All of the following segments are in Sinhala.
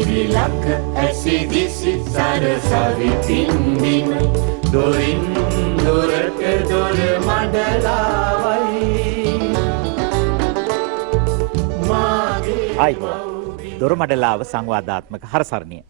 සිරිලක ඇසිදිසි සරසවි පින්බිම දොරින් දොරට දොර මඩලාවයි ආයිබෝවන් දොරමඩලාව සංවාදාත්මක හරසරණිය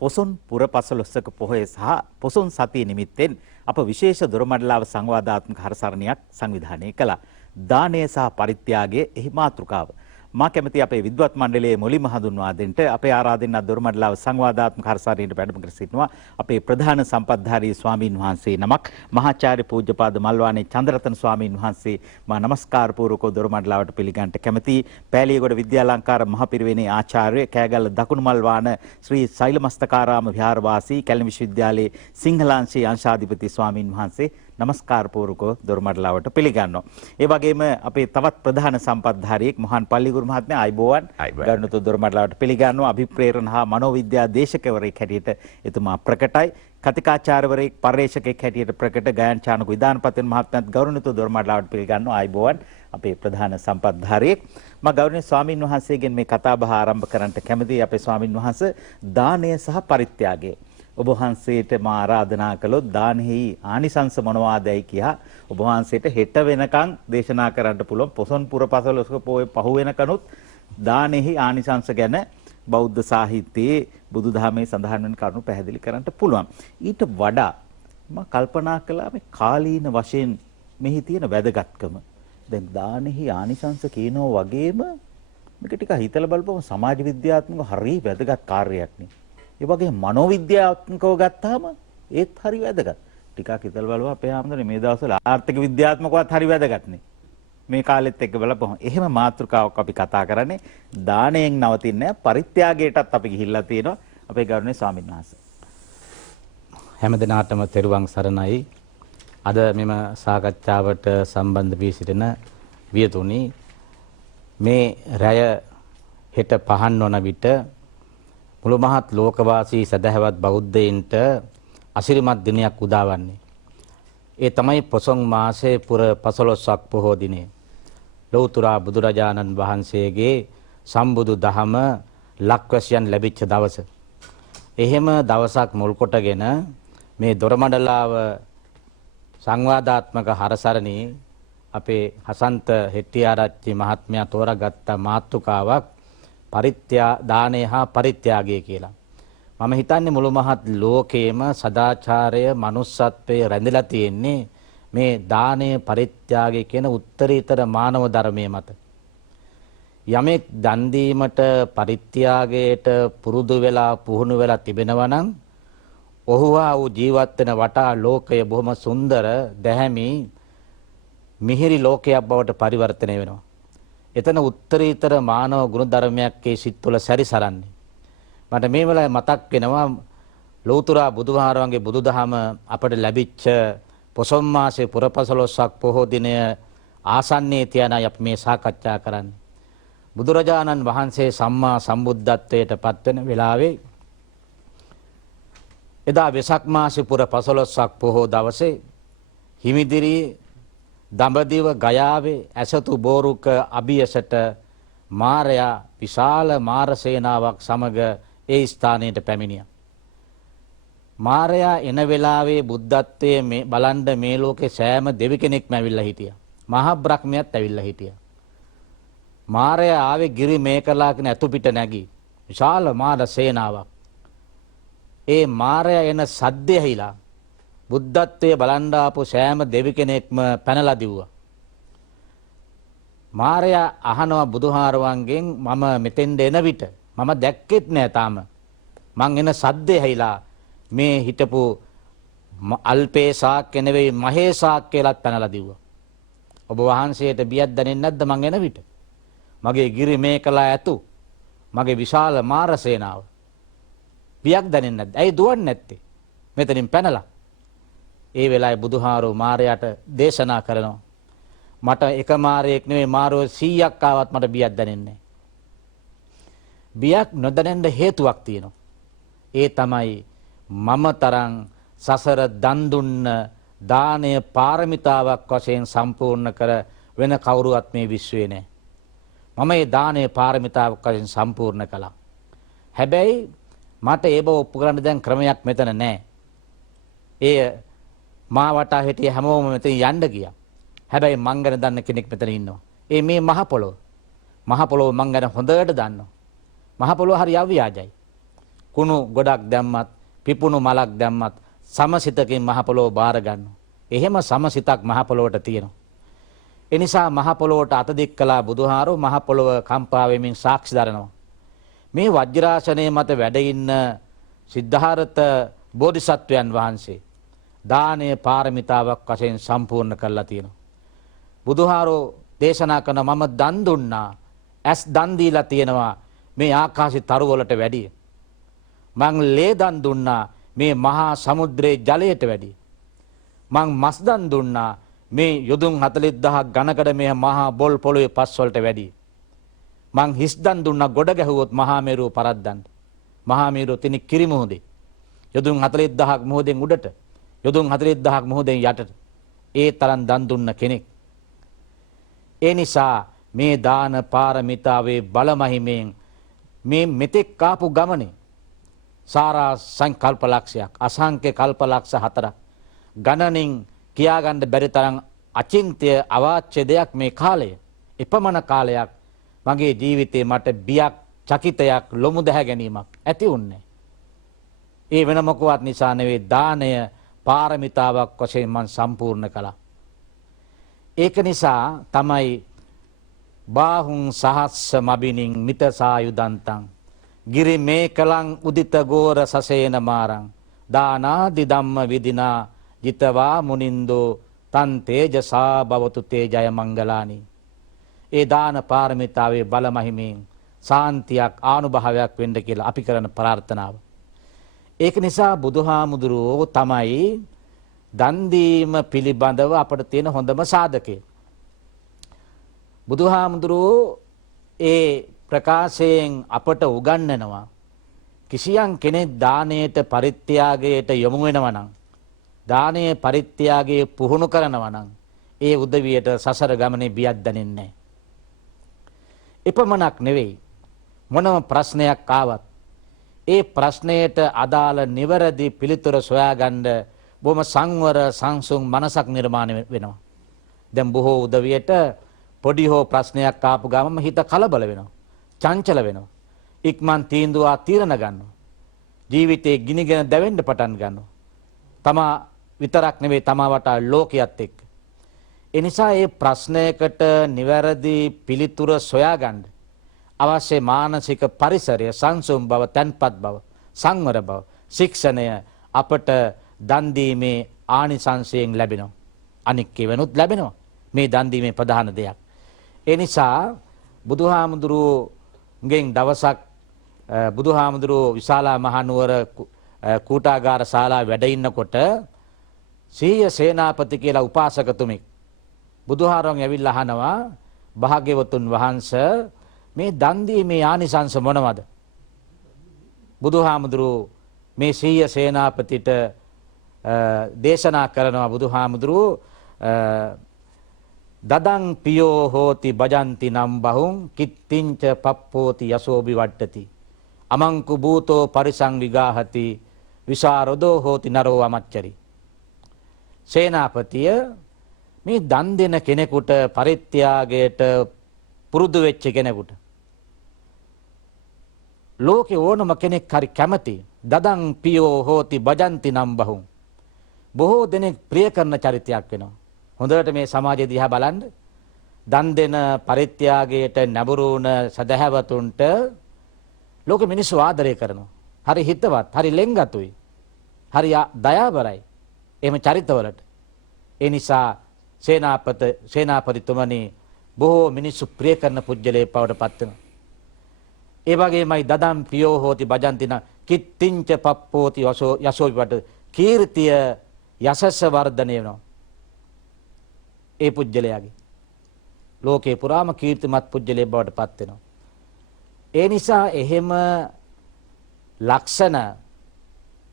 පොසොන් පුර පසළොස්වක පොහොය සහ පොසොන් සතිය නිමිත්තෙන් අප විශේෂ දොරමඩලාව සංවාදාත්මක හරසරණියක් සංවිධානය කළා. දානය සහ පරිත්‍යාගයේ එහි මාතෘකාව. මා කැමති අපේ විද්වත් මණ්ඩලයේ මුලින්ම හඳුන්වා දෙන්නට අපේ ආරාධනා දොරමඩලාව සංවාදාත්මක හරසරණියට වැඩම කර සිටිනවා අපේ ප්‍රධාන සම්පත්ධාරී ස්වාමීන් වහන්සේ නමක් මහාචාර්ය පූජ්‍යපාද මල්වානේ චන්ද්‍රරතන ස්වාමීන් වහන්සේ මා නමස්කාර පූර්වකව දොරමඩලාවට පිළිගන්නට කැමති. පෑලියගොඩ විද්‍යාලංකාර මහපිරිවෙනේ ආචාර්ය කෑගල්ල දකුණු මල්වාන ශ්‍රී සෛලමස්තකාරාම විහාරවාසී කැලණි විශ්වවිද්‍යාලයේ සිංහලාංශයේ අංශාධිපති ස්වාමීන් වහන්සේ නමස්කාර පූර්වකව දොරමඩලාවට පිළිගන්නවා. ඒ වගේම අපේ තවත් ප්‍රධාන සම්පත්ධාරියෙක් මොහන් පල්ලිගුරු මහත්මයා ආයිබෝවන් ගරුතර දොරමඩලාවට පිළිගන්නවා. අභිප්‍රේරණ හා මනෝවිද්‍යා දේශකවරයෙක් හැටියට එතුමා ප්‍රකටයි. කතිකාචාර්යවරයෙක් පර්යේෂකෙක් හැටියට ප්‍රකට ගයන් චානක විධානපතින් මහත්මයාත් ගෞරවනීය දොරමඩලාවට පිළිගන්නවා. ආයිබෝවන් අපේ ප්‍රධාන සම්පත්ධාරියෙක්. මා ගෞරවනීය ස්වාමින් වහන්සේගෙන් මේ කතා බහ ආරම්භ කරන්නට කැමතියි. අපේ ස්වාමින් වහන්සේ දානය සහ පරිත්‍යාගය ඔබ වහන්සේට මා ආරාධනා කළොත් දානෙහි ආනිසංස මොනවාදයි කියා ඔබ වහන්සේට හෙට වෙනකන් දේශනා කරන්න පුළුවන්. පොසොන් පුර පසළොස්වක පොයේ පහු වෙනකනුත් දානෙහි ආනිසංස ගැන බෞද්ධ සාහිත්‍යයේ බුදුදහමේ සඳහන් වෙන කරුණු පැහැදිලි කරන්න පුළුවන්. ඊට වඩා මම කල්පනා කළා මේ කාලීන වශයෙන් මෙහි තියෙන වැදගත්කම. දැන් දානෙහි ආනිසංස කියනවා වගේම මේක ටික හිතලා බලපුවම සමාජ විද්‍යාත්මකව හරිය වැදගත් කාර්යයක් නේ. ඒ වගේ මනෝවිද්‍යාත්මකව ගත්තාම ඒත් හරි වැදගත්. ටිකක් හිතලා බලුවා අපේ ආමඳුනේ මේ දවස්වල ආර්ථික විද්‍යාත්මකවත් හරි වැදගත් නේ. මේ කාලෙත් එක්ක බලපුවම එහෙම මාතෘකාවක් අපි කතා කරන්නේ දාණයෙන් නවතින්නේ නැහැ පරිත්‍යාගයටත් අපි ගිහිල්ලා තියෙනවා අපේ ගෞරවනීය ස්වාමීන් වහන්සේ. හැම දිනාටම තෙරුවන් සරණයි. අද මෙම සාකච්ඡාවට සම්බන්ධ වී සිටින වියතුනි මේ රැය හෙට පහන් වන විට මුළු මහත් ලෝකවාසී සදහැවත් බෞද්ධයින්ට අසිරිමත් දිනයක් උදාවන්නේ. ඒ තමයි පොසොන් මාසයේ පුර 15ක් පොහෝ දිනේ. ලෞතර බුදුරජාණන් වහන්සේගේ සම්බුදු දහම ලක්වැසියන් ලැබිච්ච දවස. එහෙම දවසක් මුල් කොටගෙන මේ දොරමඩලාව සංවාදාත්මක හරසරණී අපේ හසන්ත හෙට්ටිආරච්චි මහත්මයා තෝරාගත්ත මාතෘකාවක් දානය හා පරිත්‍යාගය කියලා. මම හිතන්නේ මුළු මහත් ලෝකයේම සදාචාරය මනුස්සත්වය රැඳිලා තියෙන්නේ මේ දානය පරිත්‍යාගය කියන උත්තරීතර මානව ධර්මයේ මත. යමෙක් දන් දීමට පරිත්‍යාගයට පුරුදු වෙලා පුහුණු වෙලා තිබෙනවා නම් ඔහුවා වූ ජීවත් වෙන වටා ලෝකය බොහොම සුන්දර දැහැමි මිහිරි ලෝකයක් බවට පරිවර්තනය වෙනවා. එතන උත්තරීතර මානව ගුණ ධර්මයක් ඒ සිත්වල සැරිසරන්නේ. මට මේ වෙලාවේ මතක් වෙනවා ලෞතර බුදුහාරවන්ගේ බුදුදහම අපට ලැබිච්ච පොසොන් මාසේ පුර 15ක් පොහෝ දිනය ආසන්නයේ තියනයි අපි මේ සාකච්ඡා කරන්නේ. බුදුරජාණන් වහන්සේ සම්මා සම්බුද්ධත්වයට පත් වෙන වෙලාවේ එදා වෙසක් මාසේ පුර 15ක් පොහෝ දවසේ හිමිදිරියේ දඹදිව ගයාවේ ඇසතු බෝරුක අභියසට මාරයා විශාල මාර සේනාවක් සමග ඒ ස්ථානයට පැමිණියා. මාරයා එන වෙලාවේ බුද්ධත්වයේ මේ බලන්න මේ ලෝකේ සෑම දෙවි කෙනෙක්ම ඇවිල්ලා හිටියා. මහා බ්‍රහ්මයාත් ඇවිල්ලා හිටියා. මාරයා ආවේ ගිරි මේකලා කියන අතු පිට නැගී විශාල මාර සේනාවක්. ඒ මාරයා එන සද්දය ඇහිලා බුද්ධත්වයේ බලන් ආපු සෑම දෙවි කෙනෙක්ම පැනලා දිව්වා. මාරයා අහනවා බුදුහාරවන්ගෙන් මම මෙතෙන්ද එන විට මම දැක්කෙත් නෑ තාම. මං එන සද්දේ ඇහිලා මේ හිටපු අල්පේ ශාක්‍ය නෙවෙයි මහේ ශාක්‍යලත් පැනලා දිව්වා. ඔබ වහන්සේට බියක් දැනෙන්නේ නැද්ද මං එන විට? මගේ ගිරි මේකලා ඇතු මගේ විශාල මාර සේනාව. බියක් දැනෙන්නේ නැද්ද? ඇයි දුවන්නේ නැත්තේ? මෙතනින් පැනලා ඒ වෙලාවේ බුදුහාරෝ මාරයාට දේශනා කරනවා මට එක මාරයෙක් නෙවෙයි මාරෝ 100ක් ආවත් මට බියක් දැනෙන්නේ නැහැ. බියක් නොදැනෙන්න හේතුවක් තියෙනවා. ඒ තමයි මම තරම් සසර දන් දුන්න දානය පාරමිතාවක් වශයෙන් සම්පූර්ණ කර වෙන කවුරුවත් මේ විශ්වයේ නැහැ. මම මේ දානය පාරමිතාවක් වශයෙන් සම්පූර්ණ කළා. හැබැයි මට ඒ බව ඔප්පු කරන්න දැන් ක්‍රමයක් මෙතන නැහැ. ඒ මා වටා හිටිය හැමෝම මෙතන යන්න ගියා. හැබැයි මං ගැන දන්න කෙනෙක් මෙතන ඉන්නවා. ඒ මේ මහ පොළොව. මහ පොළොව මං ගැන හොඳට දන්නවා. මහ පොළොව හරි අව්‍යාජයි. කුණු ගොඩක් දැම්මත්, පිපුණු මලක් දැම්මත් සමසිතකින් මහ පොළොව බාර ගන්නවා. එහෙම සමසිතක් මහ පොළොවට තියෙනවා. ඒ නිසා මහ පොළොවට අත දික් කළා බුදුහාරෝ මහ පොළොව කම්පා වෙමින් සාක්ෂි දරනවා. මේ වජ්‍රාසනයේ මත වැඩ ඉන්න සිද්ධාර්ථ බෝධිසත්වයන් වහන්සේ දානය පාරමිතාවක් වශයෙන් සම්පූර්ණ කරලා තියෙනවා. බුදුහාරෝ දේශනා කරන මම දන් දුන්නා, ඇස් දන් දීලා තියෙනවා මේ ආකාශේ තරු වලට වැඩිය. මං ලේ දන් දුන්නා මේ මහා සමුද්‍රයේ ජලයට වැඩිය. මං මස් දන් දුන්නා මේ යොදුන් 40000ක් ඝනකඩ මේ මහා බොල් පොළොවේ පස් වලට වැඩිය. මං හිස් දන් දුන්නා ගොඩ ගැහුවොත් මහා මේරුව පරද්දන්න. මහා මේරුව තිනි කිරි මුහුදේ. යොදුන් 40000ක් මුහුදෙන් උඩට, යොදුන් 40000ක් මුහුදෙන් යටට. ඒ තරම් දන් දුන්න කෙනෙක්. ඒ නිසා මේ දාන පාරමිතාවේ බලමහිමෙන් මේ මෙතෙක් කාපු ගමනේ සාරා සංකල්ප ලක්ෂයක්, අසංඛ්‍ය කල්ප ලක්ෂ 4ක් ගණනින් කියාගන්න බැරි තරම් අචින්ත්‍ය අවාච්‍ය දෙයක් මේ කාලය. එපමණ කාලයක් මගේ ජීවිතේ මට බියක්, චකිතයක්, ලොමු දැහැ ගැනීමක් ඇති වුණේ. ඒ වෙන මොකවත් නිසා නෙවෙයි, දානය පාරමිතාවක් වශයෙන් මම සම්පූර්ණ කළා. ඒක නිසා තමයි බාහුං සහස්ස මබිනින් මිතසායුදන්තං ගිරි මේකලං උදිත ගෝර සසේන මාරං දානාදි ධම්ම විදිනා ජිතවා මුනින්දෝ තන් තේජසා භවතු තේජය මංගලානි. ඒ දාන පාරමිතාවේ බලමහිමෙන් සාන්තියක්, ආනුභාවයක් වෙන්න කියලා අපි කරන ප්‍රාර්ථනාව. ඒක නිසා බුදුහාමුදුරුවෝ තමයි දන් දීම පිළිබඳව අපට තියෙන හොඳම සාධකය. බුදුහාමුදුරුවෝ ඒ ප්‍රකාශයෙන් අපට උගන්වනවා කිසියම් කෙනෙක් දානයට පරිත්‍යාගයට යොමු වෙනවා නම්, දානයේ පරිත්‍යාගයේ පුහුණු කරනවා නම් ඒ උදවියට සසර ගමනේ බියක් දැනෙන්නේ නැහැ. එපමණක් නෙවෙයි, මොනම ප්‍රශ්නයක් ආවත් ඒ ප්‍රශ්නයට අදාළ නිවැරදි පිළිතුර සොයාගන්න බොහොම සංවර සංසුන් මනසක් නිර්මාණය වෙනවා. දැන් බොහෝ උදවියට පොඩි හෝ ප්‍රශ්නයක් ආපු ගමම හිත කලබල වෙනවා, චංචල වෙනවා, ඉක්මන් තීන්දුවක් తీරන ගන්නවා, ජීවිතේ ගිනිගෙන දැවෙන්න පටන් ගන්නවා. තමා විතරක් නෙවෙයි, තමා වටා ලෝකයේත් එක්ක. ඒ නිසා මේ ප්‍රශ්නයකට නිවැරදි පිළිතුර සොයාගන්න අවශ්‍ය මානසික පරිසරය, සංසුන් බව, තන්පත් බව, සංවර බව, ශික්ෂණය අපට දන් දීමේ ආනිසංසයෙන් ලැබෙනවා. අනික් කෙවනුත් ලැබෙනවා. මේ දන් දීමේ ප්‍රධාන දෙයක්. ඒ නිසා බුදුහාමුදුරුවෝගෙන් දවසක් බුදුහාමුදුරුවෝ විශාලා මහනුවර කූටාගාර ශාලාවේ වැඩ ඉන්නකොට සීය සේනාපති කියලා උපාසකතුමෙක් බුදුහාරන් ඇවිල්ලා අහනවා, භාග්‍යවතුන් වහන්සේ මේ දන් දීමේ ආනිසංස මොනවද? බුදුහාමුදුරුවෝ මේ සීය සේනාපතිට දේශනා කරනවා. බුදුහාමුදුරුවෝ දදං පියෝ හෝති භජಂತಿ නම් බහුං කිත්තිංච පප්පෝති යසෝබි වට්ටති අමංකු භූතෝ පරිසංවිගාහති විසරදෝ හෝති නරෝ අමච්චරි. සේනාපතිය මේ දන් දෙන කෙනෙකුට, පරිත්‍යාගයට පුරුදු වෙච්ච කෙනෙකුට, ලෝකේ ඕනම කෙනෙක් හරි කැමති දදං පියෝ හෝති භජಂತಿ නම් බහුං. බොහෝ දෙනෙක් ප්‍රිය කරන චරිතයක් වෙනවා. හොඳට මේ සමාජය දිහා බලන්න. දන් දෙන, පරිත්‍යාගයට නැඹුරු වුණ සදහැවතුන්ට ලෝකෙ මිනිස්සු ආදරය කරනවා. හරි හිතවත්, හරි ලෙන්ගතුයි, හරි දයාබරයි එහෙම චරිතවලට. ඒ නිසා සේනාපතිතුමනි බොහෝ මිනිස්සු ප්‍රිය කරන පුජ්‍යලේ බවට පත් වෙනවා. ඒ වගේමයි දදම් පියෝ හෝති භජಂತಿ න කිත්තිංච පප්පෝති යසෝ විවට කීර්තිය, යසස වර්ධනය වෙනවා. ඒ පුජ්‍යලයාගේ ලෝකේ පුරාම කීර්තිමත් පුජ්‍යලේ බවට පත් වෙනවා. ඒ නිසා එහෙම ලක්ෂණ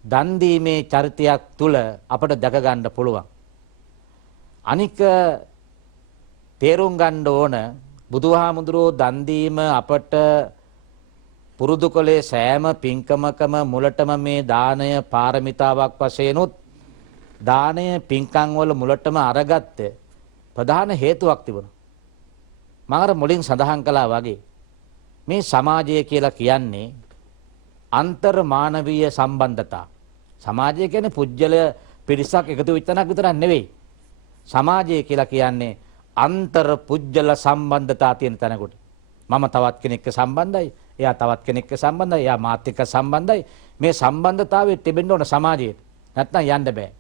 දන් දීමේ චරිතයක් තුල අපට දැක ගන්න පුළුවන්. අනික තේරුම් ගන්න ඕන, බුදුහාමුදුරුවෝ දන් දීම අපට පුරුදු කළේ සෑම පින්කමකම මුලටම මේ දානය පාරමිතාවක් වශයෙන්ුත් දානය පින්කම් වල මුලටම අරගත්ත ප්‍රධාන හේතුවක් තිබුණා. මම අර මුලින් සඳහන් කළා වගේ මේ සමාජය කියලා කියන්නේ අන්තර් මානවීය සම්බන්ධතා. සමාජය කියන්නේ පුජ්‍යල පිරිසක් එකතු වෙච්ච තැනක් විතරක් නෙවෙයි. සමාජය කියලා කියන්නේ අන්තර් පුජ්‍යල සම්බන්ධතා තියෙන තැනකට. මම තවත් කෙනෙක්ක සම්බන්ධයි, එයා තවත් කෙනෙක්ක සම්බන්ධයි, එයා මාත් එක්ක සම්බන්ධයි. මේ සම්බන්ධතාවය තිබෙන්න ඕන සමාජයට. නැත්නම් යන්න බෑ.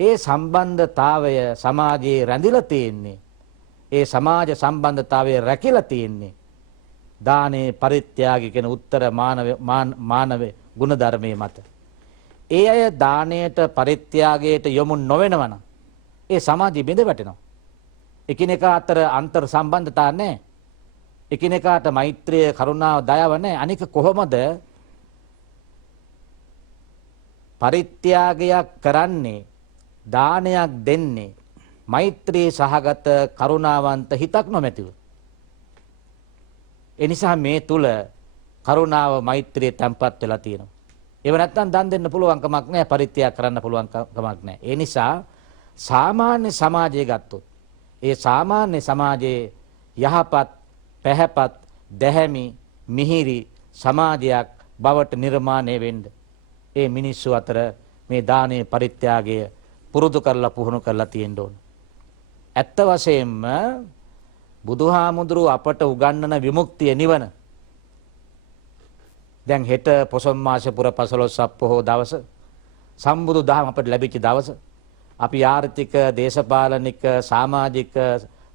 ඒ සම්බන්ධතාවය සමාජයේ රැඳිලා තියෙන්නේ. ඒ සමාජ සම්බන්ධතාවය රැකිලා තියෙන්නේ දානේ පරිත්‍යාගය කියන උත්තර මානව ගුණධර්මයේ මත. ඒ අය දාණයට පරිත්‍යාගයට යොමු නොවෙනවනම් ඒ සමාජය බිඳ වැටෙනවා. එකිනෙකා අතර අන්තර් සම්බන්ධතා නැහැ. එකිනෙකාට මෛත්‍රිය, කරුණාව, දයාව නැහැ. අනික කොහොමද පරිත්‍යාගයක් කරන්නේ, දානයක් දෙන්නේ මෛත්‍රී සහගත කරුණාවන්ත හිතක් නොමැතිව? ඒ නිසා මේ තුල කරුණාව, මෛත්‍රිය තැම්පත් වෙලා තියෙනවා. ඒව නැත්තම් දන් දෙන්න පුළුවන් කමක් නැහැ, පරිත්‍යාග කරන්න පුළුවන් කමක් නැහැ. ඒ නිසා සාමාන්‍ය සමාජය ගත්තොත් ඒ සාමාන්‍ය සමාජයේ යහපත්, පැහැපත්, දැහැමි, මිහිරි සමාජයක් බවට නිර්මාණය වෙන්න ඒ මිනිස්සු අතර මේ දානීය පරිත්‍යාගය පුරුදු කරලා පුහුණු කරලා තියෙන්න ඕන. ඇත්ත වශයෙන්ම බුදුහාමුදුරුව අපට උගන්වන විමුක්තිය නිවන. දැන් හෙට පොසොන් මාස පුර 15 පොහොව දවස සම්බුදු දහම අපට ලැබිච්ච දවස. අපි ආර්ථික, දේශපාලනික, සමාජික,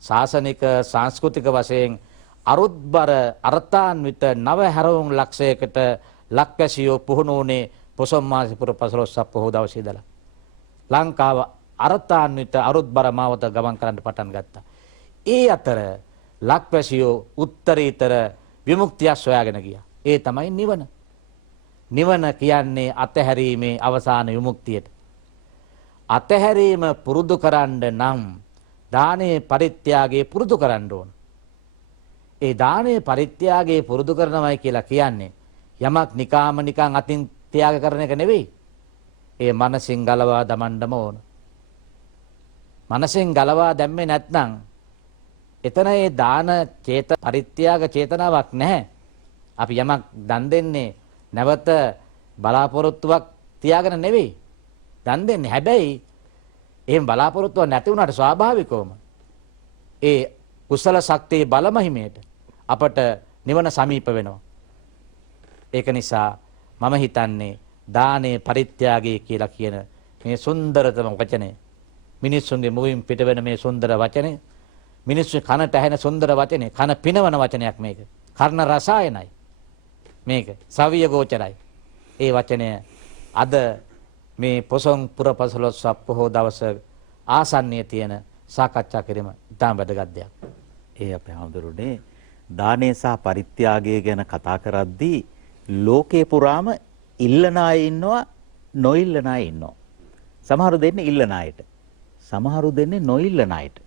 ශාසනික, සංස්කෘතික වශයෙන් අරුත්බර අර්ථාන්විත නව හැරවුම් ලක්ෂයකට ලක්වැසියෝ පුහුණු වුණේ පොසොන් මාස පුර 15 පොහොව දවසේ ඉඳලා. ලංකාව අර්ථාන්විත අරුත්බර මාවත ගමන් කරන්න පටන් ගත්තා. ඒ අතර ලක්වැසියෝ උත්තරීතර විමුක්තිය සොයාගෙන ගියා. ඒ තමයි නිවන. නිවන කියන්නේ අතහැරීමේ අවසාන විමුක්තියට. අතහැරීම පුරුදු කරන්න නම් දානේ පරිත්‍යාගයේ පුරුදු කරන්න ඕන. ඒ දානේ පරිත්‍යාගයේ පුරුදු කරනවයි කියලා කියන්නේ යමක් නිකන් අතින් ත්‍යාග කරන එක නෙවෙයි. ඒ මනසින් ගලවා දමන්නම ඕන. මනසින් ගලවා දැම්මේ නැත්නම් එතන ඒ දාන පරිත්‍යාග චේතනාවක් නැහැ. අපි යමක් දන් දෙන්නේ නැවත බලාපොරොත්තුවක් තියාගෙන නෙවෙයි දන් දෙන්නේ. හැබැයි එහෙම බලාපොරොත්තුවක් නැති වුණාට ස්වාභාවිකවම ඒ කුසල ශක්තියේ බලමහිමයට අපට නිවන සමීප වෙනවා. ඒක නිසා මම හිතන්නේ දානේ පරිත්‍යාගය කියලා කියන මේ සුන්දරතම වචනේ, මිනිස්සුන්ගේ මුවින් පිට වෙන මේ සුන්දර වචනේ, මිනිස්සු කනට ඇහෙන සුන්දර වචනේ, කන පිනවන වචනයක් මේක. කර්ණ රසායනයි මේක. සවිය ගෝචරයි. ඒ වචනය අද මේ පොසොන් පුර 15 පොහොව දවස ආසන්නයේ තියෙන සාකච්ඡා කිරීම ඉතාම වැදගත් දෙයක්. ඒ අපේ හඳුරුනේ දානේ සහ පරිත්‍යාගය ගැන කතා කරද්දී ලෝකේ පුරාම ඉල්ලන අය ඉන්නවා, නොඉල්ලන අය ඉන්නවා. සමහරු දෙන්නේ ඉල්ලන අයට, සමහරු දෙන්නේ නොඉල්ලන අයට.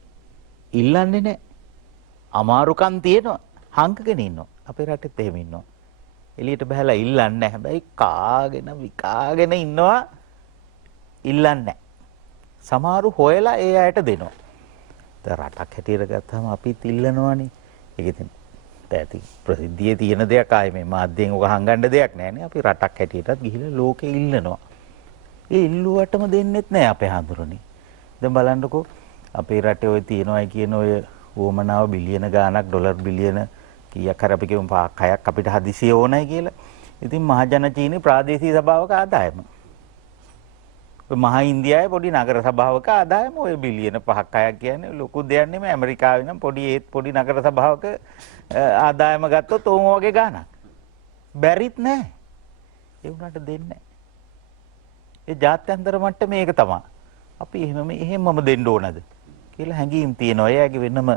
ඉල්ලන්නේ නැහැ. අමාරුකම් තියෙනවා, හංකගෙන ඉන්නවා. අපේ රටෙත් එහෙම ඉන්නවා. එළියට බහලා ඉල්ලන්නේ නැහැ. හැබැයි කාගෙන විකාගෙන ඉන්නවා, ඉල්ලන්නේ නැහැ. සමහරු හොයලා ඒ අයට දෙනවා. දැන් රටක් හැටියට ගත්තාම අපිත් ඉල්ලනවානේ. ඒක ඉතින් ඇති ප්‍රසිද්ධියේ තියෙන දෙයක්. ආයේ මේ මාධ්‍යයෙන් ඔක හංගන්න දෙයක් නැහැනේ. අපි රටක් හැටියටත් ගිහිල්ලා ලෝකෙ ඉල්ලනවා. ඒ ඉල්ලුවටම දෙන්නෙත් නැහැ අපේ හඳුරන්නේ. දැන් බලන්නකෝ අපේ රටේ ඔය තියනවායි කියන ඔය වොමනාව බිලියන ගාණක්, ඩොලර් බිලියන කීයක් හරි අපි කියමු 5ක් අපිට හදිසිය ඕනයි කියලා. ඉතින් මහජන චීනි ප්‍රාදේශීය සභාවක ආදායම, ඔය මහා ඉන්දියාවේ පොඩි නගර සභාවක ආදායම ඔය බිලියන 5ක් කියන්නේ ලොකු දෙයක් නෙමෙයි. ඇමරිකාවේ නම් පොඩි නගර සභාවක ආදායම ගත්තොත් ඕම වගේ ගාණක්. බැරිත් නැහැ. ඒ උනාට දෙන්නේ නැහැ. ඒ ජාත්‍යන්තර මට්ටමේ මේක තමයි. අපි එහෙමම දෙන්න ඕනද කියලා හැඟීම් තියෙනවා. එයාගේ වෙනම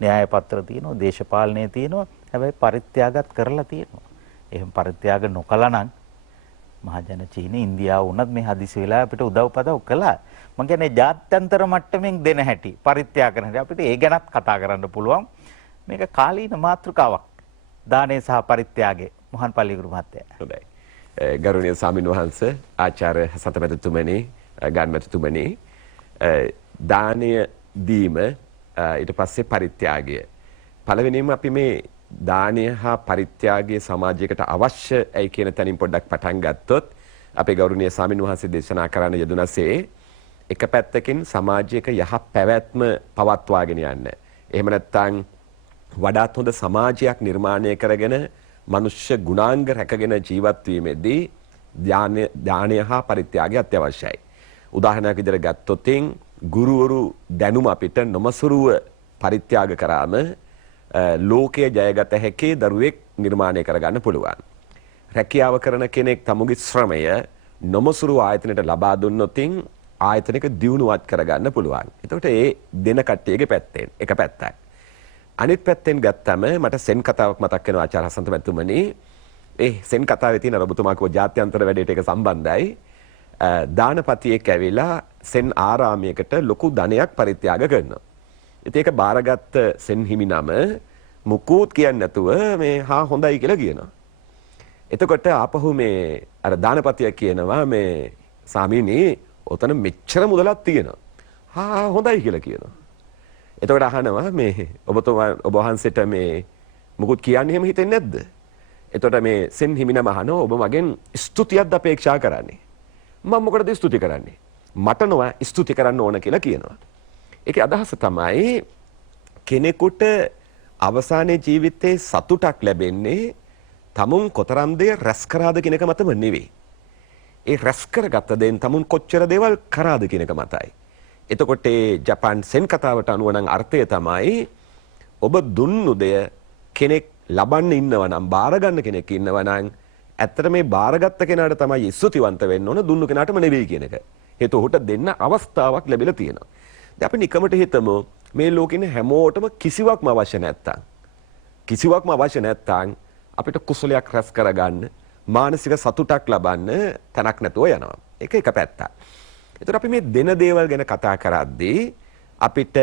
න්‍යාය පත්‍ර තියෙනවා, දේශපාලනය තියෙනවා. හැබැයි පරිත්‍යාගත් කරලා තියෙනවා. එහෙම පරිත්‍යාග නොකළා නම් මහජන චීන ඉන්දියාව වුණත් මේ හදිසි වෙලා අපිට උදව්පදව් කළා. මම කියන්නේ ජාත්‍යන්තර මට්ටමින් දෙන හැටි, පරිත්‍යාග කරන හැටි අපිට ඒ ගැනත් කතා කරන්න පුළුවන්. මේක කාලීන මාතෘකාවක්. දානේ සහ පරිත්‍යාගය. මොහන් පල්ලිගුරු මහත්තයා. හොඳයි. ගෞරවනීය ස්වාමීන් වහන්සේ ආචාර්ය හසන්ත මැතිතුමනි ගාන්මැතිතුමනි දානය දීම ඊට පස්සේ පරිත්‍යාගය. පළවෙනිම අපි මේ දානය හා පරිත්‍යාගය සමාජයකට අවශ්‍යයි කියන තැනින් පොඩ්ඩක් පටන් ගත්තොත් අපේ ගෞරවනීය ස්වාමීන් වහන්සේ දේශනා කරන්න යෙදුනසේ එක පැත්තකින් සමාජයක යහ පැවැත්ම පවත්වාගෙන යන්න. එහෙම නැත්නම් වඩාත් හොඳ සමාජයක් නිර්මාණය කරගෙන මනුෂ්‍ය ගුණාංග රැකගෙන ජීවත් වීමේදී දානය හා පරිත්‍යාගය අත්‍යවශ්‍යයි. උදාහරණයක් විදිහට ගත්තොත් ගුරුවරු දැනුම අපිට නොමසුරුව පරිත්‍යාග කරාම ලෝකයේ ජයගත හැකි දරුවෙක් නිර්මාණය කරගන්න පුළුවන්. රැකියාව කරන කෙනෙක් තමුගේ ශ්‍රමය නොමසුරු ආයතනයට ලබා දුන්නොත් ආයතනයක දියුණුවත් කරගන්න පුළුවන්. එතකොට ඒ දෙන කට්ටියගේ පැත්තෙන් එක පැත්තයි. අනිත් පැත්තෙන් ගත්තම මට සෙන් කතාවක් මතක් වෙනවා ආචාර්ය හසන්ත මැතිතුමනි. ඒ සෙන් කතාවේ තියෙන ඔබතුමා කෝ ජාත්‍යන්තර වැඩේට ඒක සම්බන්ධයි. දානපතියෙක් ඇවිල්ලා සෙන් ආරාමයකට ලොකු ධනයක් පරිත්‍යාග කරනවා. ඉතින් ඒක බාරගත්ත සෙන් හිමි නම මුකුත් කියන්නේ නැතුව මේ හා හොඳයි කියලා කියනවා. එතකොට ආපහු මේ අර දානපතිය කියනවා මේ සාමීනි ඔතන මෙච්චර මුදලක් තියෙනවා. හා හොඳයි කියලා කියනවා. එතකොට අහනවා මේ ඔබතුමා ඔබ වහන්සේට මේ මුකුත් කියන්නේ එහෙම හිතෙන්නේ නැද්ද? එතකොට මේ සෙන් හිමිනම අහනවා ඔබ මගෙන් ස්තුතියක්ද අපේක්ෂා කරන්නේ? මම මොකටද ස්තුති කරන්නේ? මට නොව ස්තුති කරන්න ඕන කියලා කියනවා. ඒකේ අදහස තමයි කෙනෙකුට අවසානයේ ජීවිතේ සතුටක් ලැබෙන්නේ තමුන් කොතරම් දේ රැස් කරාද කියන එක මතම නෙවෙයි. ඒ රැස් කරගත්ත දෙයින් තමුන් කොච්චර දේවල් කරාද කියන එක මතයි. එතකොට ජපාන් සෙන් කතාවට අනුව නම් අර්ථය තමයි ඔබ දුන්නු දෙය කෙනෙක් ලබන්න ඉන්නවා නම් බාර ගන්න කෙනෙක් ඉන්නවා නම් ඇත්තට මේ බාරගත්ත කෙනාට තමයි ස්තුතිවන්ත වෙන්න ඕන දුන්නු කෙනාටම නෙවෙයි කියන එක. හේතුව ඔහුට දෙන්න අවස්ථාවක් ලැබිලා තියෙනවා. දැන් අපි නිකමට හිතමු මේ ලෝකෙින් හැමෝටම කිසිවක්ම අවශ්‍ය නැත්තම් අපිට කුසලයක් රැස් කරගන්න මානසික සතුටක් ලබන්න තැනක් නැතුව යනවා. ඒක එක පැත්තක්. ඒතර අපි මේ දෙන දේවල් ගැන කතා කරද්දී අපිට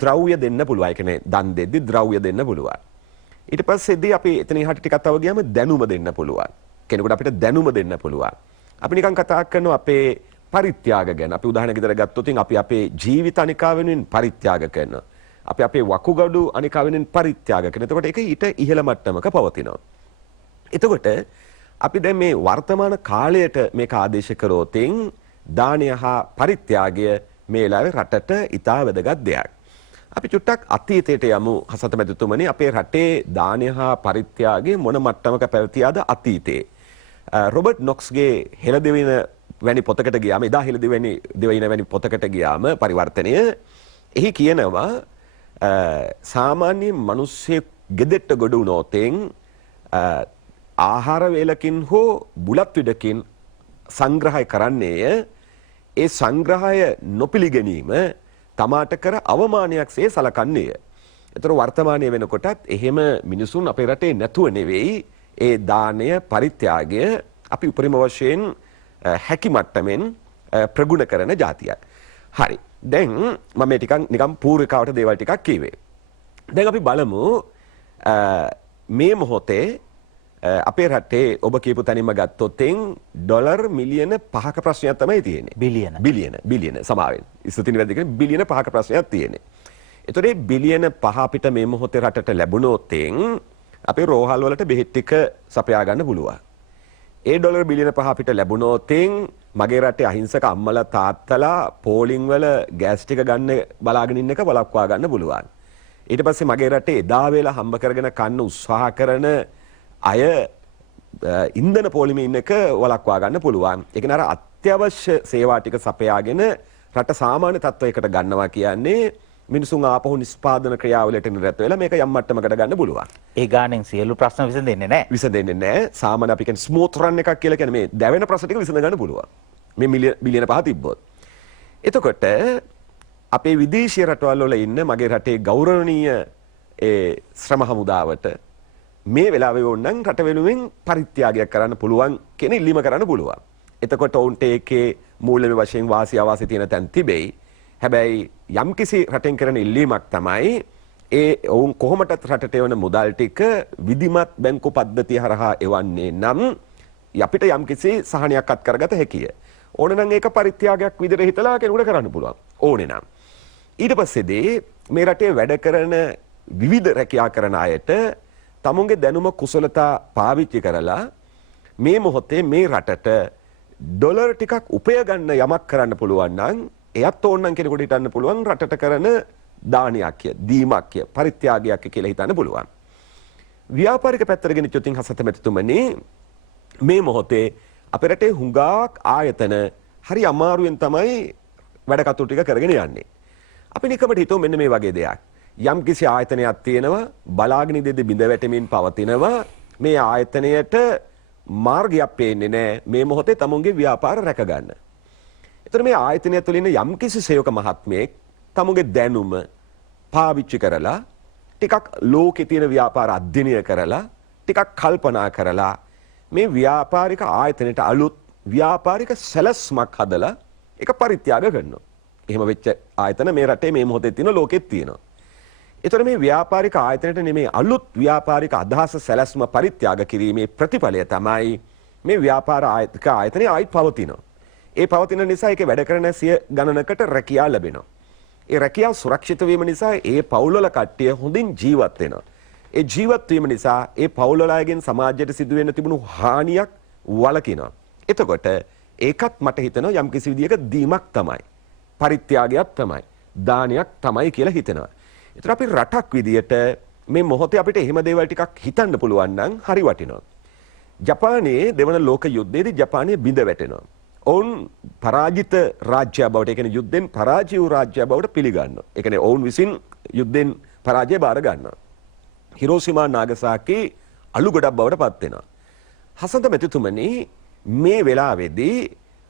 ද්‍රව්‍ය දෙන්න පුළුවන්. ඒ කියන්නේ දන් දෙද්දි ද්‍රව්‍ය දෙන්න පුළුවන්. ඊට පස්සේදී අපි එතන එහාට ටිකක් තව ගියාම දැනුම දෙන්න පුළුවන්. කෙනෙකුට අපිට දැනුම දෙන්න පුළුවන්. අපි නිකන් කතා කරනවා අපේ පරිත්‍යාග ගැන. අපි උදාහරණයක් විදිහට ගත්තොත් අපි අපේ ජීවිත අනිකාව වෙනුවෙන් පරිත්‍යාග කරනවා. අපි අපේ වකුගඩු අනිකාව වෙනුවෙන් පරිත්‍යාග කරනවා. එතකොට ඒක ඊට ඉහළ මට්ටමක පවතිනවා. එතකොට අපි දැන් මේ වර්තමාන කාලයට මේක ආදේශ කරොත් දානය හා පරිත්‍යාගය මේ වෙලාවේ රටට ඉතා වැදගත් දෙයක්. අපි චුට්ටක් අතීතයට යමු හසන්ත මැතිතුමනි. අපේ රටේ දානය හා පරිත්‍යාගය මොන මට්ටමක පැවතියාද අතීතේ. රොබර්ට් නොක්ස්ගේ හෙළදෙවින වැනි පොතකට ගියාම එදා හෙළදෙවින වැනි පොතකට ගියාම පරිවර්තනය එහි කියනවා සාමාන්‍ය මිනිස්සෙක් ගෙදෙට්ට ගොඩ වුණොත් ආහාර වේලකින් හෝ බුලත් විඩකින් සංග්‍රහය කරන්නේය. ඒ සංග්‍රහය නොපිළිගැනීම තමාට කර අවමානයක්සේ සලකන්නේය. ඒතර වර්තමානයේ වෙනකොටත් එහෙම මිනිසුන් අපේ රටේ නැතුව නෙවෙයි ඒ දානය පරිත්‍යාගය අපි උපරිම වශයෙන් හැකි මට්ටමින් ප්‍රගුණ කරන જાතියක්. හරි. දැන් මම මේ ටිකක් නිකන් පූර්විකාවට දේවල් ටිකක් කිව්වේ. දැන් අපි බලමු මේ මොහොතේ අපේ රටේ ඔබ කියපු තැනින්ම ගත්තොත් ඩොලර් මිලියන 5ක ප්‍රශ්නයක් තමයි තියෙන්නේ. බිලියන සමාවෙන්. ඉස්තුතිනි වැඩි කියන්නේ බිලියන 5ක ප්‍රශ්නයක් තියෙන්නේ. ඒතකොට මේ බිලියන 5 අපිට මේ මොහොතේ රටට ලැබුණොත් අපේ රෝහල් වලට බෙහෙත් ටික සපයා ගන්න පුළුවන්. ඒ ඩොලර් බිලියන 5 අපිට ලැබුණොත් මගේ රටේ අහිංසක අම්මලා තාත්තලා පෝලිං වල ගෑස් ටික ගන්න බලාගෙන ඉන්න එක වළක්වා ගන්න පුළුවන්. ඊට පස්සේ මගේ රටේ එදා වේලා හම්බ කරගෙන කන්න උත්සාහ කරන අය ඉන්ධන පොලිමේ ඉන්න එක වළක්වා ගන්න පුළුවන්. ඒ කියන්නේ අර අත්‍යවශ්‍ය සේවා ටික සපයාගෙන රට සාමාන්‍ය තත්වයකට ගන්නවා කියන්නේ මිනිසුන් ආපහු නිෂ්පාදන ක්‍රියාවලට නිරත වෙලා මේක යම් මට්ටමකට ගන්න පුළුවන්. ඒ ගානෙන් සියලු ප්‍රශ්න විසඳෙන්නේ නැහැ. විසඳෙන්නේ නැහැ. සාමාන්‍ය අපි කියන්නේ ස්මූත් රන් එකක් කියලා කියන්නේ මේ දැවෙන ප්‍රශ්න ටික විසඳ ගන්න පුළුවන්. මේ බිලියන 5 තිබ්බොත්. එතකොට අපේ විදේශීය රටවල් වල ඉන්න මගේ රටේ ගෞරවනීය ඒ ශ්‍රම හමුදාවට මේ වෙලාවේ ඕනනම් රට වෙනුවෙන් පරිත්‍යාගයක් කරන්න පුළුවන් කියන ඉල්ලීම කරන්න පුළුවන්. එතකොට ඔවුන්ට ඒකේ මූල්‍යමය වශයෙන් වාසි අවාසි තියෙන තැන් තිබෙයි. හැබැයි යම්කිසි රටෙන් කරන ඉල්ලීමක් තමයි ඔවුන් කොහොමටත් රටට එවන මුදල් ටික විධිමත් බැංකු පද්ධතිය හරහා එවන්නේ නම් අපිට යම්කිසි සහනයක් අත් කරගත හැකිය. ඕනේ නම් ඒක පරිත්‍යාගයක් විදිහට හිතලා කෙනෙකුට කරන්න පුළුවන්. ඕනේ නම්. ඊට පස්සේදී මේ රටේ වැඩ කරන විවිධ රැකියා කරන අයට තමුන්ගේ දැනුම කුසලතා පාවිච්චි කරලා මේ මොහොතේ මේ රටට ඩොලර් ටිකක් උපය ගන්න යමක් කරන්න පුළුවන් නම් එයත් ඕනනම් කෙනෙකුට හිතන්න පුළුවන් රටට කරන දානයක් දීමක් පරිත්‍යාගයක් කියලා හිතන්න පුළුවන්. ව්‍යාපාරික පැත්තට ගෙනිච්ච උතින් හසත මෙතුමනි මේ මොහොතේ අපේ රටේ හුඟක් ආයතන හරි අමාරුවෙන් තමයි වැඩ කටයුතු ටික කරගෙන යන්නේ. අපි නිකමට හිතුව මෙන්න මේ වගේ දෙයක්. යම් කිසි ආයතනයක් තියෙනවා බලාගෙන ඉඳිද්දි බිඳ වැටෙමින් පවතිනවා මේ ආයතනයට මාර්ගයක් පේන්නේ නැහැ මේ මොහොතේ තමුන්ගේ ව්‍යාපාර රැක ගන්න. ඒතර මේ ආයතනය තුළ ඉන්න යම් කිසි සේවක මහත්මයෙක් තමුන්ගේ දැනුම පාවිච්චි කරලා ටිකක් ලෝකේ තියෙන ව්‍යාපාර අධ්‍යයනය කරලා ටිකක් කල්පනා කරලා මේ ව්‍යාපාරික ආයතනයට අලුත් ව්‍යාපාරික සැලැස්මක් හදලා ඒක පරිත්‍යාග කරනවා. එහෙම වෙච්ච ආයතන මේ රටේ මේ මොහොතේ තියෙන ලෝකෙත් තියෙනවා. ඒතර මේ ව්‍යාපාරික ආයතනයට නෙමේ අලුත් ව්‍යාපාරික අදහස සැලැස්ම පරිත්‍යාග කිරීමේ ප්‍රතිඵලය තමයි මේ ව්‍යාපාර ආයතනය ආයිත් පවතිනවා. ඒ පවතින නිසා ඒකේ වැඩ කරන සිය ගණනකට රැකියාව ලැබෙනවා. ඒ රැකියාව සුරක්ෂිත වීම නිසා ඒ පවුල්වල කට්ටිය හොඳින් ජීවත් වෙනවා. ඒ ජීවත් වීම නිසා ඒ පවුල්වල අයගෙන් සමාජයට සිදුවෙන්න තිබුණු හානියක් වළකිනවා. එතකොට ඒකත් මට හිතෙනවා යම් කිසි විදියක දීමක් තමයි. පරිත්‍යාගයක් තමයි. දානයක් තමයි කියලා හිතෙනවා. ඒතර අපි රටක් විදියට මේ මොහොතේ අපිට එහෙම දේවල් ටිකක් හිතන්න පුළුවන් නම් හරි වටිනවා. ජපානයේ දෙවන ලෝක යුද්ධයේදී ජපානය බිඳ වැටෙනවා. ඔවුන් පරාජිත රාජ්‍යය බවට, ඒ කියන්නේ යුද්ධෙන් පරාජය වූ රාජ්‍යය බවට පිළිගන්නවා. ඒ කියන්නේ ඔවුන් විසින් යුද්ධෙන් පරාජය බාර ගන්නවා. හිරෝෂිමා නාගසාකි අලු ගොඩක් බවට පත් වෙනවා. හසන්ත මෙතුමනි මේ වෙලාවේදී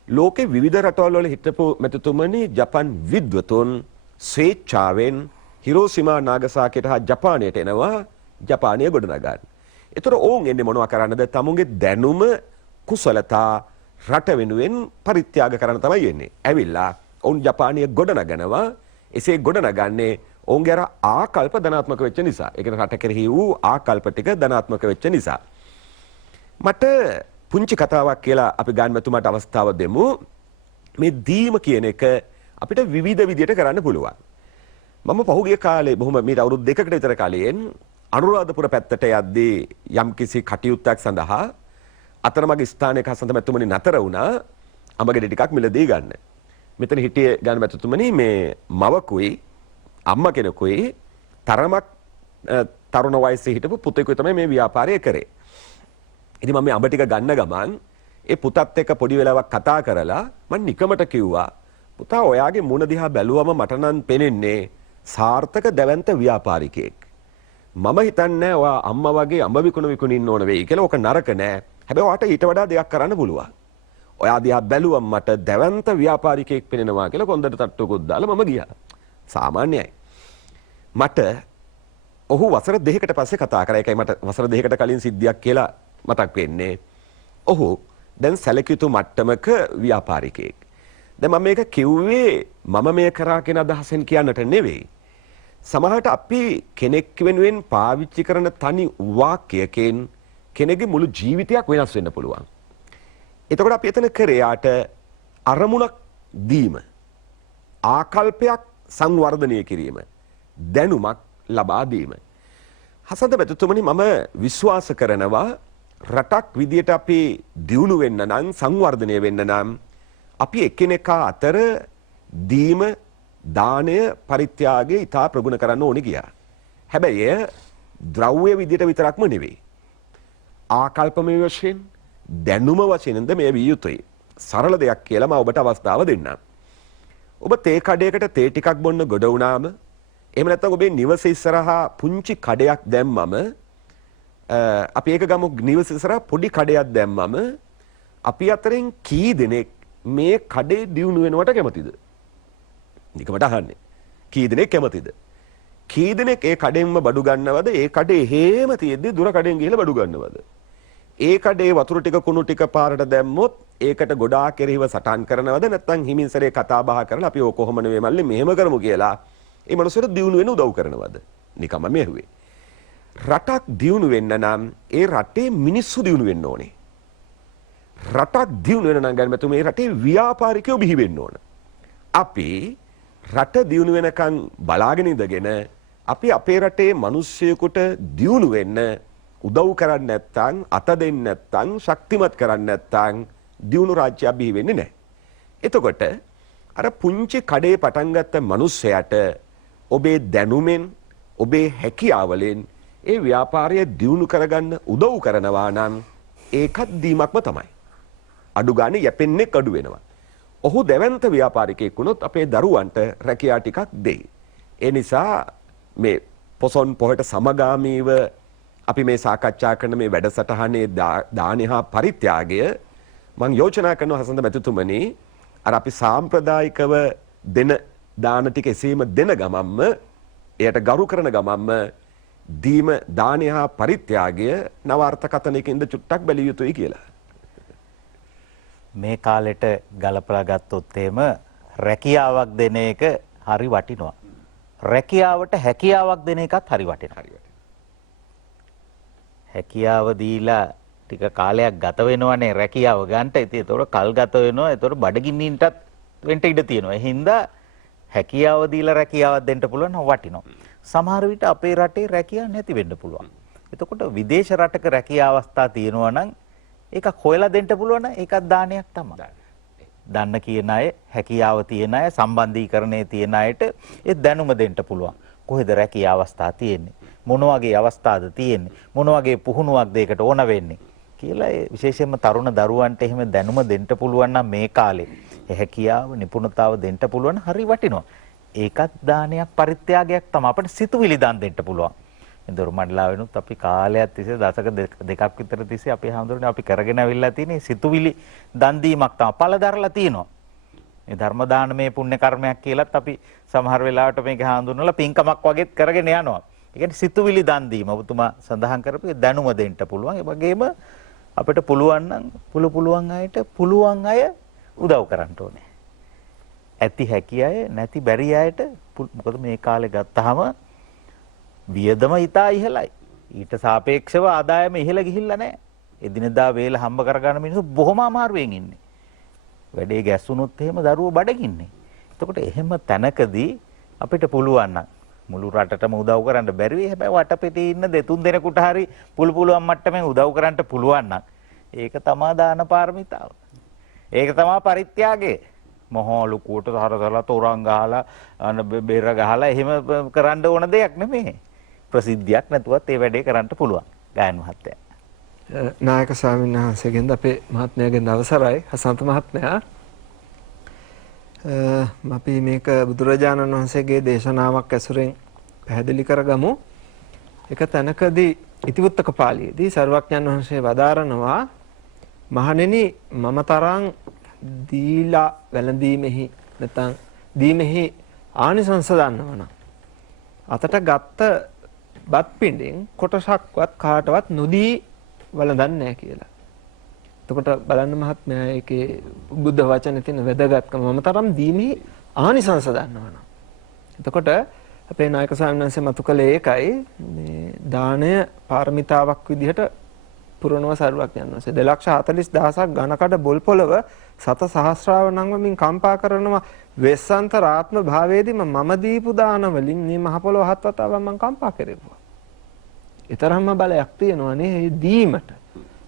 ලෝකේ විවිධ රටවල් වල හිටපු මෙතුමනි ජපන් විද්වතුන් ස්වේච්ඡාවෙන් හිරෝෂිමා නාගසාකියට හා ජපානයට එනවා ජපානය ගොඩනගන්න. ඒතර ඔවුන් එන්නේ මොනවා කරන්නද? තමුන්ගේ දැනුම කුසලතා රට වෙනුවෙන් පරිත්‍යාග කරන්න තමයි එන්නේ. ඇවිල්ලා ඔවුන් ජපානය ගොඩනගනවා. එසේ ගොඩනගන්නේ ඔවුන්ගේ අර ආකල්ප ධනාත්මක වෙච්ච නිසා. ඒ කියන්නේ රට කෙරෙහි වූ ආකල්ප ටික ධනාත්මක වෙච්ච නිසා. මට පුංචි කතාවක් කියලා අපි ගාන්මතුමාට අවස්ථාව දෙමු. මේ දීම කියන එක අපිට විවිධ විදියට කරන්න පුළුවන්. මම පහුගිය කාලේ බොහොම මීට අවුරුදු 2කට විතර කලින් අනුරාධපුර පැත්තට යද්දී යම්කිසි කටයුත්තක් සඳහා අතරමඟ ස්ථානයක හසන්ත මැතිතුමනි නතර වුණා අඹගෙඩි ටිකක් මිලදී ගන්න. මෙතන හිටියේ ගාන මැතිතුමනි මේ මවකුයි අම්මා කෙනෙකුයි තරමක් තරුණ වයසේ හිටපු පුතෙකුයි තමයි මේ ව්‍යාපාරය කරේ. ඉතින් මම මේ අඹ ටික ගන්න ගමන් ඒ පුතත් එක්ක පොඩි වෙලාවක් කතා කරලා මම නිකමට කිව්වා පුතා ඔයාගේ මුණ දිහා බැලුවම මට නම් පෙනෙන්නේ සාර්ථක දැවැන්ත ව්‍යාපාරිකයෙක්. මම හිතන්නේ ඔයා අම්මා වගේ අඹ විකුණින්න ඕන වෙයි කියලා. ඔක නරක නෑ. හැබැයි ඔයාට ඊට වඩා දෙයක් කරන්න පුළුවන්. ඔයා දිහා බැලුවම මට දැවැන්ත ව්‍යාපාරිකයෙක් පෙනෙනවා කියලා කොන්දට තට්ටුවකුත් දාලා මම ගියා. සාමාන්‍යයි. මට ඔහු වසර 2කට පස්සේ කතා කරා. ඒකයි මට වසර 2කට කලින් සිද්ධියක් කියලා මතක් වෙන්නේ. ඔහු දැන් සැලකිය යුතු මට්ටමක ව්‍යාපාරිකයෙක්. දැන් මම මේක කිව්වේ මම මේ කරා කියන අදහසෙන් කියන්නට නෙවෙයි. සමහරට අපි කෙනෙක් වෙනුවෙන් පාවිච්චි කරන තනි වාක්‍යයකින් කෙනෙකුගේ මුළු ජීවිතයක් වෙනස් වෙන්න පුළුවන්. එතකොට අපි එතන කරේ යාට අරමුණක් දීම, ආකල්පයක් සංවර්ධනය කිරීම, දැනුමක් ලබා දීම. හසන්ත මෙතුමනි මම විශ්වාස කරනවා රටක් විදියට අපි දියුණු වෙන්න නම් සංවර්ධනය වෙන්න නම් අපි එකිනෙකා අතර දීම, දානය, පරිත්‍යාගය ඉතා ප්‍රගුණ කරන්න ඕනේ ගියා. හැබැයි එය ද්‍රව්‍ය විදියට විතරක්ම නෙවෙයි. ආකල්පමය වශයෙන්, දැනුම වශයෙන්ද මේ විය යුතුයි. සරල දෙයක් කියලා මම ඔබට අවස්ථාව දෙන්නම්. ඔබ තේ කඩයකට තේ ටිකක් බොන්න ගොඩ වුණාම එහෙම නැත්නම් ඔබේ නිවස ඉස්සරහා පුංචි කඩයක් දැම්මම අපි ඒක ගමු නිවස ඉස්සරහා පොඩි කඩයක් දැම්මම අපි අතරින් කී දෙනෙක් මේ කඩේ දියුණු වෙනවට කැමතිද? නිකමට අහන්නේ. කී දෙනෙක් කැමතිද? කී දෙනෙක් ඒ කඩෙන්ම බඩු ගන්නවද? ඒ කඩේ හේම තියෙද්දි දුර කඩෙන් ගිහලා බඩු ගන්නවද? ඒ කඩේ වතුර ටික කුණු ටික පාරට දැම්මොත් ඒකට ගොඩාක් කෙරෙහිව සටන් කරනවද? නැත්නම් හිමින් සරේ කතා බහ කරලා අපි ඕක කොහොම නෙවෙයි මල්ලි මෙහෙම කරමු කියලා ඒ මනුස්සයට දියුණු වෙන්න උදව් කරනවද? නිකම්ම මෙහුවේ. රටක් දියුණු වෙන්න නම් ඒ රටේ මිනිස්සු දියුණු වෙන්න ඕනේ. රටක් දියුණු වෙන නම් ගන්න මේ රටේ ව්‍යාපාරිකයෝ බිහි වෙන්න ඕන. අපි රට දියුණු වෙනකන් බලාගෙන ඉඳගෙන අපි අපේ රටේ මිනිස්සුයෙකුට දියුණු වෙන්න උදව් කරන්නේ නැත්නම් අත දෙන්නේ නැත්නම් ශක්තිමත් කරන්නේ නැත්නම් දියුණු රාජ්‍යයක් බිහි වෙන්නේ නැහැ. එතකොට අර පුංචි කඩේ පටන් ගත්ත මිනිස්සයාට ඔබේ දැනුමෙන් ඔබේ හැකියාවලෙන් ඒ ව්‍යාපාරය දියුණු කරගන්න උදව් කරනවා නම් ඒකත් දීමක්ම තමයි. අඩු ගානේ යැපෙන්නේ අඩු වෙනවා. ඔහු දැවැන්ත ව්‍යාපාරිකයෙක් වුණොත් අපේ දරුවන්ට රැකියා ටිකක් දෙයි. ඒ නිසා මේ පොසොන් පොහට සමගාමීව අපි මේ සාකච්ඡා කරන මේ වැඩසටහනේ දානය හා පරිත්‍යාගය මම යෝජනා කරනවා හසන්ත මැතිතුමනි අර අපි සාම්ප්‍රදායිකව දෙන දාන ටික එසේම දෙන ගමම්ම එයට ගරු කරන ගමම්ම දීම දානය හා පරිත්‍යාගය නව අර්ථකථනයකින්ද චුට්ටක් බැලිය යුතුයි කියලා. මේ කාලෙට ගලපලා ගත්තොත් එහෙම රැකියාවක් දෙන එක හරි වටිනවා. රැකියාවට හැකියාවක් දෙන එකත් හරි වටිනවා. හැකියාව දීලා ටික කාලයක් ගත වෙනවනේ රැකියාව ගන්නට. ඉතින් ඒතකොට කල් ගත වෙනවා. ඒතකොට බඩගින්නින්ටත් වෙන්න ඉඩ තියෙනවා. ඒ හින්දා හැකියාව දීලා රැකියාවක් දෙන්න පුළුවන් වටිනවා. සමහර විට අපේ රටේ රැකියාව නැති වෙන්න පුළුවන්. එතකොට විදේශ රටක රැකියා අවස්ථා තියෙනවා නම් ඒක හොයලා දෙන්න පුළුවන් නම් ඒකත් දානයක් තමයි. දන්න කියන අය, හැකියාව තියෙන අය, සම්බන්ධීකරණයේ තියෙන අයට ඒ දැනුම දෙන්න පුළුවන්. කොහෙද රැකියා අවස්ථා තියෙන්නේ? මොන වගේ අවස්ථාද තියෙන්නේ? මොන වගේ පුහුණුවක්ද ඒකට ඕන වෙන්නේ? කියලා ඒ විශේෂයෙන්ම තරුණ දරුවන්ට එහෙම දැනුම දෙන්න පුළුවන් නම් මේ කාලේ ඒ හැකියාව, නිපුණතාව දෙන්න පුළුවන් හරි වටිනවා. ඒකත් දානයක් පරිත්‍යාගයක් තමයි. අපිට සිතුවිලි දාන් දෙන්න පුළුවන්. මේ දොරමඩලා වෙනුත් අපි කාලයක් තිස්සේ දශක දෙකක් විතර තිස්සේ අපි හඳුරන්නේ අපි කරගෙන අවිල්ලා තියෙන සිතුවිලි දන් දීමක් තමයි. පළදරලා තියෙනවා. මේ ධර්ම දානමය පුණ්‍ය කර්මයක් කියලාත් අපි සමහර වෙලාවට මේක හඳුන්වලා පින්කමක් වගේත් කරගෙන යනවා. ඒ කියන්නේ සිතුවිලි දන් දීම ඔබතුමා සඳහන් කරපු දැනුම දෙන්න පුළුවන්. ඒ වගේම අපිට පුළුවන් නම් පුළුවන් අයට පුළුවන් අය උදව් කරන්න ඕනේ. ඇති හැකි අය නැති බැරි අයට මොකද මේ කාලේ ගත්තාම වියදම ඉතා ඉහළයි. ඊට සාපේක්ෂව ආදායම ඉහළ ගිහිල්ලා නැහැ. එදිනෙදා වේල හම්බ කරගන්න මිනිස්සු බොහොම අමාරුවෙන් ඉන්නේ. වැඩේ ගැස්සුනොත් එහෙම දරුවෝ බඩගින්නේ. එතකොට එහෙම තැනකදී අපිට පුළුවන් නම් මුළු රටටම උදව් කරන්න බැරි වෙයි. හැබැයි වටපිටේ ඉන්න දෙතුන් දෙනෙකුට හරි පුළුවන් මට්ටමේ උදව් කරන්න පුළුවන් නම් ඒක තමයි දාන පාරමිතාව. ඒක තමයි පරිත්‍යාගය. මොහොලු කුට හරසලා තොරන් ගහලා බෙර ගහලා එහෙම කරන්න ඕන දෙයක් නෙමෙයි. ප්‍රසිද්ධියක් නැතුවත් ඒ වැඩේ කරන්න පුළුවන්. ගායන මහත්තයා. නායක ස්වාමීන් වහන්සේගෙන්ද අපේ මහත්මයාගෙන් අවසරයි හසන්ත මහත්මයා. අපි මේක බුදුරජාණන් වහන්සේගේ දේශනාවක් ඇසුරෙන් පැහැදිලි කරගමු. එක තැනකදී ඉතිවුත්තක පාළියේදී සර්වඥයන් වහන්සේ වදාරනවා මහණෙනි මම තරම් දීලා වැළඳීමෙහි නැත්නම් දීමෙහි ආනිසංස දන්නවනම් අතට ගත්ත බත් පිඬෙන් කොටසක්වත් කාටවත් නොදී වළඳන්නේ නැහැ කියලා. එතකොට බලන්න මහත්මයා ඒකේ බුද්ධ වචනේ තියෙන වැදගත්කම මම තරම් දීමේ ආනිසංස දන්නවනම්. එතකොට අපේ නායක ස්වාමීන් වහන්සේ මතු කළේ ඒකයි මේ දාණය පාරමිතාවක් විදිහට පුරනවා සර්වඥයන් වහන්සේ 2,40,000ක් ඝනකඩ බොල් පොළව සත සහස්‍රාවණංගමින් කම්පා කරනවා වෙස්සන්තරාත්ම භාවයේදී මම දීපු දාන වලින් මේ මහ පොළොව හත් වතාවක් මම කම්පා කෙරෙව්වා. ඊතරම්ම බලයක් තියෙනවා නේ මේ දීමට.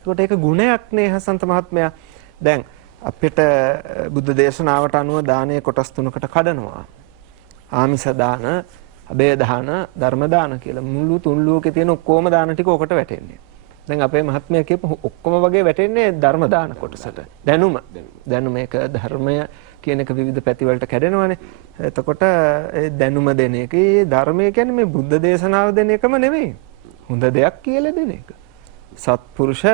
ඒකට ඒක ගුණයක් නේ හසන්ත මහත්මයා. දැන් අපිට බුද්ධ දේශනාවට අනුව දානයේ කොටස් තුනකට කඩනවා. ආමිස දාන, අබේ දාන, ධර්ම දාන කියලා. මුළු තුන් ලෝකේ තියෙන ඔක්කොම දාන ටික ඔකට වැටෙන්නේ. දැන් අපේ මහත්මයා කියපු ඔක්කොම වගේ වැටෙන්නේ ධර්ම දාන කොටසට. දැනුම ඒක ධර්මය කියන එක විවිධ පැති වලට කැඩෙනවානේ. එතකොට ඒ දැනුම දෙන එක, ඒ ධර්මය කියන්නේ මේ බුද්ධ දේශනාව දෙන එකම නෙමෙයි. හොඳ දෙයක් කියලා දෙන එක. සත්පුරුෂ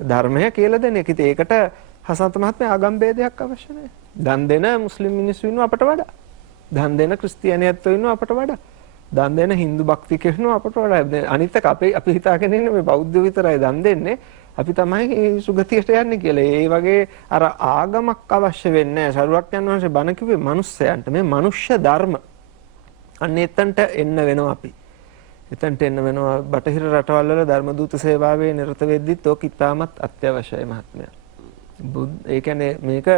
ධර්මය කියලා දෙන එක. ඉතින් ඒකට හසන්ත මහත්මයා ආගම් ભેදයක් අවශ්‍ය නැහැ. දන් දෙන මුස්ලිම් මිනිස්සු ඉන්නවා අපට වඩා. දන් දෙන ක්‍රිස්තියානියත්වෝ ඉන්නවා අපට වඩා. දන් දෙන Hindu භක්තිකයෝ ඉන්නවා අපට වඩා. අනිත් එක අපි හිතාගෙන ඉන්නේ මේ බෞද්ධ විතරයි දන් දෙන්නේ. අපි තමයි සුගතියට යන්නේ කියලා. ඒ වගේ අර ආගමක් අවශ්‍ය වෙන්නේ නැහැ. සරුවක්යන් වහන්සේ බණ කිව්වේ මිනිස්සයන්ට. මේ මනුෂ්‍ය ධර්ම. අන්න එතනට එන්න වෙනවා අපි. එතනට එන්න වෙනවා බටහිර රටවල් වල ධර්ම දූත සේවාවේ නිරත වෙද්දිත් ඕක ඉතාමත් අත්‍යවශ්‍යයි මහත්මයා. ඒ කියන්නේ මේක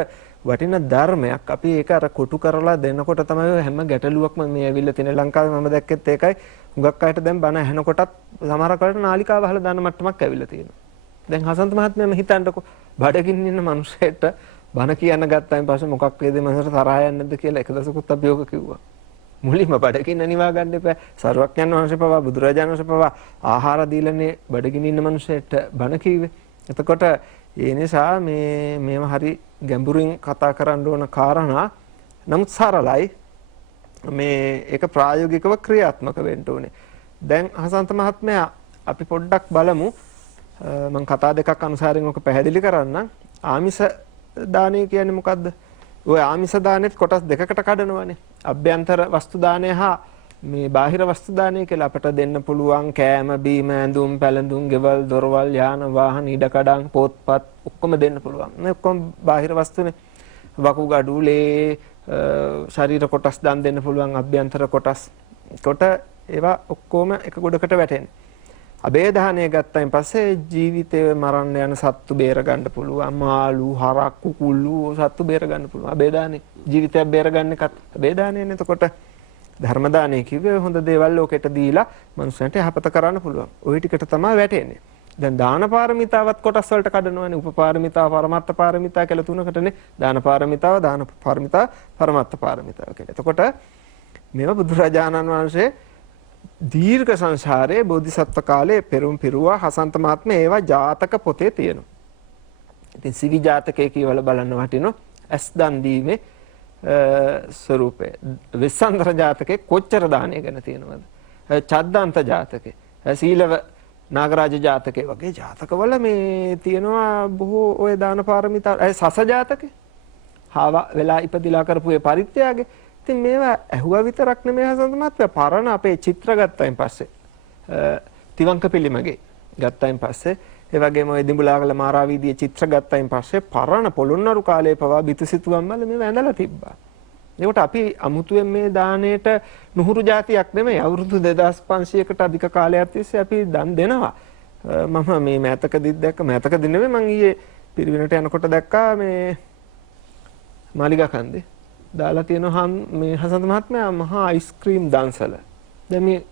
වටින ධර්මයක්. අපි ඒක අර කොටු කරලා දෙනකොට තමයි හැම ගැටලුවක්ම මේ ඇවිල්ලා තියෙන. ලංකාවේ මම දැක්කෙත් ඒකයි. හුඟක් අයට දැන් බණ ඇහෙනකොටත් සමහර කාලට නාලිකාව අහලා දාන මට්ටමක් ඇවිල්ලා තියෙනවා. දැන් හසන්ත මහත්මයාම හිතන්නකො බඩගින්න ඉන්න මිනිස්සෙට බණ කියන්න ගත්තායින් පස්සේ මොකක් වේද මනසට තරහා යන්නේ නැද්ද කියලා එක දවසකුත් අපි ඕක කිව්වා. මුලින්ම බඩගින්න නිවා ගන්න එපා. සරුවක්ඥන් වහන්සේ පවා බුදුරජාණන් වහන්සේ පවා ආහාර දීලානේ බඩගින්න ඉන්න මිනිස්සෙට බණ කිව්වේ. එතකොට ඒ නිසා මේව හරි ගැඹුරින් කතා කරන්න ඕන කාරණා. නමුත් සරලයි. ඒක ප්‍රායෝගිකව ක්‍රියාත්මක වෙන්න ඕනේ. දැන් හසන්ත මහත්මයා අපි පොඩ්ඩක් බලමු. මම කතා දෙකක් අනුසාරයෙන් ඔක පැහැදිලි කරන්නම්. ආමිෂ දානය කියන්නේ මොකද්ද? ඔය ආමිෂ දානෙත් කොටස් දෙකකට කඩනවානේ. අභ්‍යන්තර වස්තු දානය හා මේ බාහිර වස්තු දානය කියලා අපට දෙන්න පුළුවන් කෑම බීම ඇඳුම් පැළඳුම් ගෙවල් දොරවල් යාන වාහන ඉඩකඩම් පොත්පත් ඔක්කොම දෙන්න පුළුවන්. මේ ඔක්කොම බාහිර වස්තුනේ. වකුගඩු ලේ ශරීර කොටස් දන් දෙන්න පුළුවන් අභ්‍යන්තර කොටස්. කොට ඒවා ඔක්කොම එක ගොඩකට වැටෙන්නේ. අබේදානය ගත්තයින් පස්සේ ජීවිතේ මරන්න යන සත්තු බේර ගන්න පුළුවන්. මාළු, හරක්, කුකුල්ලු සත්තු බේර ගන්න පුළුවන්. අබේදානේ ජීවිතයක් බේර ගන්න එකත් අබේදානේනේ. එතකොට ධර්ම දානය කිව්වේ හොඳ දේවල් ලෝකෙට දීලා මනුස්සයන්ට යහපත කරන්න පුළුවන්. ওই ටිකට තමයි වැටෙන්නේ. දැන් දාන පාරමිතාවත් කොටස් වලට කඩනවානේ. උපපාරමිතාව, පරමත්ත පාරමිතාව කියලා තුනකටනේ. දාන පාරමිතාව, දාන පාරමිතාව, පරමත්ත පාරමිතාව කියලා. එතකොට මේවා බුදුරජාණන් වහන්සේ දීර්ඝ සංසාරයේ බෝධිසත්ව කාලයේ පෙරම් පිරුවා. හසන්ත මහත්මයා ඒවා ජාතක පොතේ තියෙනවා. ඉතින් සිවි ජාතකයේ කියවල බලන්න වටිනවා. ඇස් දන් දීමේ ස්වරූපය. විස්සන්තර ජාතකයේ කොච්චර දානය ගැන තියෙනවද? චද්දන්ත ජාතකේ, සීලව නාගරාජ ජාතකේ වගේ ජාතකවල මේ තියෙනවා බොහෝ ඔය දාන පාරමිතා. සස ජාතකේ හාව වෙලා ඉපදිලා කරපු ඒ පරිත්‍යාගේ. ඉතින් මේවා ඇහුවා විතරක් නෙමෙයි හසන්ත මහත්මයා. පරණ අපේ චිත්‍ර ගත්තයින් පස්සේ තිවංක පිළිමගේ ගත්තයින් පස්සේ ඒ වගේම ඔය දිඹුලාගල මාරාවීදියේ චිත්‍ර ගත්තයින් පස්සේ පරණ පොළොන්නරු කාලයේ පවා බිතුසිතුවම් වල මේවා ඇඳලා තිබ්බා. ඒකට අපි අමුතුවෙන් මේ දාණයට නුහුරු જાතියක් නෙමෙයි. අවුරුදු 2500කට අධික කාලයක් තිස්සේ අපි දන් දෙනවා. මම මේ මෑතකදිත් දැක්ක මෑතකදී නෙමෙයි මං ඊයේ පිරිවෙනට යනකොට දැක්කා මේ මාලිගා කන්දේ දාලා තියෙනවා මේ හසන්ත මහත්මයා මහා අයිස්ක්‍රීම් දන්සල. දැන් මේ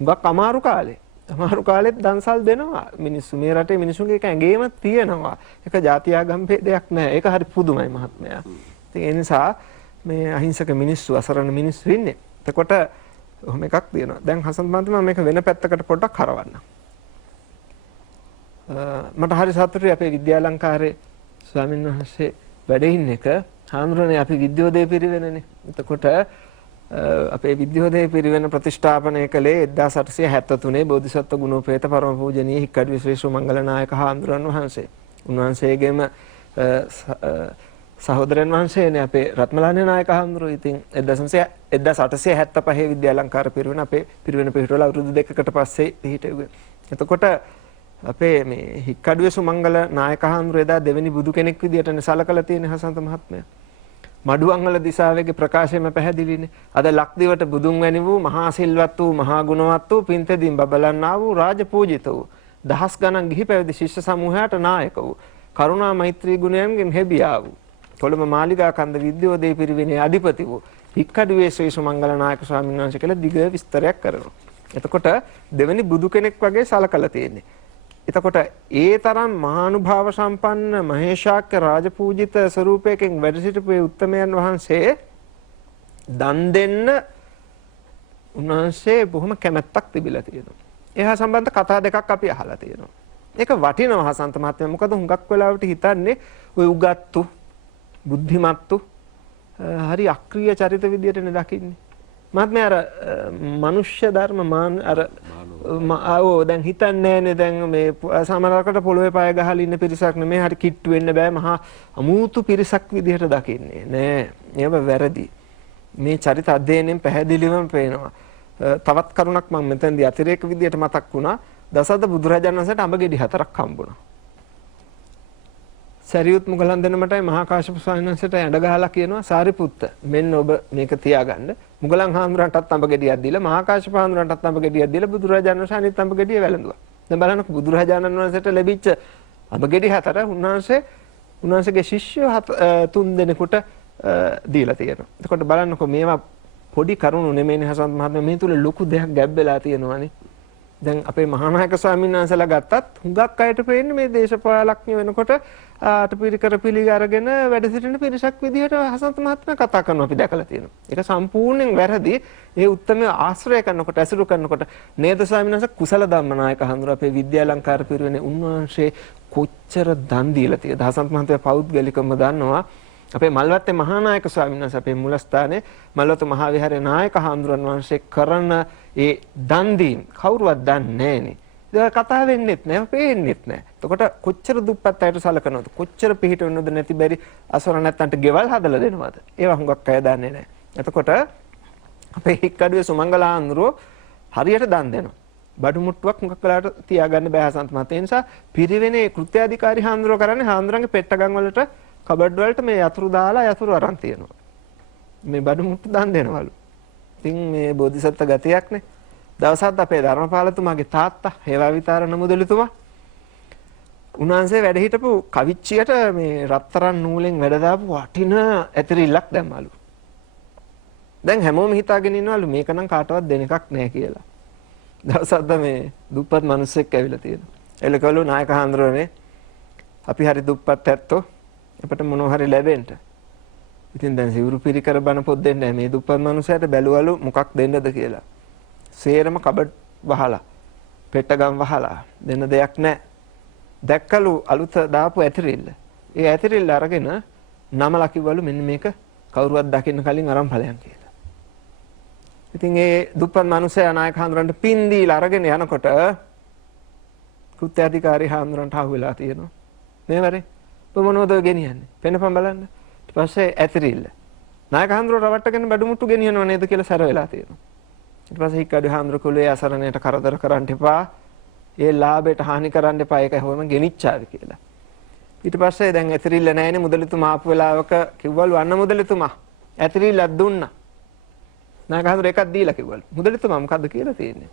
හුඟක් අමාරු කාලෙත් දන්සල් දෙනවා මිනිස්සු. මේ රටේ මිනිස්සුන්ගේ එක ඇඟේම තියෙනවා. ඒක ಜಾති ආගම් ભેදයක් නැහැ. ඒක හරි පුදුමයි මහත්මයා. ඉතින් ඒ නිසා මේ අහිංසක මිනිස්සු අසරණ මිනිස්සු ඉන්නේ. එතකොට ඔහොම එකක් තියෙනවා. දැන් හසන්ත මහත්මයා මේක වෙන පැත්තකට පොඩ්ඩක් හරවන්න. මට හරි සතුටුයි අපේ විද්‍යාලංකාරයේ ස්වාමීන් වහන්සේ වැඩ ඉන්න එක. හාමුදුරනේ අපි විද්‍යෝදය පිරිවෙනනේ. එතකොට අපේ විද්‍යෝදය පිරිවෙන ප්‍රතිෂ්ඨාපනය කළේ 1873 බෝධිසත්ව ගුණෝපේත පරම පූජනීය හික්කඩුවේ ශ්‍රී සුමංගල නායක හාමුදුරන් වහන්සේ. උන්වහන්සේගේම සහෝදරයන් වහන්සේනේ අපේ රත්මලානේ නායක හාමුදුරුවෝ. ඉතින් 1875 විද්‍යාලංකාර පිරිවෙන අපේ පිරිවෙන පිහිටවල අවුරුදු දෙකකට පස්සේ පිහිටුවේ. එතකොට අපේ මේ හික්කඩුවේ සුමංගල නායක හාමුදුරුවෝ එදා දෙවෙනි බුදු කෙනෙක් විදියටනේ සලකලා තියෙන හසන්ත මහත්මයා. මඩුවන්වල දිසාවේගේ ප්‍රකාශයම පැහැදිලිනේ. අද ලක්දිවට බුදුන් වැනි වූ මහා සිල්වත් වූ මහා ගුණවත් වූ පින්තෙදින් බබලන්නා වූ රාජපූජිත වූ දහස් ගණන් ගිහි පැවිදි ශිෂ්‍ය සමූහයට නායක වූ කරුණා මෛත්‍රී ගුණයන්ගෙන් හෙබියා වූ කොළඹ මාලිගා කන්ද විද්‍යෝදය පිරිවෙනේ අධිපති වූ හික්කඩුවේ ශ්‍රී සුමංගල නායක ස්වාමීන් වහන්සේ කියලා දිග විස්තරයක් කරනවා. එතකොට දෙවෙනි බුදු කෙනෙක් වගේ සලකලා තියෙන්නේ. එතකොට ඒ තරම් මහානුභාව සම්පන්න මහේශාක්‍ය රාජපූජිත ස්වරූපයකින් වැඩ සිටපු උත්තමයන් වහන්සේ දන් දෙන්න උන්වහන්සේ බොහොම කැමැත්තක් තිබිලා තියෙනවා. ඒහා සම්බන්ධ කතා දෙකක් අපි අහලා තියෙනවා. ඒක වටිනවා හසන්ත මහත්මයා. මොකද හුඟක් වෙලාවට හිතන්නේ ඔය උගත්තු බුද්ධිමත්තු හරි අක්‍රීය චරිත විදියටනේ දකින්නේ. මහත්මයා අර මනුෂ්‍ය ධර්ම දැන් හිතන්නේ නෑනේ දැන් මේ සමහරකට පොළොවේ පය ගහලා ඉන්න පිරිසක් නෙමෙයි. හරි කිට්ටු වෙන්න බෑ. මහා අමුතු පිරිසක් විදිහට දකින්නේ නෑ. ඒව වැරදි. මේ චරිත අධ්‍යයනයෙන් පැහැදිලිවම පේනවා. තවත් කරුණක් මම මෙතනදී අතිරේක විදියට මතක් වුණා. දසද බුදුරජාණන් වහන්සේට අඹ ගෙඩි 4ක් හම්බුණා. සරියුත් මුගලන් දෙනමටයි මහා කාශ්‍යප ස්වාමීන් වහන්සේට ඇඬ ගහලා කියනවා සාරිපුත්ත මෙන්න ඔබ මේක තියාගන්න. මුගලන් හාමුදුරන්ටත් අඹ ගෙඩියක් දීලා මහා කාශ්‍යප හාමුදුරන්ටත් අඹ ගෙඩියක් දීලා බුදුරජාණන් වහන්සේ අනිත් අඹ ගෙඩිය වැළඳුවා. දැන් බලන්නකො බුදුරජාණන් වහන්සේට ලැබිච්ච අඹ ගෙඩි 4 උන්වහන්සේගේ ශිෂ්‍යයෝ 3 දෙනෙකුට දීලා තියෙනවා. එතකොට බලන්නකො මේවා පොඩි කරුණු නෙමෙයිනේ හසන්ත මහත්මයා, මේ තුල ලොකු දෙයක් ගැබ් වෙලා තියෙනවානේ. දැන් අපේ මහානායක ස්වාමීන් වහන්සේලා ගත්තත් හුඟක් අයට පේන්නේ මේ දේශපාලඥ වෙනකොට අටපිරිකර පිළිග අරගෙන වැඩ සිටින පිරිසක් විදිහට හසන්ත මහත්මයා කතා කරනවා අපි දැකලා තියෙනවා. ඒක සම්පූර්ණයෙන් වැරදි. ඒ උත්තරම ආශ්‍රය කරනකොට ඇසුරු කරනකොට නේද ස්වාමීන් වහන්සේ කුසල ධම්මනායක හඳුර අපේ විද්‍යාලංකාර පිරිවෙනේ උන්වහන්සේ කොච්චර දන් දීලා තියෙද. හසන්ත මහත්මයා පෞද්ගලිකවම දන්නවා. අපේ මල්වත්තේ මහානායක ස්වාමීන් වහන්සේ අපේ මූලස්ථානයේ මල්වත්ත මහා විහාරයේ නායක හඳුරන් වහන්සේ කරන ඒ දන් දීම් කවුරුවත් දන්නේ නැහනේ. ඒක කතා වෙන්නෙත් නැහැ, පේන්නෙත් නැහැ. එතකොට කොච්චර දුප්පත් අයට සලකනවද? කොච්චර පිහිට වෙනවද නැති බැරි අසවර නැත්තන්ට ගෙවල් හදලා දෙනවද? ඒවා හුඟක් අය දන්නේ නැහැ. එතකොට අපේ හික්කඩුවේ සුමංගල ආන්දරෝ හරියට දන් දෙනවා. බඩු මුට්ටුවක් හුඟක් වෙලාට තියාගන්න බෑ හසන්ත මහත්තයා. ඒ නිසා පිරිවෙනේ කෘත්‍යාධිකාරී හාමුදුරුවෝ කරන්නේ හාමුදුරන්ගේ පෙට්ටගම් වලට කබඩ් වලට මේ යතුරු දාලා යතුරු අරන් තියනවා. මේ බඩු මුට්ටු දන් දෙනවලු. ඉතින් මේ බෝධිසත්ව ගතියක්නේ. දවසක් අපේ ධර්මපාලතුමාගේ තාත්තා හේවාවිතාරණ මුදලිතුමා උන්වහන්සේ වැඩ හිටපු කවිච්චියට මේ රත්තරන් නූලෙන් වැඩ දාපු වටින ඇතිරිල්ලක් දැම්මලු. දැන් හැමෝම හිතාගෙන ඉන්නවලු මේක නම් කාටවත් දෙන එකක් නෑ කියලා. දවසක් මේ දුප්පත් මිනිස්සෙක් ඇවිල්ලා තියෙනවා. එලකවලු නායක හාමුදුරනේ අපි හරි දුප්පත් ඇත්තෝ අපිට මොනවා හරි ලැබෙන්න. ඉතින් දැන් සිවුරු පිරිකර බණ පොත් දෙන්නේ මේ දුප්පත් මිනිසයාට බැලුවලු මොකක් දෙන්නද කියලා. සේරම කබඩ් වහලා පෙට්ටගම් වහලා දෙන්න දෙයක් නැහැ. දැක්කලු අලුත දාපු ඇතිරිල්ල. ඒ ඇතිරිල්ල අරගෙන නමලා කිව්වලු මෙන්න මේක කවුරුවත් දකින්න කලින් අරන් ඵලයන් කියලා. ඉතින් ඒ දුප්පත් මිනිසයා නායක හාමුදුරන්ට පින් දීලා අරගෙන යනකොට කෘත්‍යාධිකාරී හාමුදුරන්ට අහු වෙලා තියෙනවා. මේ වරේ ඔබ මොනවද ගෙනියන්නේ? පෙන්නපන් බලන්න. ඊට පස්සේ ඇතිරිල්ල. නායක හාමුදුරුවෝ රවට්ටගෙන බඩු මුට්ටු ගෙනියනව නේද කියලා සැර වෙලා තියෙනවා. ඊට පස්සේ හික්කඩු හාමුදුරුවෝ කුලේ අසරණයට කරදර කරන්න එපා. ඒ ලාභයට හානි කරන්න එපා. ඒක හැමෝම ගෙනිච්චාවි කියලා. ඊට පස්සේ දැන් ඇතිරිල්ල නැහැනේ මුදලිතුමා ආපු වෙලාවක කිව්වලු අන්න මුදලිතුමා ඇතිරිල්ලක් දුන්නා. නායක හාමුදුරුවෝ එකක් දීලා කිව්වලු. මුදලිතුමා මොකද්ද කියලා තියෙන්නේ?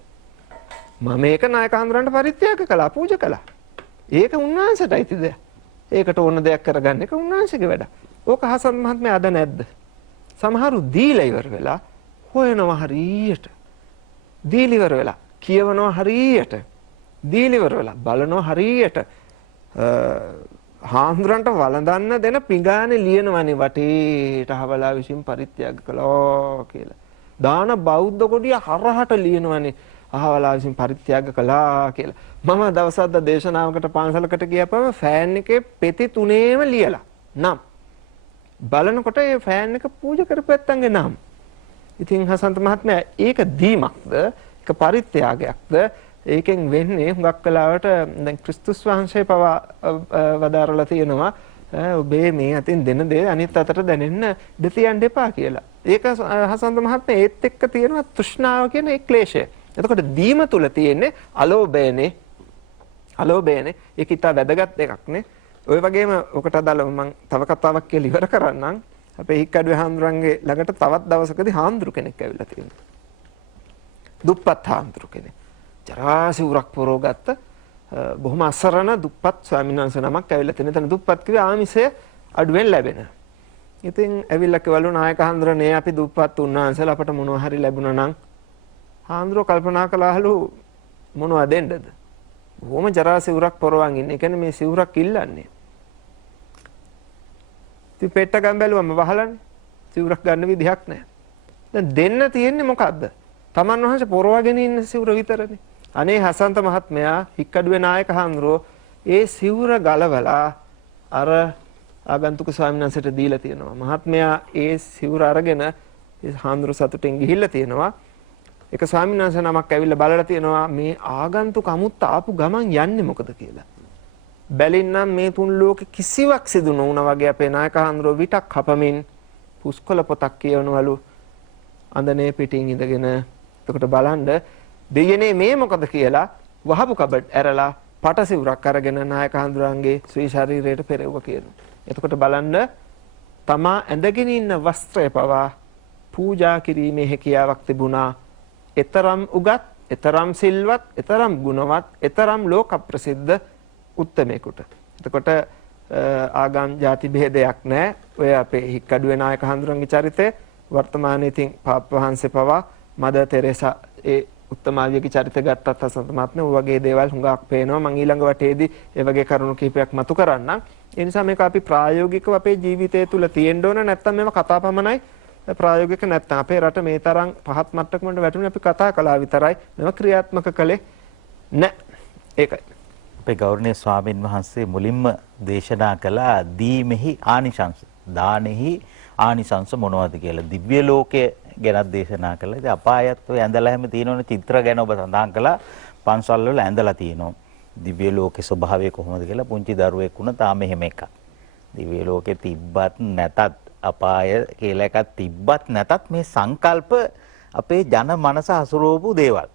මම මේක නායක හාමුදුරන්ට පරිත්‍යාග කළා, පූජා කළා. ඒක උන්වහන්සේටයි තියද? ඒකට ඕන දෙයක් කරගන්න එක උන්වහන්සේගේ වැඩ. ඕක හසන්ත මහත්මයා අද නැද්ද? සමහරු දීලා ඉවර වෙලා හොයනවා හරියට. දීලා ඉවර වෙලා කියවනවා හරියට. දීලා ඉවර වෙලා බලනවා හරියට. හාමුදුරන්ට වළඳන්න දෙන පිඟානේ ලියනවනේ වටේට හවලා විසින් පරිත්‍යාග කළා කියලා. දාන බෞද්ධ කොටිය හරහට ලියනවනේ අහවලා විසින් පරිත්‍යාග කළා කියලා. මම දවසක් දේශනාවකට පාන්සලකට ගියපම ෆෑන් එකේ පෙති තුනේම ලියලා නම් බලනකොට ඒ ෆෑන් එක පූජා කරපැත්තන්ගේ නම්. ඉතින් හසන්ත මහත්මයා ඒක දීමක්ද? ඒක පරිත්‍යාගයක්ද? ඒකෙන් වෙන්නේ හුඟක් වෙලාවට දැන් ක්‍රිස්තුස් වහන්සේ පවා වදාරලා තියෙනවා ඔබේ මේ අතින් දෙන දේ අනිත් අතට දැනෙන්න ඉඩ තියන්න එපා කියලා. ඒක හසන්ත මහත්මයා ඒත් එක්ක තියෙනවා තෘෂ්ණාව කියන ඒ ක්ලේශය. එතකොට දීම තුල තියෙන්නේ අලෝභයනේ. අලෝභයනේ. ඒක ඉතා වැදගත් එකක් නේ. ඔය වගේම ඔකට අදාළව මම තව කතාවක් කියලා ඉවර කරන්නම්. අපේ හික්කඩුවේ හාමුදුරන්ගේ ළඟට තවත් දවසකදී හාමුදුරු කෙනෙක් ඇවිල්ලා තියෙනවා. දුප්පත් හාමුදුරු කෙනෙක්. ජරා සිවුරක් පොරවගත්ත බොහොම අසරණ දුප්පත් ස්වාමීන් වහන්සේ නමක් ඇවිල්ලා තියෙන. එතන දුප්පත් කිව්වේ ආමිෂය අඩුවෙන් ලැබෙන. ඉතින් ඇවිල්ලා කිව්වලු නායක හාමුදුරනේ අපි දුප්පත් උන්වහන්සේලා අපට මොනවා හරි ලැබුණා නම් හාමුදුරුවෝ කල්පනා කළාලු මොනවද දෙන්නද? බොහොම ජරා සිවුරක් පොරවන් ඉන්නේ. ඒ කියන්නේ මේ සිවුරක් ඉල්ලන්නේ. ඉතින් පෙට්ටගම් බැලුවම වහලානේ. සිවුරක් ගන්න විදිහක් නැහැ. දැන් දෙන්න තියෙන්නේ මොකද්ද? තමන් වහන්සේ පොරවගෙන ඉන්න සිවුර විතරනේ. අනේ හසන්ත මහත්මයා හික්කඩුවේ නායක හාමුදුරුවෝ ඒ සිවුර ගලවලා අර ආගන්තුක ස්වාමීන් වහන්සේට දීලා තියෙනවා. මහත්මයා ඒ සිවුර අරගෙන ඒ හාමුදුරුවෝ සතුටින් ගිහිල්ලා තියෙනවා. එක ස්වාමීන් වහන්සේ නමක් ඇවිල්ලා බලලා තියෙනවා මේ ආගන්තුක අමුත්ත ආපු ගමන් යන්නේ මොකද කියලා. බැලින්නම් මේ තුන් ලෝකෙ කිසිවක් සිදු නොවුණා වගේ අපේ නායක හාමුදුරුවෝ විටක් කපමින් පුස්කොළ පොතක් කියවනවලු අඳනේ පිටින් ඉඳගෙන. එතකොට බලන්න දෙයනේ මේ මොකද කියලා වහපු කබඩ් ඇරලා පටසිවුරක් අරගෙන නායක හඳුරන්ගේ සුවි ශරීරයට පෙරෙව්ව කියනවා. එතකොට බලන්න තමා ඇඳගෙන ඉන්න වස්ත්‍රය පවා පූජා කිරීමේ හැකියාවක් තිබුණා. එතරම් උගත්, එතරම් සිල්වත්, එතරම් ගුණවත්, එතරම් ලෝක ප්‍රසිද්ධ උත්තමයෙකුට. එතකොට ආගම් ಜಾති භේදයක් නැහැ. ඔය අපේ හික්කඩුවේ නායක හඳුරන්ගේ චරිතය වර්තමානයේ ඉතින් පාප් වහන්සේ පවා මදර් තෙරේසා ඒ උත්තමාවියගේ චරිත ගත්තත් හසන්ත මහත්මයා ඔය වගේ දේවල් හුඟක් පේනවා. මම ඊළඟ වටේදී ඒ වගේ කරුණු කිහිපයක් මතු කරන්නම්. ඒ නිසා මේක අපි ප්‍රායෝගිකව අපේ ජීවිතය තුළ තියෙන්න ඕන. නැත්නම් මේවා කතා පමණයි ප්‍රායෝගික නැත්නම් අපේ රට මේ තරම් පහත් මට්ටමකට වැටුනේ අපි කතා කළා විතරයි. මේවා ක්‍රියාත්මක කළේ නැහැ. ඒකයි. අපේ ගෞරවනීය ස්වාමින් වහන්සේ මුලින්ම දේශනා කළා දීමෙහි ආනිශංස. දානෙහි ආනිශංස මොනවද කියලා. දිව්‍ය ලෝකයේ ගැන දේශනා කළා. ඉතින් අපායත් ඔය ඇඳලා හැම තියෙනවනේ චිත්‍ර ගැන ඔබ සඳහන් කළා. පන්සල් වල ඇඳලා තියෙනවා. දිව්‍ය ලෝකේ ස්වභාවය කොහොමද කියලා පුංචි දරුවෙක් වුණා තාම එහෙම එකක්. දිව්‍ය ලෝකේ තිබ්බත් නැතත් අපාය කියලා එකක් තිබ්බත් නැතත් මේ සංකල්ප අපේ ජන මනස හසුරුවපු දේවල්.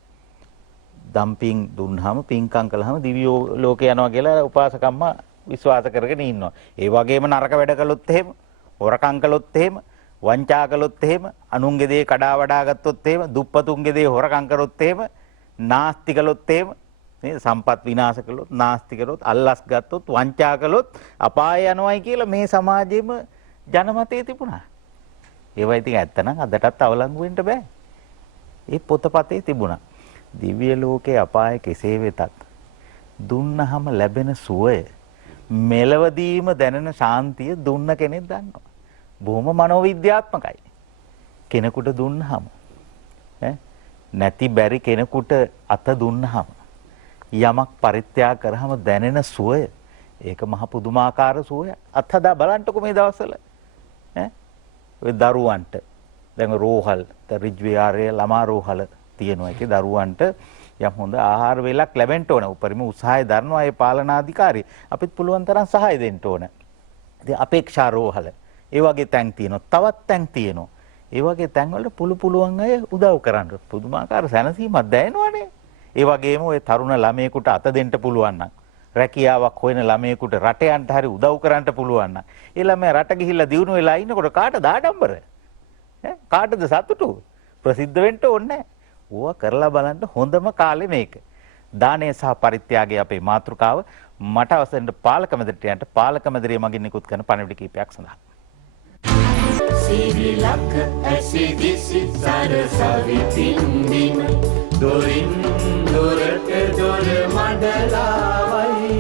දම්පින් දුන්නාම පින්කම් කළාම දිව්‍ය ලෝකේ යනවා කියලා උපාසකම්ම විශ්වාස කරගෙන ඉන්නවා. ඒ වගේම නරක වැඩ කළොත් එහෙම, හොරකම් කළොත් එහෙම, වංචා කළොත් එහෙම, අනුන්ගේ දේ කඩා වඩා ගත්තොත් එහෙම, දුප්පතුන්ගේ දේ හොරකම් කරොත් එහෙම, නාස්ති කළොත් එහෙම, මේ සම්පත් විනාශ කළොත්, නාස්ති කළොත්, අල්ලස් ගත්තොත්, වංචා කළොත් අපාය යනවායි කියලා මේ සමාජයේම ජනමතයේ තිබුණා. ඒවා ඉතින් ඇත්තනම් අදටත් අවලංගු වෙන්න බෑ. ඒ පොතපතේ තිබුණා. දිව්‍ය ලෝකේ අපාය කෙසේ වෙතත් දුන්නහම ලැබෙන සුවය, මෙලවදීම දැනෙන ශාන්තිය දුන්න කෙනෙක් දන්නවා. බොහොම මනෝවිද්‍යාත්මකයි. කෙනෙකුට දුන්නහම නැති බැරි කෙනෙකුට අත දුන්නහම යමක් පරිත්‍යාග කරාම දැනෙන සුවය, ඒක මහ පුදුමාකාර සුවයක්. අත්හදා බලන්නකො මේ දවස්වල. ඔය දරුවන්ට දැන් රෝහල්, රිජ්විආරයේ ළමා රෝහල තියෙනවා. ඒකේ දරුවන්ට යම් හොඳ ආහාර වේලක් ලැබෙන්න ඕන. උපරිම උත්සාහය දරනවා ඒ පාලනාධිකාරී. අපිත් පුළුවන් තරම් සහාය දෙන්න ඕන. ඉතින් අපේක්ෂා රෝහල ඒ වගේ තැන් තියෙනවා. තවත් තැන් තියෙනවා. ඒ වගේ තැන් වලට පුළුවන් අය උදව් කරන්න. පුදුමාකාර සැනසීමක් දැනෙනවනේ. ඒ වගේම ඔය තරුණ ළමයෙකුට අත දෙන්න පුළුවන් නම්, රැකියාවක් හොයන ළමයෙකුට රට යන්න හරි උදව් කරන්න පුළුවන් නම්, ඒ ළමයා රට ගිහිල්ලා දිනු වෙලා ඉන්නකොට කාටද ආඩම්බර? කාටද සතුටු? ප්‍රසිද්ධ වෙන්න ඕනේ නැහැ. ඕවා කරලා බලන්න හොඳම කාලේ මේක. දානය සහ පරිත්‍යාගය අපේ මාතෘකාව. මට අවසන් පාලක මැදිරියට යන්න පාලක මැදිරිය මගින් නිකුත් කරන පණිවිඩ කීපයක් සඳහා. සිරිලක ඇසිදිසි සරසවි පින්දිම දොරින් දොරට දොර මඩලාවයි.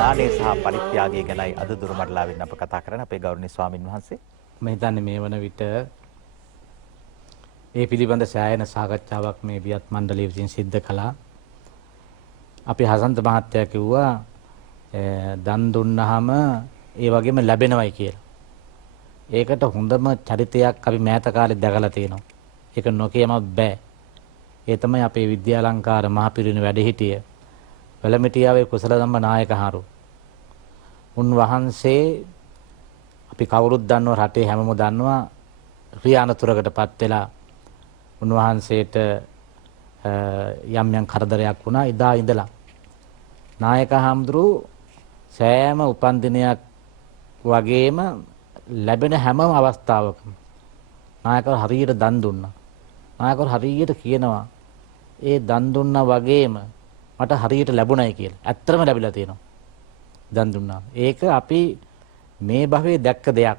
දානය සහ පරිත්‍යාගය ගැනයි අද දුරමඩලාවෙන් අප කතා කරන අපේ ගෞරවනීය ස්වාමින් වහන්සේ. මම හිතන්නේ මේ වන විට ඒ පිළිබඳ සෑහෙන සාකච්ඡාවක් මේ වියත් මණ්ඩලය විසින් සිද්ධ කළා. අපි හසන්ත මහත්තයා කිව්වා දන් දුන්නාම ඒ වගේම ලැබෙනවයි කියලා. ඒකට හොඳම චරිතයක් අපි මෑත කාලේ දැකලා තියෙනවා. ඒක නොකියම බෑ. ඒ තමයි අපේ විද්‍යාලංකාර මහපිරින වැඩහිටිය වැලමිටියාවේ කුසල ධම්ම නායක හාරු. උන්වහන්සේ අපි කවුරුත් දන්නවා, රටේ හැමෝම දන්නවා, ක්‍රියානතුරකටපත් වෙලා උන්වහන්සේට යම් කරදරයක් වුණා. ඉදා ඉඳලා නායක හාමුදුරුවෝ සෑම උපන්දිනයක් වගේම ලැබෙන හැම අවස්ථාවකම නායකව හරියට දන් දුන්නා. නායකව හරියට කියනවා ඒ දන් දුන්නා වගේම මට හරියට ලැබුණයි කියලා. ඇත්තටම ලැබිලා තියෙනවා දන් දුන්නා. ඒක අපි මේ භවයේ දැක්ක දෙයක්.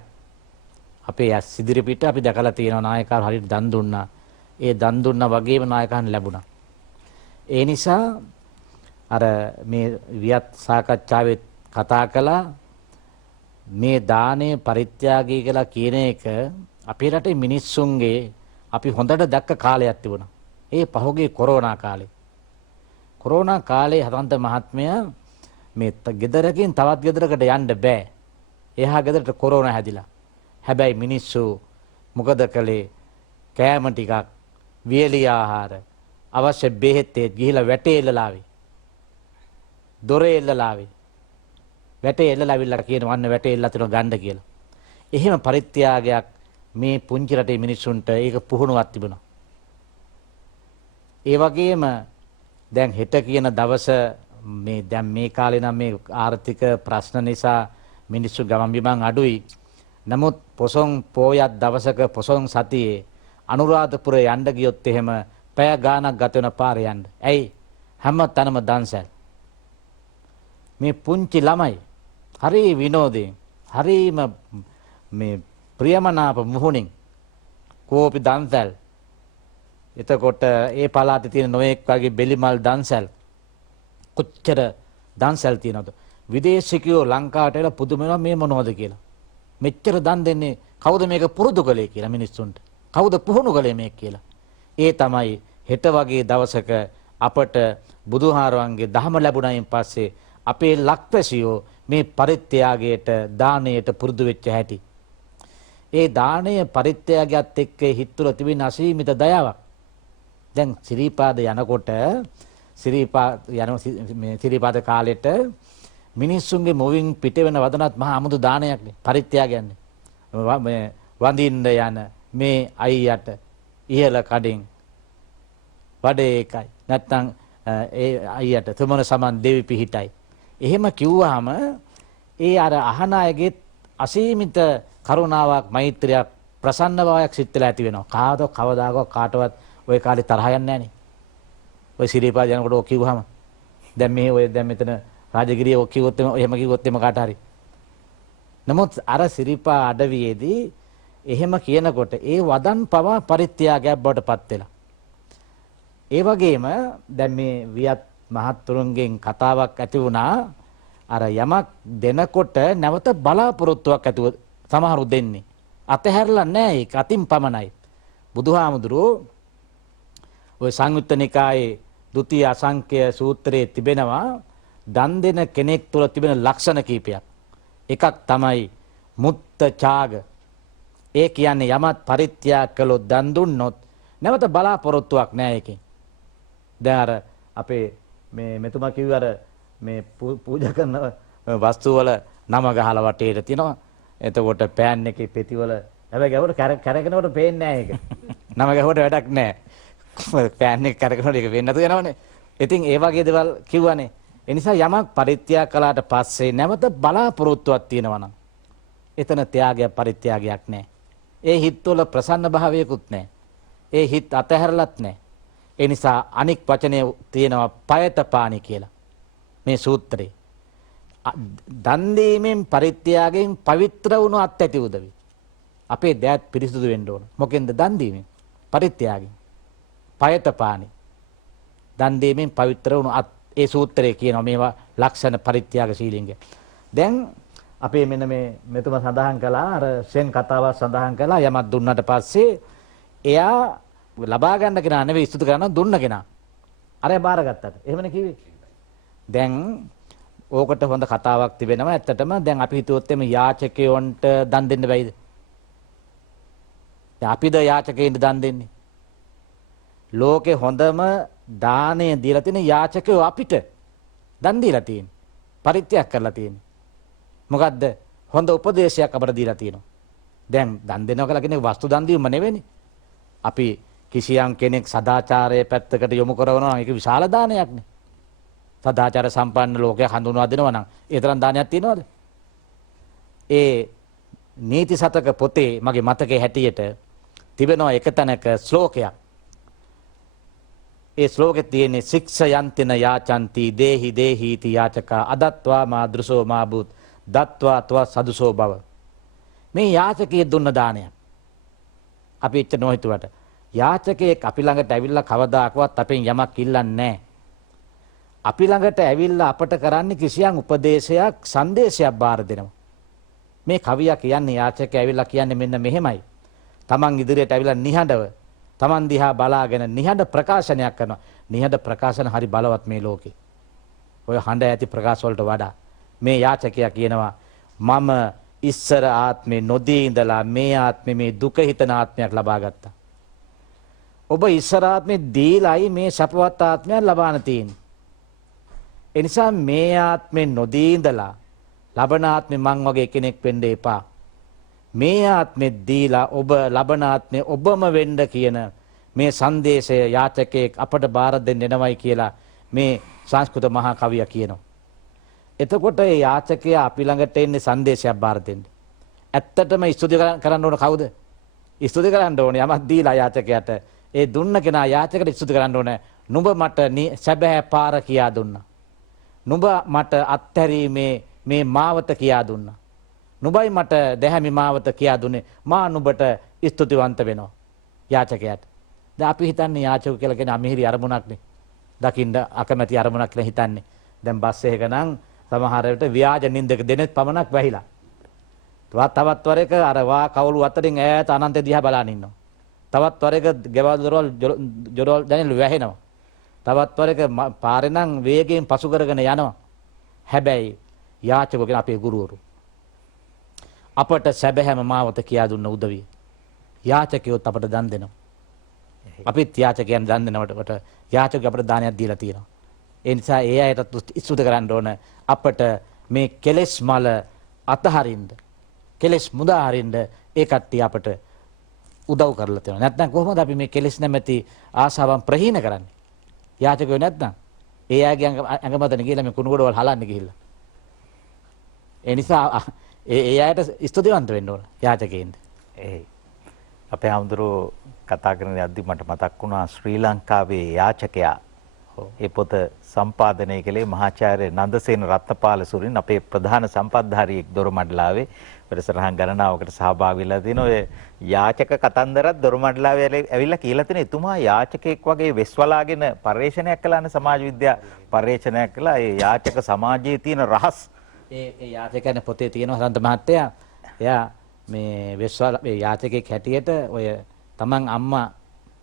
අපේ ඇස් ඉදිරි පිට අපි දැකලා තියෙනවා නායකව හරියට දන් දුන්නා. ඒ දන් දුන්නා වගේම නායකයන් ලැබුණා. ඒ නිසා අර මේ වියත් සාකච්ඡාවේ කතා කළා මේ දානය පරිත්‍යාගය කියලා කියන එක අපේ රටේ මිනිස්සුන්ගේ අපි හොඳට දැක්ක කාලයක් තිබුණා. ඒ පහුගිය කොරෝනා කාලේ. කොරෝනා කාලේ හසන්ත මහත්මයා මේ ගෙදරකින් තවත් ගෙදරකට යන්න බෑ. එහා ගෙදරට කොරෝනා හැදිලා. හැබැයි මිනිස්සු මොකද කළේ? කෑම ටිකක්, වියලි ආහාර, අවශ්‍ය බෙහෙත් ගිහිලා වැටේ එල්ලලාවේ. දොරේ එල්ලලාවේ. වැටේ එල්ලලාවිල්ලා කියන වන්න වැටේ එල්ලලා තියන ගන්න කියලා. එහෙම පරිත්‍යාගයක් මේ පුංචි රටේ මිනිස්සුන්ට ඒක පුහුණුවක් තිබුණා. ඒ වගේම දැන් හෙට කියන දවස මේ දැන් මේ කාලේ නම් මේ ආර්ථික ප්‍රශ්න නිසා මිනිස්සු ගමන් බිමන් අඩුයි. නමුත් පොසොන් පෝයක් දවසක පොසොන් සතියේ අනුරාධපුර යන්න ගියොත් එහෙම පැය ගාණක් ගත වෙන පාරේ යන්න. ඇයි? හැම තැනම දන්සැල්. මේ පුංචි ළමයි හරි විනෝදයෙන් හරිම මේ ප්‍රියමනාප මුහුණින් කෝපි දන්සැල්. එතකොට ඒ පළාතේ තියෙන නොයෙක් වගේ බෙලිමල් දන්සැල් කොච්චර දන්සැල් තියෙනවද? විදේශිකයෝ ලංකාවට එලා පුදුම වෙනවා මේ මොනවද කියලා. මෙච්චර දන් දෙන්නේ කවුද මේක පුරුදු කළේ කියලා මිනිස්සුන්ට. කවුද පුහුණු කළේ මේක කියලා. ඒ තමයි හෙට වගේ දවසක අපට බුදුහාරවන්ගේ දහම ලැබුණයින් පස්සේ අපේ ලක්පැසියෝ මේ පරිත්‍යාගයට දාණයට පුරුදු වෙච්ච හැටි. ඒ දාණය පරිත්‍යාගයත් එක්ක හිත තුළ තිබෙන අසීමිත දයාවක්. දැන් සිරිපාද යනකොට සිරිපාද කාලෙට මිනිස්සුන්ගේ මොවින් පිට වෙන වදනත් මහා අමුතු දානයක්නේ පරිත්‍යාගයන්නේ. මේ වඳින්න යන මේ අයියට ඉහළ කඩෙන් වඩේ එකයි. නැත්තම් ඒ අයියට තුමන සමන් දෙවි පිහිටයි. එහෙම කිව්වහම ඒ අර අහන අයගේ අසීමිත කරුණාවක් මෛත්‍රියක් ප්‍රසන්න භාවයක් සිත්ලා ඇති වෙනවා. කවදාකවත් කාටවත් ওই කාලේ තරහ යන්නේ නැහනේ. ඔය සිරිපාද යනකොට ඔක් කිව්වහම දැන් මේ ඔය දැන් මෙතන රාජගිරිය ඔක් කිව්වොත් එහෙම කිව්වොත් එම කාට හරි. නමුත් අර සිරිපා අඩවියේදී එහෙම කියනකොට ඒ වදන් පවා පරිත්‍යාගයක් බවට පත් වෙලා. ඒ වගේම දැන් මේ වියත් මහත්තුරුන්ගෙන් කතාවක් ඇති වුණා අර යමක් දෙනකොට නැවත බලාපොරොත්තුවක් ඇතුව සමහරු දෙන්නේ. අතහැරලා නැහැ ඒක අතින් පමණයි. බුදුහාමුදුරුවෝ ඔය සංයුත්ත නිකායේ ဒုတိ අසංඛ්‍ය සූත්‍රයේ තිබෙනවා දන් දෙන කෙනෙක් තුළ තිබෙන ලක්ෂණ කීපයක්. එකක් තමයි මුත්ත ඡාග. ඒ කියන්නේ යමත් පරිත්‍යාග කළොත් දන් දුන්නොත් නැවත බලාපොරොත්තුවක් නැහැ ඒකෙන්. දැන් අර අපේ මේ මෙතුමා කිව්ව අර මේ පූජා කරන වස්තු වල නම ගහලා වටේට තියෙනවා. එතකොට පෑන් එකේ පෙතිවල හැබැයි ගැහුවට කැරකෙනකොට පේන්නේ නැහැ ඒක. නම ගැහුවට වැඩක් නැහැ. පෑන් එක කැරකෙනකොට ඒක වෙන්නේ නැතු වෙනවනේ. ඉතින් ඒ වගේ දේවල් කිව්වනේ. ඒ නිසා යමක් පරිත්‍යාග කළාට පස්සේ නැවත බලාපොරොත්තුවක් තියෙනවා නම් එතන ත්‍යාගය පරිත්‍යාගයක් නැහැ. ඒ හිත්වල ප්‍රසන්න භාවයකුත් නැහැ. ඒ හිත් අතහැරලත් නැහැ. ඒ නිසා අනික් වචනේ තියෙනවා පයතපාණි කියලා. මේ සූත්‍රේ. දන් දීමෙන් පරිත්‍යාගයෙන් පවිත්‍ර වුණු අත් ඇති උදවි. අපේ දෑත් පිරිසුදු වෙන්න ඕන. මොකෙන්ද දන් දීමෙන්? පරිත්‍යාගයෙන්. පයතපාණි. දන් දීමෙන් පවිත්‍ර වුණු අත් ඒ සූත්‍රයේ කියනවා මේවා ලක්ෂණ පරිත්‍යාගශීලීන්ගේ. දැන් අපේ මෙන්න මේ මෙතුමා සඳහන් කළා අර සෙන් කතාවක් සඳහන් කළා යමක් දුන්නට පස්සේ එයා ලබා ගන්න කෙනා නෙවෙයි ඉස්තුතු කරන දුන්න කෙනා. අරය බාරගත්තට. එහෙමනේ කිව්වේ. දැන් ඕකට හොඳ කතාවක් තිබෙනවා. ඇත්තටම දැන් අපි හිතුවොත් එමේ යාචකයන්ට දන් දෙන්න බැයිද? දැන් අපිද යාචකයන්ට දන් දෙන්නේ. ලෝකේ හොඳම දාණය දීලා තියෙන යාචකයෝ අපිට දන් දීලා තියෙන්නේ. පරිත්‍යාග කරලා තියෙන්නේ. මොකද්ද? හොඳ උපදේශයක් අපට දීලා තියෙනවා. දැන් දන් දෙනවා කියලා කියන්නේ වස්තු දන් දීම නෙවෙයිනේ. අපි කිසියම් කෙනෙක් සදාචාරයේ පැත්තකට යොමු කරනවා නම් ඒක විශාල දානයක්නේ. සදාචාර සම්පන්න ලෝකයක් හඳුන්වා දෙනවා නම් ඒ තරම් දානයක් තියනවද? ඒ නීති සතක පොතේ මගේ මතකයේ හැටියට තිබෙනවා එක තැනක ශ්ලෝකයක්. ඒ ශ්ලෝකේ තියෙන්නේ සික්ෂයන්තින යාචන්ති දේහි දේහීති යාචකා අදත්වා මාදෘසෝ මාබුත් දත්වා තව සදුසෝ බව. මේ යාචකයේ දුන්න දානයක්. අපි එච්ච නොහිතුවට යාචකයෙක් අපි ළඟට ඇවිල්ලා කවදාකවත් අපෙන් යමක් ඉල්ලන්නේ නැහැ. අපි ළඟට ඇවිල්ලා අපට කරන්නේ කිසියම් උපදේශයක් සංදේශයක් බාර දෙනවා. මේ කවියා කියන්නේ යාචකයා ඇවිල්ලා කියන්නේ මෙන්න මෙහෙමයි. Taman ඉදිරියට ඇවිල්ලා නිහඬව Taman දිහා බලාගෙන නිහඬ ප්‍රකාශනයක් කරනවා. නිහඬ ප්‍රකාශන හරි බලවත් මේ ලෝකේ. ඔය හඬ ඇති ප්‍රකාශ වලට වඩා මේ යාචකයා කියනවා මම ඉස්සර ආත්මේ නොදී ඉඳලා මේ ආත්මේ මේ දුක හිතන ආත්මයක් ලබා ගත්තා. ඔබ ඉස්සර ආත්මේ දීලායි මේ සපවත් ආත්මයක් ලබාන තියෙන්නේ. ඒ නිසා මේ ආත්මේ නොදී ඉඳලා ලබන ආත්මේ මං වගේ කෙනෙක් වෙන්න එපා. මේ ආත්මේ දීලා ඔබ ලබන ආත්මේ ඔබම වෙන්න කියන මේ සංදේශය යාචකයෙක් අපට බාර දෙන්න එනවයි කියලා මේ සංස්කෘත මහා කවියා කියනවා. එතකොට ඒ යාචකයා අපි ළඟට එන්නේ සංදේශයක් බාර දෙන්න. ඇත්තටම ස්තුති කරන්න ඕන කවුද? ස්තුති කරන්න ඕනේ යමක් දීලා යාචකයාට. ඒ දුන්න කෙනා යාචකයට ස්තුති කරන්න ඕනේ. නුඹ මට සැබෑ පාර කියා දුන්නා. නුඹ මට අත්හැරීමේ මේ මාවත කියා දුන්නා. නුඹයි මට දැහැමි මාවත කියා දුන්නේ. මා නුඹට ස්තුතිවන්ත වෙනවා යාචකයාට. දැන් අපි හිතන්නේ යාචක කියලා කියන්නේ අමිහිරි අරමුණක්නේ. දකින්න අකමැති අරමුණක් කියලා හිතන්නේ. දැන් බස් එකක නම් සමහර විට ව්‍යාජ නින්දක දෙනෙත් පමණක් වැහිලා. තවත් වරක අර වා කවුළු අතරින් ඈත අනන්ත දිහා බලන් ඉන්නවා. තවත් වරක ගෙවල් දොරවල් දැනෙල් වැහෙනවා. තවත් වරක පාරේ නම් වේගයෙන් පසු කරගෙන යනවා. හැබැයි යාචකෝ කියන අපේ ගුරුවරු අපට සැබෑම මාවත කියා දුන්න උදවිය. යාචකයොත් අපට දන් දෙනවා. අපිත් යාචකයන් දන් දෙනවට යාචකයෝ අපට දානයක් දීලා තියෙනවා. ඒ නිසා ඒ අයටත් ස්තුති කරන්න ඕන අපට මේ කෙලෙස් මල අතහරින්න කෙලෙස් මුදා හරින්න ඒ කට්ටිය අපට උදව් කරලා තියෙනවා. නැත්නම් කොහොමද අපි මේ කෙලෙස් නැමැති ආශාවන් ප්‍රහීන කරන්නේ? යාචකයෝ නැත්නම් ඒ අයගේ අඟමතන ගිහලා මේ කුණුගොඩවල් හලන්න ගිහිල්ලා. ඒ නිසා ඒ අයට ස්තුතිවන්ත වෙන්න ඕන යාචකයින්ද. අපේ ආමඳුරෝ කතා කරන යද්දි මට මතක් වුණා ශ්‍රී ලංකාවේ යාචකයා ඒ පොත සම්පාදනය කළේ මහාචාර්ය නන්දසේන රත්නපාල සූරින් අපේ ප්‍රධාන සම්පත්ධාරියෙක් දොරමඩලාවේ වැඩසටහන් ගණනාවකට සහභාගී වෙලා තියෙන ඔය යාචක කතන්දරත් දොරමඩලාවේ ඇවිල්ලා කියලා තියෙන එතුමා යාචකෙක් වගේ වෙස්වලාගෙන පර්යේෂණයක් කළානේ සමාජ විද්‍යා පර්යේෂණයක් කළා ඒ යාචක සමාජයේ තියෙන රහස් ඒ යාචකයන් පොතේ තියෙනවා සන්ත මහත්තයා එයා මේ වෙස්වල මේ යාචකෙක් හැටියට ඔය තමන් අම්මා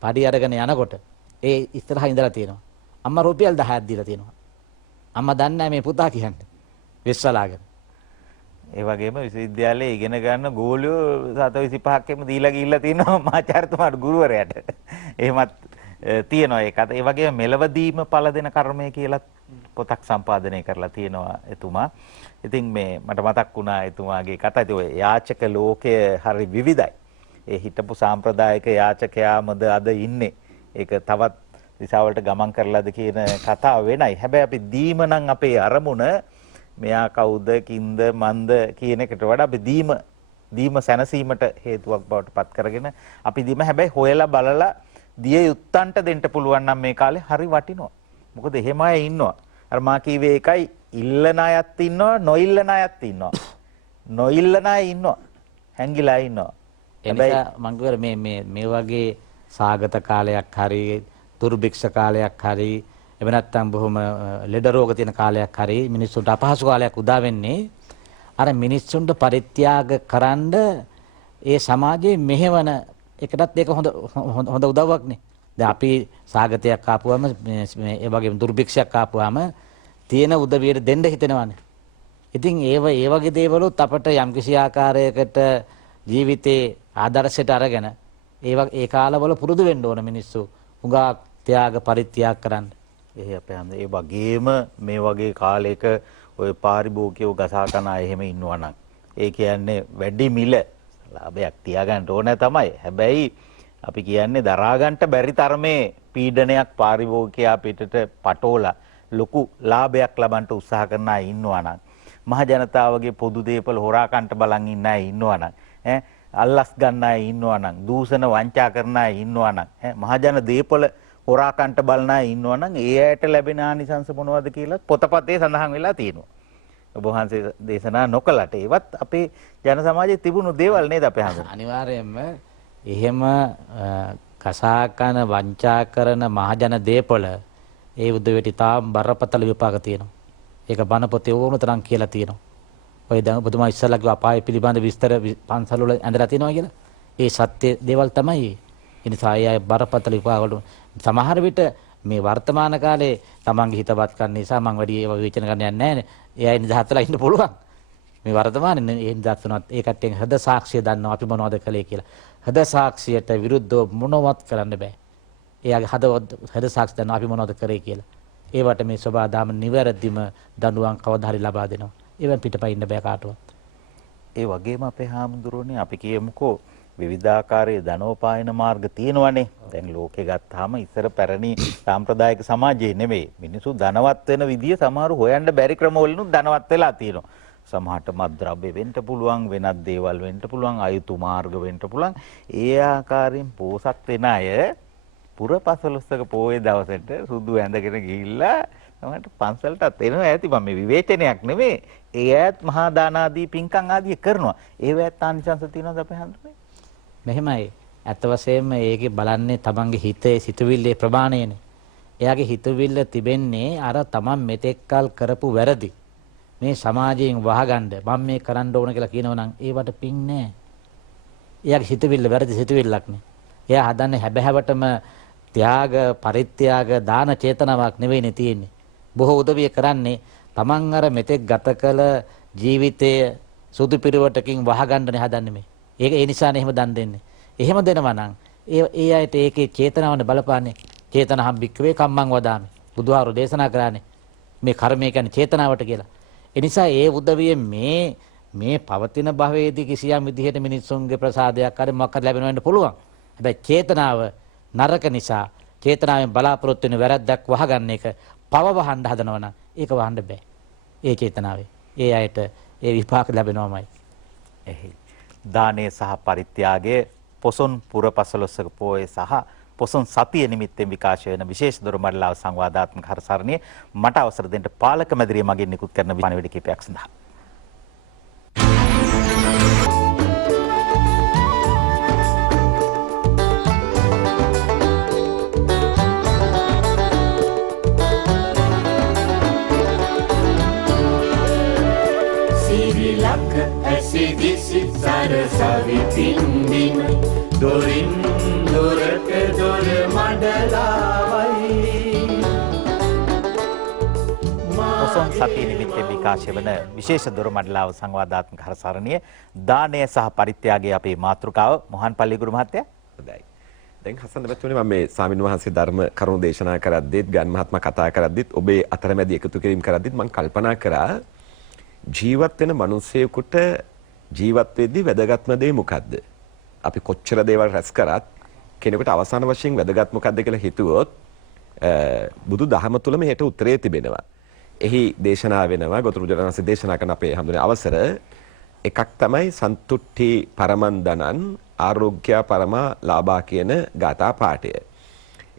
පඩි අරගෙන යනකොට ඒ ඉස්සරහා ඉඳලා තියෙනවා අම්මා රුපියල් 10ක් දීලා තියෙනවා අම්මා දන්නේ නැහැ මේ පුතා කියන්නේ වෙස්වලාගෙන ඒ වගේම විශ්වවිද්‍යාලයේ ඉගෙන ගන්න ගෝලියෝ 725ක්ම දීලා ගිහිල්ලා තිනවා මාචාර්යතුමාට ගුරුවරයාට එහෙමත් තියෙනවා ඒකත් ඒ වගේම මෙලවදීම පළ දෙන කර්මය කියලා පොතක් සම්පාදනය කරලා තියෙනවා එතුමා. ඉතින් මේ මට මතක් වුණා එතුමාගේ කතා. ඉතින් ඔය යාචක ලෝකය හරි විවිධයි. ඒ හිටපු සාම්ප්‍රදායික යාචකයාමද අද ඉන්නේ. ඒක තවත් දිශාවලට ගමන් කරලාද කියන කතාව වෙනයි. හැබැයි අපි දීම නම් අපේ අරමුණ මෙයා කවුද කින්ද මන්ද කියන එකට වඩා අපි දීම සැනසීමට හේතුවක් බවට පත් කරගෙන අපි දීම හැබැයි හොයලා බලලා දිය යුත්තන්ට දෙන්න පුළුවන් නම් මේ කාලේ හරි වටිනවා. මොකද එහෙම අය ඉන්නවා. අර මා කීවේ එකයි ඉල්ලන අයත් ඉන්නවා නොඉල්ලන අයත් ඉන්නවා. නොඉල්ලන අය ඉන්නවා. හැංගිලා ඉන්නවා. එනිසා මම කියවර මේ වගේ සාගත කාලයක් හරි දුර්භික්ෂ කාලයක් හරි එහෙම නැත්නම් බොහොම ලෙඩ රෝග තියෙන කාලයක් හරි මිනිස්සුන්ට අපහසු කාලයක් උදා වෙන්නේ අර මිනිස්සුන්ට පරිත්‍යාග කරන්න ඒ සමාජයේ මෙහෙවන එකටත් ඒක හොඳ උදව්වක්නේ. දැන් අපි සාගතයක් ආපුවම ඒ වගේම දුර්භික්ෂයක් ආපුවම තියෙන උදවියට දෙන්න හිතෙනවානේ. ඉතින් ඒ වගේ දේවලුත් අපට යම්කිසි ආකාරයකට ජීවිතේ ආදර්ශයට අරගෙන ඒ කාලවල පුරුදු වෙන්න ඕන මිනිස්සු. හුඟා ත්‍යාග පරිත්‍යාග කරන්න. ඒ වගේම මේ වගේ කාලයක ඔය පාරිභෝගිකයෝ ගසා කන අය එහෙම ඉන්නවා නම් ඒ කියන්නේ වැඩි මිල ලාභයක් තියාගන්න ඕන තමයි. හැබැයි අපි කියන්නේ දරා ගන්නට බැරි තරමේ පීඩනයක් පාරිභෝගිකයා පිටට පටෝලා ලොකු ලාභයක් ලබන්න උත්සාහ කරන අය ඉන්නවා නම් මහ ජනතාවගේ පොදු දේපල හොරා කන්ට බලන් ඉන්න අය ඉන්නවා නම් අල්ලස් ගන්න අය ඉන්නවා නම් දූෂණ වංචා කරන අය ඉන්නවා නම් මහ ජන දේපල හොරා කන්ට බලන අය ඉන්නවා නම් ඒ ඇයට ලැබෙන ආනිසංස මොනවද කියලා පොතපතේ සඳහන් වෙලා තියෙනවා. ඔබ වහන්සේ දේශනා නොකලට ඒවත් අපේ ජන සමාජයේ තිබුණු දේවල් නේද අපේ හඳුන. අනිවාර්යයෙන්ම එහෙම කසාකන වංචා කරන මහජන දේපොළ ඒ උදවියට තාම බරපතල විපාක තියෙනවා. ඒක බණ පොතේ ඕන තරම් කියලා තියෙනවා. ඔය දැන් ඔබතුමා ඉස්සල්ලා කිව්වා අපාය පිළිබඳ විස්තර පන්සල් වල ඇඳලා තියෙනවා කියලා. ඒ සත්‍ය දේවල් තමයි. ඒ නිසා අය බරපතල විපාක වලට සමහර විට මේ වර්තමාන කාලේ තමන්ගේ හිතවත් කරන නිසා මම වැඩි ඒවා විචන කරන්න යන්නේ නැහැ නේ. ඒ අය නිදහස්ලා ඉන්න පුළුවන්. මේ වර්තමානයේ ඒ නිදහස් වුණත් ඒ කට්ටියන් හද සාක්ෂිය දන්නවා අපි මොනවද කළේ කියලා. හද සාක්ෂියට විරුද්ධව මොනවත් කරන්න බෑ. එයාගේ හද සාක්ෂි දන්නවා අපි මොනවද කරේ කියලා. ඒවට මේ සබාදාම නිවැරදිම දඬුවම් කවදා හරි ලබා දෙනවා. ඒවෙන් පිටපයින් ඉන්න බෑ කාටවත්. ඒ වගේම අපේ හාමුදුරුවනේ අපි කියමුකෝ විවිධාකාරයේ ධනෝපායන මාර්ග තියෙනවනේ. දැන් ලෝකේ ගත්තාම ඉස්සර පැරණි සාම්ප්‍රදායික සමාජයේ නෙමෙයි. මිනිස්සු ධනවත් වෙන විදිය සමහර හොයන්න බැරි ක්‍රමවලිනුත් ධනවත් වෙලා තියෙනවා. සමහරට මත්ද්‍රව්‍ය වෙන්න පුළුවන්, වෙනත් දේවල් වෙන්න පුළුවන්, අයුතු මාර්ග වෙන්න පුළුවන්. ඒ ආකාරයෙන් පෝසත් වෙන අය පුරපසළොස්වක පොයේ දවසට සුදු ඇඳගෙන ගිහිල්ලා සමහරට පන්සලටත් එනවා ඇති. මම මේ විවේචනයක් නෙමෙයි. ඒ ඈත් මහා දාන ආදී පින්කම් ආදී කරනවා. ඒවත් ආනිසංස තියෙනවද අපේ හන්දනේ? මෙහෙමයි. ඇත්ත වශයෙන්ම ඒකේ බලන්නේ තමන්ගේ හිතේ සිතුවිල්ලේ ප්‍රමාණයනේ. එයාගේ හිතුවිල්ල තිබෙන්නේ අර තමන් මෙතෙක්කල් කරපු වැරදි මේ සමාජයෙන් වහගන්න මම මේ කරන්න ඕන කියලා කියනවනම් ඒවට පිං නෑ. එයාගේ හිතවිල්ල වැරදි සිතුවිල්ලක් නේ. එයා හදන්නේ හැබෑවටම ත්‍යාග පරිත්‍යාග දාන චේතනාවක් නෙවෙයිනේ තියෙන්නේ. බොහෝ උදවිය කරන්නේ තමන් අර මෙතෙක් ගත කළ ජීවිතය සුදු පිරුවටකින් වහගන්නනේ හදන්නේ මේ. ඒක ඒ නිසානේ එහෙම දන් දෙන්නේ. එහෙම දෙනවා නම් ඒ අයට ඒකේ චේතනාවනේ බලපාන්නේ. චේතනහම් භික්ඛවේ කම්මං වදාමි. බුදුහාරු දේශනා කරානේ මේ කර්මය කියන්නේ චේතනාවට කියලා. ඒ නිසා ඒ උදවිය මේ පවතින භවයේදී කිසියම් විදිහට මිනිස්සුන්ගේ ප්‍රසාදයක් හරි මොකක් හරි ලැබෙන්න වෙන්න පුළුවන්. හැබැයි චේතනාව නරක නිසා චේතනාවෙන් බලාපොරොත්තු වෙන වැරද්දක් වහගන්න එක පව වහන්න හදනවා නම් ඒක වහන්න බෑ. ඒ චේතනාවේ ඒ අයට ඒ විපාක ලැබෙනවමයි. එහි දානය සහ පරිත්‍යාගය පොසොන් පුරපසළොස්වක පෝය සහ පොසොන් සතිය නිමිත්තෙන් විකාශය වෙන විශේෂ දොරමඩලාව සංවාදාත්මක හරසරණිය මට අවසර දෙන්න පාලක මැදිරිය මගින් නිකුත් කරන පණිවිඩ කිහිපයක් සඳහා. සිරිලක ඇසිදිසි සරසවි පින්දිම දොරින් දොරට දොර මඩලාවයි. පොසොන් සතිය නිමිත්තෙන් විකාශය වන විශේෂ දොරමඩලාව සංවාදාත්මක හරසරණිය දානය සහ පරිත්‍යාගය අපේ මාතෘකාව. මොහන් පල්ලිගුරු මහත්තයා. හොඳයි. දැන් හසන් දෙපැත්තේ මම මේ ස්වාමීන් වහන්සේ ධර්ම කරුණු දේශනා කරද්දිත් ගන් මහත්මයා කතා කරද්දිත් ඔබේ අතරමැදි එකතු කිරීම කරද්දිත් මම කල්පනා කරා ජීවත් වෙන මිනිස්සෙකුට ජීවත් වෙද්දී වැදගත්ම දේ මොකද්ද? අපි කොච්චර දේවල් රැස් කරත් කෙනෙකුට අවසාන වශයෙන් වැදගත් මොකද්ද කියලා හිතුවොත් බුදු දහම තුලම ඒට උත්තරේ තිබෙනවා. එහි දේශනා වෙනවා ගෞතම බුදුරජාණන්සේ දේශනා කරන අපේ හැමදෙන අවසර එකක් තමයි සන්තුට්ටි පරමන්දනං ආරෝග්‍ය පරමා ලාභා කියන ගාථා පාඨය.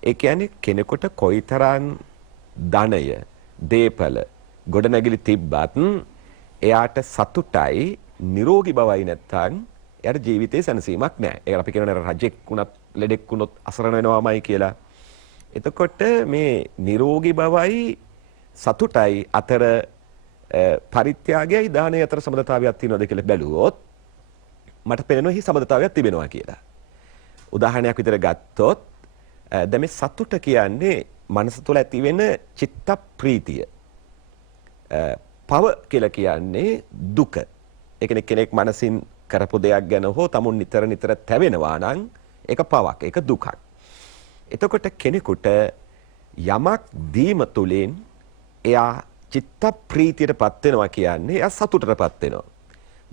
ඒ කියන්නේ කෙනෙකුට කොයිතරම් ධනය, දීපල, ගොඩනැගිලි තිබ්බත් එයාට සතුටයි නිරෝගී බවයි නැත්තම් එයාට ජීවිතේ සැනසීමක් නැහැ. ඒක අපි කියනවා රජෙක් වුණත් ලෙඩෙක් වුණොත් අසරණ වෙනවාමයි කියලා. එතකොට මේ නිරෝගී බවයි සතුටයි අතර පරිත්‍යාගයයි දානය අතර සමබරතාවයක් තියෙනවද කියලා බැලුවොත් මට පේනවා හි සමබරතාවයක් තිබෙනවා කියලා. උදාහරණයක් විතර ගත්තොත් දැන් මේ සතුට කියන්නේ මනස තුළ ඇති වෙන චිත්ත ප්‍රීතිය. පව කියලා කියන්නේ දුක. ඒ කියන්නේ කෙනෙක් මනසින් කරපු දෙයක් ගැන හෝ තමුන් නිතර නිතර තැවෙනවා නම් ඒක පවක්, ඒක දුකක්. එතකොට කෙනෙකුට යමක් දීම තුළින් එයා චිත්ත ප්‍රීතියටපත් වෙනවා කියන්නේ එයා සතුටටපත් වෙනවා.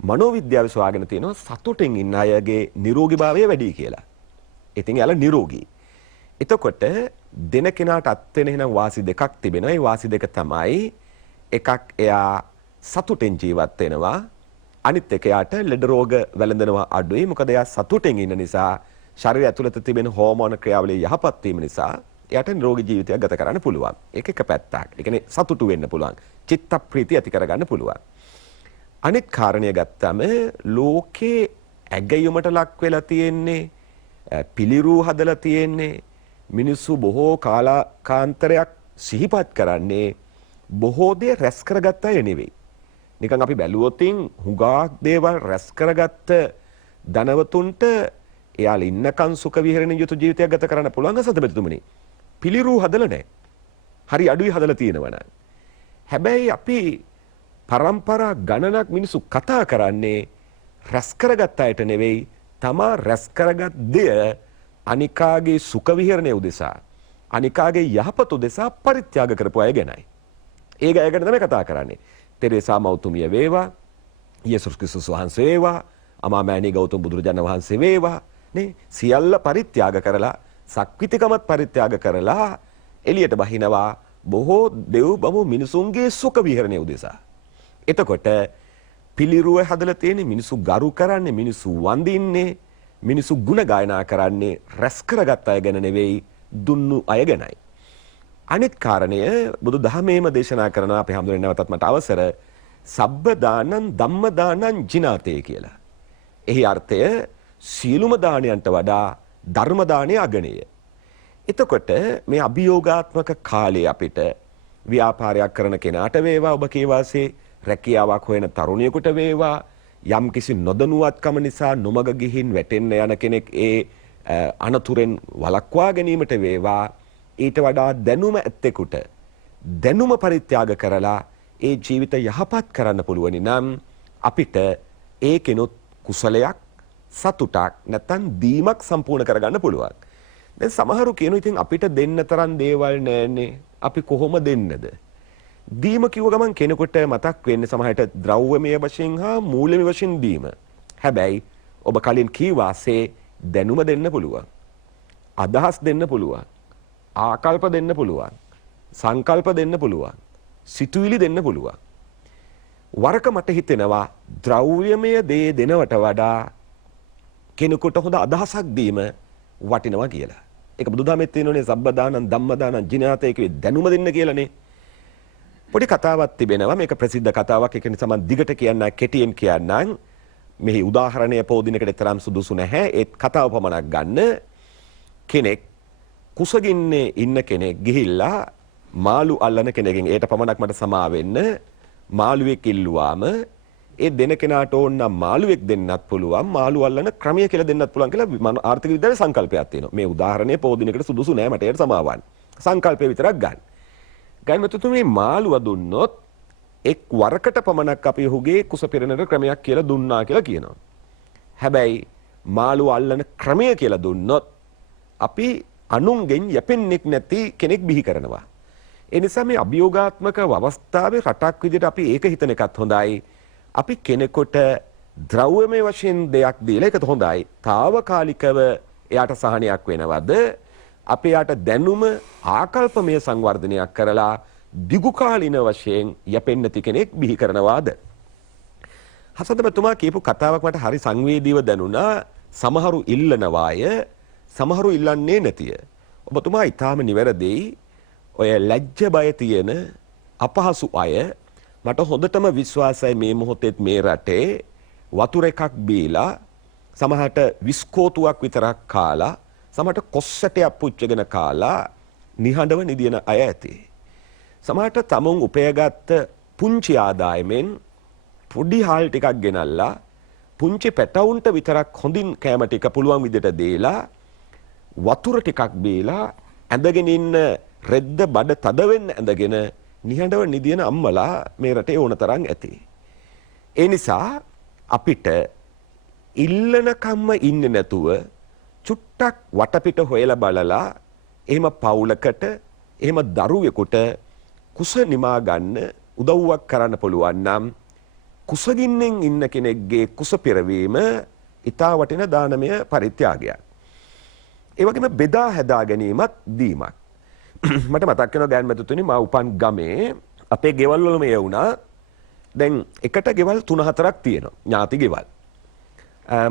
මනෝවිද්‍යාවේ සොයාගෙන තියෙනවා සතුටින් ඉන්න අයගේ නිරෝගීභාවය වැඩි කියලා. ඉතින් එයාලා නිරෝගී. එතකොට දෙන කෙනාට අත් වෙන එහෙනම් වාසි දෙකක් තිබෙනවා. ඒ වාසි දෙක තමයි එකක් එයා සතුටෙන් ජීවත් වෙනවා. අනිත් එක එයාට ලෙඩ රෝග වැළඳෙනවා අඩුයි. මොකද එයා සතුටෙන් ඉන්න නිසා ශරීරය ඇතුළත තිබෙන හෝමෝන ක්‍රියාවලිය යහපත් වීම නිසා එයාට නිරෝගී ජීවිතයක් ගත කරන්න පුළුවන්. ඒක එක පැත්තක්. ඒ කියන්නේ සතුටු වෙන්න පුළුවන්. චිත්ත ප්‍රීතිය ඇති කරගන්න පුළුවන්. අනිත් කාරණය ගත්තම ලෝකේ ඇගයුමට ලක් වෙලා තියෙන්නේ පිළිරූ හදලා තියෙන්නේ මිනිස්සු බොහෝ කාලාකාන්තරයක් සිහිපත් කරන්නේ බොහෝ දේ රැස් කරගත්ත අය නෙවෙයි. නිකන් අපි බැලුවොතින් හුඟක් දේවල් රැස් කරගත්ත ධනවතුන්ට එයාලා ඉන්නකන් සුඛ විහරණය යුතු ජීවිතයක් ගත කරන්න පුළුවන් සතබෙතුමනි. පිළිරූ හදලා නැහැ. හරි අඩුයි හදලා තියෙනවා නම්. හැබැයි අපි පරම්පරා ගණනක් මිනිස්සු කතා කරන්නේ රැස් කරගත්ත අයට නෙවෙයි, තමා රැස් කරගත් දෙය අනිකාගේ සුඛ විහරණය උදෙසා, අනිකාගේ යහපත උදෙසා පරිත්‍යාග කරපු අය ගැනයි. ඒ අය ගැන තමයි කතා කරන්නේ. තෙරේසා මෞතුමිය වේවා, යේසුස් ක්‍රිස්තුස් වහන්සේ වේවා, අමාමෑණී ගෞතම බුදුරජාණන් වහන්සේ වේවා නේ සියල්ල පරිත්‍යාග කරලා සක්විතිකමත් පරිත්‍යාග කරලා එළියට බහිනවා බොහෝ දෙව් බඹ මිනිසුන්ගේ සුඛ විහරණය උදෙසා. එතකොට පිළිරුව හදලා තියෙන්නේ මිනිසු ගරු කරන්නේ මිනිසු වඳින්නේ මිනිසු ගුණ ගායනා කරන්නේ රැස් කරගත් අය ගැන නෙවෙයි දුන්නු අය ගැනයි. අනිත් කාරණය බුදු දහමේම දේශනා කරනවා අපේ හැමදෙරේ නැවතත් මට අවසර සබ්බ දානං ධම්ම දානං ජිනාතේ කියලා. එහි අර්ථය සීලුම දානයන්ට වඩා ධර්ම දානය අගණය. එතකොට මේ අභියෝගාත්මක කාලේ අපිට ව්‍යාපාරයක් කරන කෙනාට වේවා ඔබ කීවාසේ රැකියාවක් හොයන තරුණියෙකුට වේවා යම් කිසි නොදනුවත්කම නිසා නොමග ගිහින් වැටෙන්න යන කෙනෙක් ඒ අනතුරෙන් වළක්වා ගැනීමට වේවා ඊට වඩා දැනුම ඇත්තෙකුට දැනුම පරිත්‍යාග කරලා ඒ ජීවිත යහපත් කරන්න පුළුවනි නම් අපිට ඒකෙනොත් කුසලයක් සතුටක් නැත්නම් දීමක් සම්පූර්ණ කරගන්න පුළුවන්. දැන් සමහරු කියනවා ඉතින් අපිට දෙන්න තරම් දේවල් නැන්නේ අපි කොහොම දෙන්නද? දීම කිව්ව ගමන් කෙනෙකුට මතක් වෙන්නේ සමහරට ද්‍රව්‍යමය වශයෙන් හා මූල්‍යමය වශයෙන් දීම. හැබැයි ඔබ කලින් කීවාසේ දැනුම දෙන්න පුළුවන්. අදහස් දෙන්න පුළුවන්. ආකල්ප දෙන්න පුළුවන්. සංකල්ප දෙන්න පුළුවන්. සිතුවිලි දෙන්න පුළුවන්. වරක මට හිතෙනවා ද්‍රව්‍යමය දේ දෙනවට වඩා කෙනෙකුට හොඳ අදහසක් දීම වටිනවා කියලා. ඒක බුදුදහමෙත් තියෙනෝනේ සබ්බ දානං ධම්ම දානං ජිනාතේ කිව්වේ දැනුම දෙන්න කියලානේ. පොඩි කතාවක් තිබෙනවා මේක ප්‍රසිද්ධ කතාවක් ඒක නිසා මම දිගට කියන්න කෙටියෙන් කියන්නම්. මෙහි උදාහරණය පොදිනකට තරම් සුදුසු නැහැ. ඒත් කතාව පමණක් ගන්න. කෙනෙක් කුසගින්නේ ඉන්න කෙනෙක් ගිහිල්ලා මාළු අල්ලන කෙනෙක්ගෙන් ඒට පමණක් මට සමා වෙන්න මාළුවෙක් ඉල්ලුවාම ඒ දෙන කෙනාට ඕන නම් මාළුවෙක් දෙන්නත් පුළුවන් මාළු අල්ලන ක්‍රමය කියලා දෙන්නත් පුළුවන් කියලා ආර්ථික විද්‍යාවේ සංකල්පයක් තියෙනවා. මේ උදාහරණය පොදිනකට සුදුසු නැහැ මට ඒකට සමාවන්න. සංකල්පය විතරක් ගන්න. ගයිමතුතුමේ මාළුව දුන්නොත් එක් වරකට පමණක් අපි ඔහුගේ කුස පිරෙනට ක්‍රමයක් කියලා දුන්නා කියලා කියනවා. හැබැයි මාළුව අල්ලන ක්‍රමය කියලා දුන්නොත් අපි අනුන්ගෙන් යැපෙන්නෙක් නැති කෙනෙක් බිහි කරනවා. ඒ නිසා මේ අභියෝගාත්මක අවස්ථාවේ රටක් විදිහට අපි ඒක හිතන එකත් හොඳයි. අපි කෙනෙකුට ද්‍රව්‍යමය වශයෙන් දෙයක් දීලා ඒකත් හොඳයි. తాවකාලිකව එයාට සහනයක් වෙනවද? අපි යාට දැනුම ආකල්පමය සංවර්ධනයක් කරලා දිගුකාලින වශයෙන් යැපෙන්න නැති කෙනෙක් බිහි කරනවාද? හසන්තපතුමා කියපු කතාවක් මට හරි සංවේදීව දැනුණා. සමහරු ඉල්ලනවාය සමහරු ඉල්ලන්නේ නැතිය. ඔබතුමා ඊටාම නිවැරදියි. ඔය ලැජ්ජ බය තියෙන අපහසු අය මට හොඳටම විශ්වාසයි මේ මොහොතේ මේ රටේ වතුර එකක් බීලා සමහරට විස්කෝතුවක් විතරක් කාලා සමහරට කොස්සටයක් පුච්චගෙන කාලා නිහඬව නිදින අය ඇති. සමහරට තමුන් උපයගත්ත පුංචි ආදායමෙන් පොඩි හාල් ටිකක් ගෙනල්ලා පුංචි පැටවුන්ට විතරක් හොඳින් කෑම ටික පුළුවන් විදිහට දීලා වතුර ටිකක් බීලා ඇඳගෙන ඉන්න රෙද්ද බඩ තද වෙන්න ඇඳගෙන නිහඬව නිදින අම්මලා මේ රටේ ඕන තරම් ඇති. ඒ නිසා අපිට ඉල්ලනකම්ම ඉන්නේ නැතුව චුට්ටක් වටපිට හොයලා බලලා එහෙම පවුලකට එහෙම දරුවෙකුට කුස නිමා ගන්න උදව්වක් කරන්න පුළුවන් නම් කුසගින්නෙන් ඉන්න කෙනෙක්ගේ කුස පිරවීම ඊටා වටින දානමය පරිත්‍යාගයක්. ඒ වගේම බෙදා හදා ගැනීමත් දීමක්. මට මතක් වෙනවා ගෑන්මැතුතුනි මා උපන් ගමේ අපේ ගෙවල් වලම ඒ වුණා. දැන් එකට ගෙවල් 3-4ක් තියෙනවා. ඥාති ගෙවල්.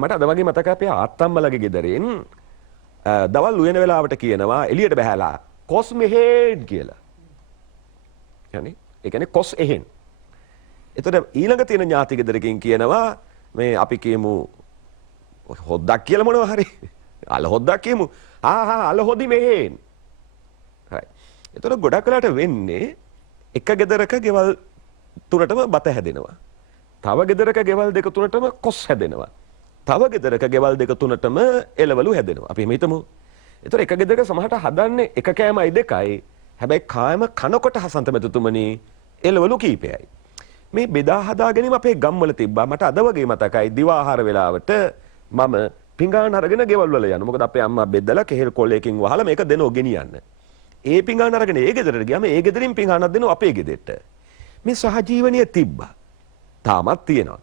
මට අද වගේ මතක අපේ ආත්තම්මලගේ ගෙදරින් දවල් උයන වෙලාවට කියනවා එළියට බහැලා කොස් මෙහෙන් කියලා. يعني ඒ කියන්නේ කොස් එහෙන්. එතකොට ඊළඟ තියෙන ඥාති ගෙදරකින් කියනවා මේ අපි කියමු හොද්දක් කියලා මොනවා හරි. අල හොද්දක් කියමු. අල හොදි මෙහෙන්. හරි. එතකොට ගොඩක් වෙලාට වෙන්නේ එක ගෙදරක ගෙවල් තුනටම බත හැදෙනවා. තව ගෙදරක ගෙවල් දෙක තුනටම කොස් හැදෙනවා. තව ගෙදරක ගෙවල් දෙක තුනටම එළවලු හැදෙනවා. අපි එහෙම හිතමු. ඒතර එක ගෙදරක සමහරට හදන්නේ එක කෑමයි දෙකයි. හැබැයි කායම කනකොට හසන්ත මෙතුතුමනි එළවලු කීපයයි. මේ බෙදා හදා ගැනීම අපේ ගම්වල තිබ්බා. මට අද වගේ මතකයි දිවාහාර වෙලාවට මම පිඟාන අරගෙන ගෙවල් වල යනවා. මොකද අපේ අම්මා බෙදලා කෙහෙල් කොල්ලකින් වහලා මේක දෙනෝ ගෙනියන්න. ඒ පිඟාන අරගෙන ඒ ගෙදරට ගියාම ඒ ගෙදරින් පිඟානක් දෙනවා අපේ ගෙදරට. මේ සහජීවනීය තිබ්බා. තාමත් තියෙනවා.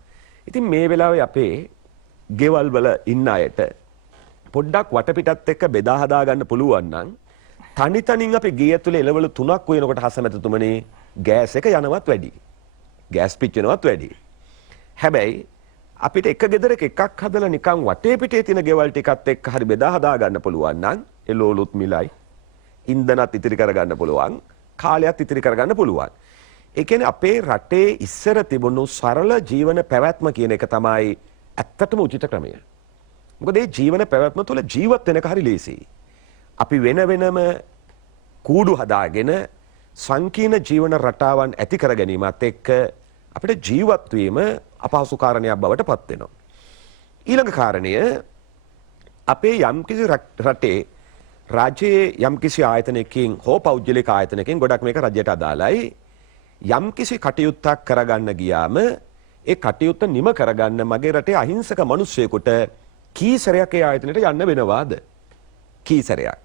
ඉතින් මේ වෙලාවේ අපේ ගෙවල් වල ඉන්න අයට පොඩ්ඩක් වටපිටත් එක්ක බෙදා හදා ගන්න පුළුවන් නම් තනි තනින් අපි ගේ ඇතුලේ එළවලු 3ක් වෙනකොට හසමැතිතුමනි ගෑස් එක යනවත් වැඩි. ගෑස් පිච්චෙනවත් වැඩි. හැබැයි අපිට එක ගෙදරක එකක් හදලා නිකන් වටේ පිටේ තියෙන ගෙවල් ටිකත් එක්ක හරි බෙදා හදා ගන්න පුළුවන් නම් එළවලුත් මිලයි. ඉන්ධනත් ඉතිරි කරගන්න පුළුවන්. කාලයත් ඉතිරි කරගන්න පුළුවන්. ඒ කියන්නේ අපේ රටේ ඉස්සර තිබුණු සරල ජීවන පැවැත්ම කියන එක තමයි ඇත්තටම උචිත ක්‍රමය. මොකද මේ ජීවන පැවැත්ම තුළ ජීවත් වෙනක හරි ලේසියි. අපි වෙන වෙනම කූඩු හදාගෙන සංකීර්ණ ජීවන රටාවන් ඇති කර ගැනීමත් එක්ක අපිට ජීවත් වීම අපහසු කාරණයක් බවට පත් වෙනවා. ඊළඟ කාරණය අපේ යම්කිසි රටේ රාජ්‍යයේ යම්කිසි ආයතනයකින් හෝ පෞද්ගලික ආයතනයකින් ගොඩක් මේක රජයට අදාළයි යම්කිසි කටයුත්තක් කරගන්න ගියාම ඒ කටයුත්ත නිම කරගන්න මගේ රටේ අහිංසක මිනිස්සෙකුට කී සැරයක් ඒ ආයතනයට යන්න වෙනවාද? කී සැරයක්.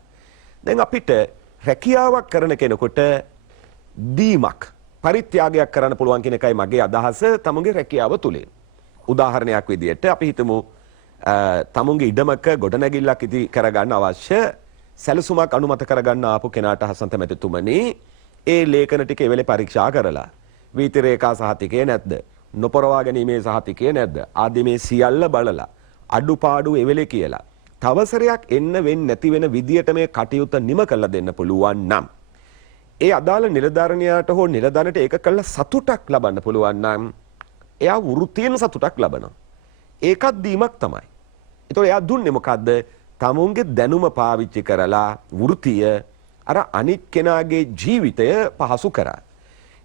දැන් අපිට රැකියාවක් කරන කෙනෙකුට දීමක් පරිත්‍යාගයක් කරන්න පුළුවන් කියන එකයි මගේ අදහස තමුන්ගේ රැකියාව තුලින්. උදාහරණයක් විදිහට අපි හිතමු තමුන්ගේ ඉඩමක ගොඩනැගිල්ලක් ඉදි කරගන්න අවශ්‍ය සැලසුමක් අනුමත කරගන්න ආපු කෙනාට හසන්ත මැතිතුමනි ඒ ලේඛන ටික එවෙලේ පරීක්ෂා කරලා වීති රේඛා සහතිකය නැද්ද? නොපරවා ගැනීමේ සහතිකය නැද්ද? ආදී මේ සියල්ල බලලා අඩුපාඩු එවෙලේ කියලා තවසරයක් එන්න වෙන්නේ නැති වෙන විදියට මේ කටයුත්ත නිම කරලා දෙන්න පුළුවන් නම් ඒ අදාළ නිලධාරණයාට හෝ නිලධාරණයට ඒක කළා සතුටක් ලබන්න පුළුවන් නම් එයා වෘත්තියෙන් සතුටක් ලබනවා. ඒකත් දීමක් තමයි. ඒතකොට එයා දුන්නේ මොකද්ද? තමුන්ගේ දැනුම පාවිච්චි කරලා වෘත්තිය අර අනිත් කෙනාගේ ජීවිතය පහසු කරා.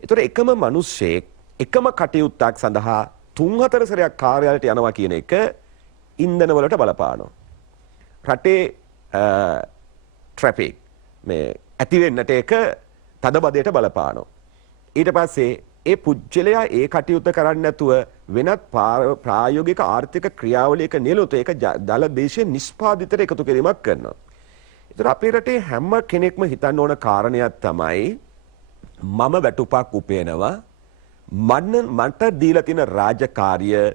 ඒතකොට එකම මිනිස්සෙක් එකම කටයුත්තක් සඳහා 3-4 සැරයක් කාර්යාලයට යනවා කියන එක ඉන්ධන වලට බලපානවා. රටේ ට්‍රැෆික් මේ ඇති වෙන්නට ඒක තදබදයට බලපානවා. ඊට පස්සේ ඒ පුජ්‍යලයා ඒ කටයුත්ත කරන්නේ නැතුව වෙනත් ප්‍රායෝගික ආර්ථික ක්‍රියාවලියක නියලොත් ඒක දල දේශීය නිෂ්පාදිතයට එකතු කිරීමක් කරනවා. ඒතර අපේ රටේ හැම කෙනෙක්ම හිතන්න ඕන කාරණයක් තමයි මම වැටුපක් උපයනවා මට දීලා තියෙන රාජකාරිය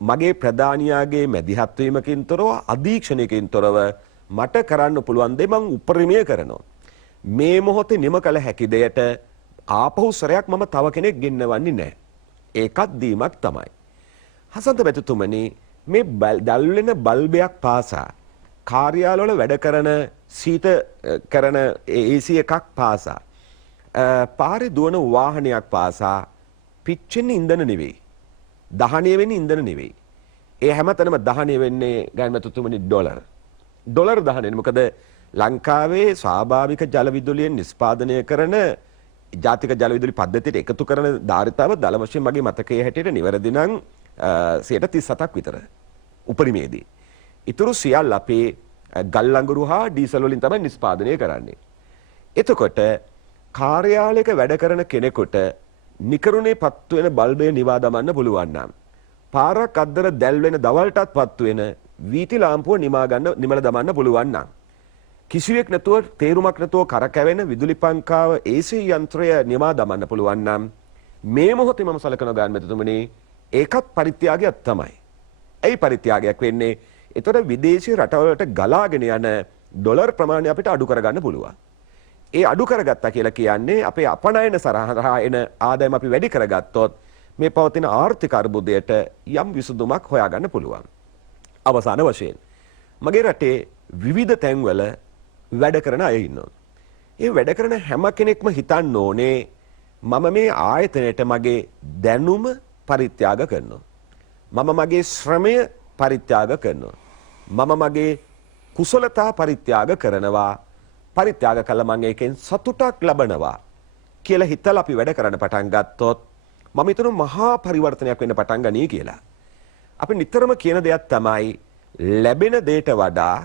මගේ ප්‍රධානියාගේ මැදිහත් වීමකින් තොරව අධීක්ෂණයකින් තොරව මට කරන්න පුළුවන් දේ මම උපරිමය කරනවා. මේ මොහොතේ නිම කළ හැකි දෙයට ආපහු සරයක් මම තව කෙනෙක් ගෙන්නවන්නේ නැහැ. ඒකත් දීමක් තමයි. හසන්ත මැතිතුමනි මේ දැල්වෙන බල්බයක් පාසා කාර්යාලවල වැඩ කරන සීත කරන AC එකක් පාසා පාරේ දුවන වාහනයක් පාසා පිච්චෙන්නේ ඉන්ධන නෙවෙයි. දහණය වෙන්නේ ඉන්ධන නෙවෙයි. ඒ හැමතැනම දහණය වෙන්නේ ගෑන් මැතිතුමනි ඩොලර්. ඩොලර් දහණය. මොකද ලංකාවේ ස්වාභාවික ජල විදුලියෙන් නිෂ්පාදනය කරන ජාතික ජල විදුලි පද්ධතියට එකතු කරන ධාරිතාව දල වශයෙන් මගේ මතකයේ හැටියට නිවැරදි නම් 37ක් විතර උපරිමයේදී. ඊටු සියල්ල අපේ ගල් ලංගුරු හා ඩීසල් වලින් තමයි නිෂ්පාදනය කරන්නේ. එතකොට කාර්යාලයක වැඩ කරන කෙනෙකුට නිකරුණේ පත්තු වෙන බල්බය නිවා දමන්න පුළුවන් නම් පාරක් අද්දර දැල් වෙන දවල්ටත් පත්තු වෙන වීති ලාම්පුව නිමල දමන්න පුළුවන් නම් කිසිවෙක් නැතුව තේරුමක් නැතුව කරකැවෙන විදුලි පංකාව AC යන්ත්‍රය නිවා දමන්න පුළුවන් නම් මේ මොහොතේ මම සලකන ගාන මැතිතුමනි ඒකත් පරිත්‍යාගයක් තමයි. ඇයි පරිත්‍යාගයක් වෙන්නේ? ඒතකොට විදේශී රටවලට ගලාගෙන යන ඩොලර් ප්‍රමාණය අපිට අඩු කරගන්න පුළුවන්. ඒ අඩු කරගත්තා කියලා කියන්නේ අපේ අපනයන සරහා එන ආදායම අපි වැඩි කරගත්තොත් මේ පවතින ආර්ථික අර්බුදයට යම් විසඳුමක් හොයාගන්න පුළුවන්. අවසාන වශයෙන් මගේ රටේ විවිධ තැන්වල වැඩ කරන අය ඉන්නවා. ඒ වැඩ කරන හැම කෙනෙක්ම හිතන්න ඕනේ මම මේ ආයතනයට මගේ දැනුම පරිත්‍යාග කරනවා. මම මගේ ශ්‍රමය පරිත්‍යාග කරනවා. මම මගේ කුසලතා පරිත්‍යාග කරනවා. පරිත්‍යාග කළ මම ඒකෙන් සතුටක් ලබනවා කියලා හිතලා අපි වැඩ කරන්න පටන් ගත්තොත් මම හිතනවා මහා පරිවර්තනයක් වෙන්න පටන් ගනී කියලා. අපි නිතරම කියන දෙයක් තමයි ලැබෙන දෙයට වඩා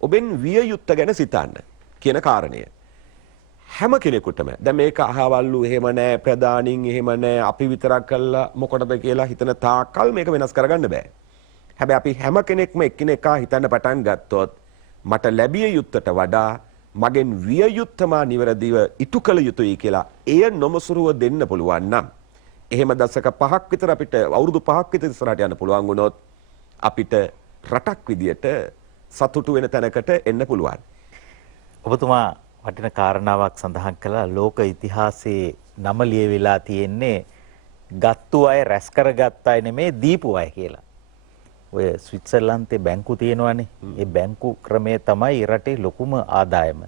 ඔබෙන් විය යුත්ත ගැන සිතන්න කියන කාරණය. හැම කෙනෙකුටම දැන් මේක අහවල්ලු එහෙම නැහැ ප්‍රධානින් එහෙම නැහැ අපි විතරක් කළා මොකටද කියලා හිතන තාක්කල් මේක වෙනස් කරගන්න බෑ. හැබැයි අපි හැම කෙනෙක්ම එකිනෙකා හිතන්න පටන් ගත්තොත් මට ලැබිය යුත්තට වඩා මගෙන් විය යුත්තමා නිවැරදිව ඉටු කළ යුතුයි කියලා එය නොමසුරුව දෙන්න පුළුවන් නම් එහෙම දශක 5ක් විතර අපිට අවුරුදු 5ක් විතර ඉස්සරහට යන්න පුළුවන් වුණොත් අපිට රටක් විදියට සතුටු වෙන තැනකට එන්න පුළුවන්. ඔබතුමා වටින කාරණාවක් සඳහන් කළා ලෝක ඉතිහාසයේ නම ලියවිලා තියෙන්නේ ගත්තු අය රැස් කරගත් අය නෙමේ දීපු අය කියලා. ඔය ස්විට්සර්ලන්තේ බැංකු තියෙනවානේ. ඒ බැංකු ක්‍රමය තමයි රටේ ලොකුම ආදායම.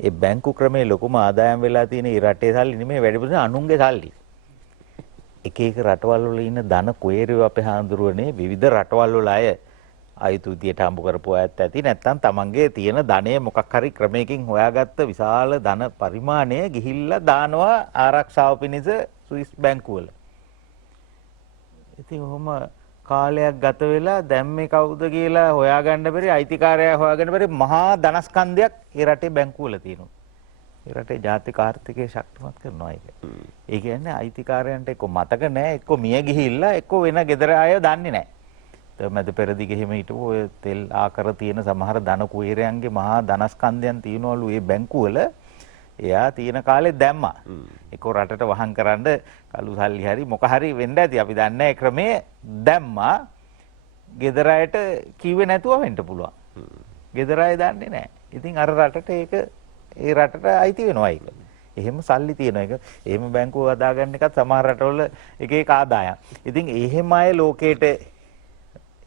ඒ බැංකු ක්‍රමයේ ලොකුම ආදායම වෙලා තියෙන ඒ රටේ සල්ලි නෙමේ වැඩිපුර අනුන්ගේ සල්ලි. එක එක රටවල් වල ඉන්න ධන කුයරියෝ අපේ හාමුදුරුවනේ විවිධ රටවල් වල අය අයිතු විදියට හම්බ කරපු අයත් ඇති නැත්නම් තමන්ගේ තියෙන ධනය මොකක් හරි ක්‍රමයකින් හොයාගත්ත විශාල ධන පරිමාණය ගිහිල්ලා දානවා ආරක්ෂාව පිණිස ස්විස් බැංකුවල. ඉතින් ඔහොම කාලයක් ගත වෙලා දැන් මේ කවුද කියලා හොයාගන්න බැරි අයිතිකාරයා හොයාගන්න බැරි මහා ධනස්කන්ධයක් ඒ රටේ බැංකුවල තියෙනවා. ඒ රටේ ජාතික ආර්ථිකය ශක්තිමත් කරනවා ඒක. ඒ කියන්නේ අයිතිකාරයන්ට එක්ක මතක නැහැ, එක්ක මිය ගිහිල්ලා, එක්ක වෙන ගෙදර අය දන්නේ නැහැ. මැද පෙරදිග එහෙම හිටපු ඔය තෙල් ආකර තියෙන සමහර ධන කුයරයන්ගේ මහා ධනස්කන්ධයන් තියනවලු ඒ බැංකුවල. එයා තියෙන කාලේ දැම්මා. ඒක රටට වහං කරන්න කළු සල්ලි හරි මොක හරි වෙන්න ඇති. අපි දන්නේ නැහැ ක්‍රමේ දැම්මා. ගෙදර අයට කිව්වේ නැතුව වෙන්න පුළුවන්. ගෙදර අය දන්නේ නැහැ. ඉතින් අර රටට ඒක ඒ රටට අයිති වෙනවා ඒක. එහෙම සල්ලි තියෙන එක. එහෙම බැංකුව හදාගන්න එකත් සමහර රටවල එක එක ආදායම්. ඉතින් එහෙම අය ලෝකේට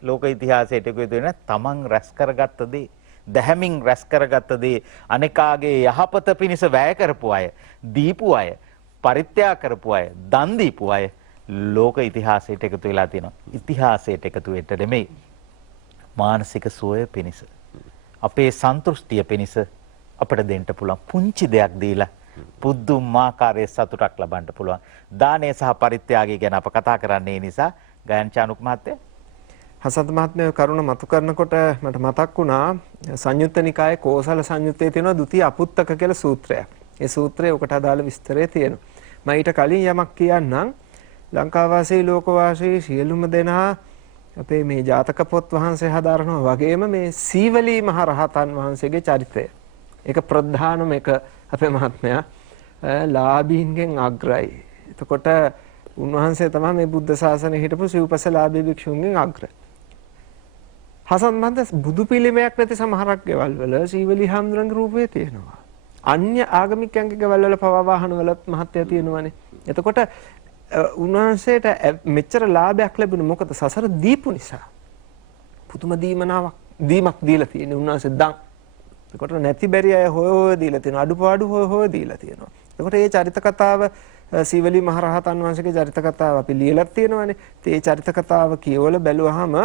ලෝක ඉතිහාසයට එකතු වෙන තමන් රැස් කරගත්ත දේ දැහැමින් රැස් කරගත්ත දේ අනිකාගේ යහපත පිණිස වැය කරපු අය දීපු අය පරිත්‍යාග කරපු අය දන් දීපු අය ලෝක ඉතිහාසයට එකතු වෙලා තියෙනවා. ඉතිහාසයට එකතු වෙන්න නෙමෙයි මානසික සුවය පිණිස අපේ සන්තුෂ්ටිය පිණිස අපිට දෙන්න පුළුවන් පුංචි දෙයක් දීලා පුදුමාකාරයේ සතුටක් ලබන්න පුළුවන්. දානය සහ පරිත්‍යාගය ගැන අප කතා කරන්නේ නිසා ගයන් චානුක් මහත්තයා හසන්ත මහත්මයා කරුණ මතු කරනකොට මට මතක් වුණා සංයුත්ත නිකායේ කෝසල සංයුත්තේ තියෙනවා ဒုတိ අපුත්තක කියලා සූත්‍රයක්. ඒ සූත්‍රයේ ඔකට අදාළ විස්තරය තියෙනවා. මම ඊට කලින් යමක් කියන්නම්. ලංකාවාසී ලෝකවාසී සියලුම දෙනා අපේ මේ ජාතක පොත් වහන්සේ හදාරනවා වගේම මේ සීවලී මහ රහතන් වහන්සේගේ චරිතය. ඒක ප්‍රධානම එක අපේ මහත්මයා ලාභීන්ගෙන් අග්‍රයි. එතකොට උන්වහන්සේ තමයි මේ බුද්ධ ශාසනයේ හිටපු සිව්පසලාභී භික්ෂුන්ගෙන් අග්‍ර. හසන් මන්ද බුදු පිළිමයක් නැති සමහරක් ගෙවල් වල සීවලී හාමුදුරන්ගේ රූපය තියෙනවා. අන්‍ය ආගමිකයන්ගේ ගෙවල් වල පවා වාහන වලත් මහත්ය තියෙනවානේ. එතකොට උන්වහන්සේට මෙච්චර ලාභයක් ලැබුණේ මොකද? සසර දීපු නිසා. පුදුම දීමක් දීලා තියෙන උන්වහන්සේ දන්. එතකොට නැති බැරි අය හොය දීලා තියෙනවා. අඩුපාඩු හොය දීලා තියෙනවා. එතකොට මේ චරිත කතාව සීවලී මහරහතන් වහන්සේගේ චරිත කතාව අපි ලියලා තියෙනවානේ. ඒ චරිත කතාව කියවල බැලුවාම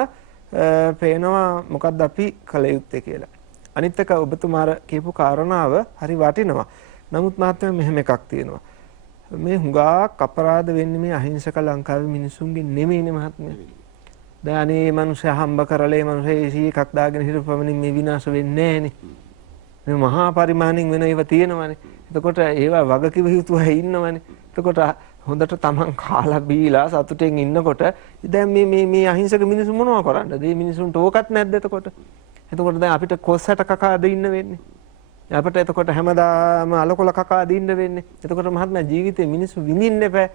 පේනවා මොකද්ද අපි කළ යුත්තේ කියලා. අනිත් එක ඔබතුමාර කියපු කාරණාව හරි වටිනවා. නමුත් මහත්මයා මෙහෙම එකක් තියෙනවා. මේ හුඟක් අපරාධ වෙන්නේ මේ අහිංසක ලංකාවේ මිනිසුන්ගේ නෙමෙයිනේ මහත්මයා. දැන් අනේ මිනිස්සු හම්බ කරලා මේ මිනිස්සු එකක් දාගෙන හිටපමණින් මේ විනාශ වෙන්නේ නැහනේ. මේ මහා පරිමාණින් වෙන ඒවා තියෙනවානේ. එතකොට ඒවා වගකිව යුතු අය ඉන්නවනේ. එතකොට හොඳට තමන් කාලා බීලා සතුටෙන් ඉන්නකොට දැන් මේ අහිංසක මිනිස්සු මොනවා කරන්නද? මේ මිනිසුන්ට ඕකත් නැද්ද එතකොට? එතකොට දැන් අපිට කොස්සට කකාද ඉන්න වෙන්නේ. අපිට එතකොට හැමදාම අලකොල කකාද ඉන්න වෙන්නේ. එතකොට මහත්මයා ජීවිතේ මිනිස්සු විඳින්න එපා.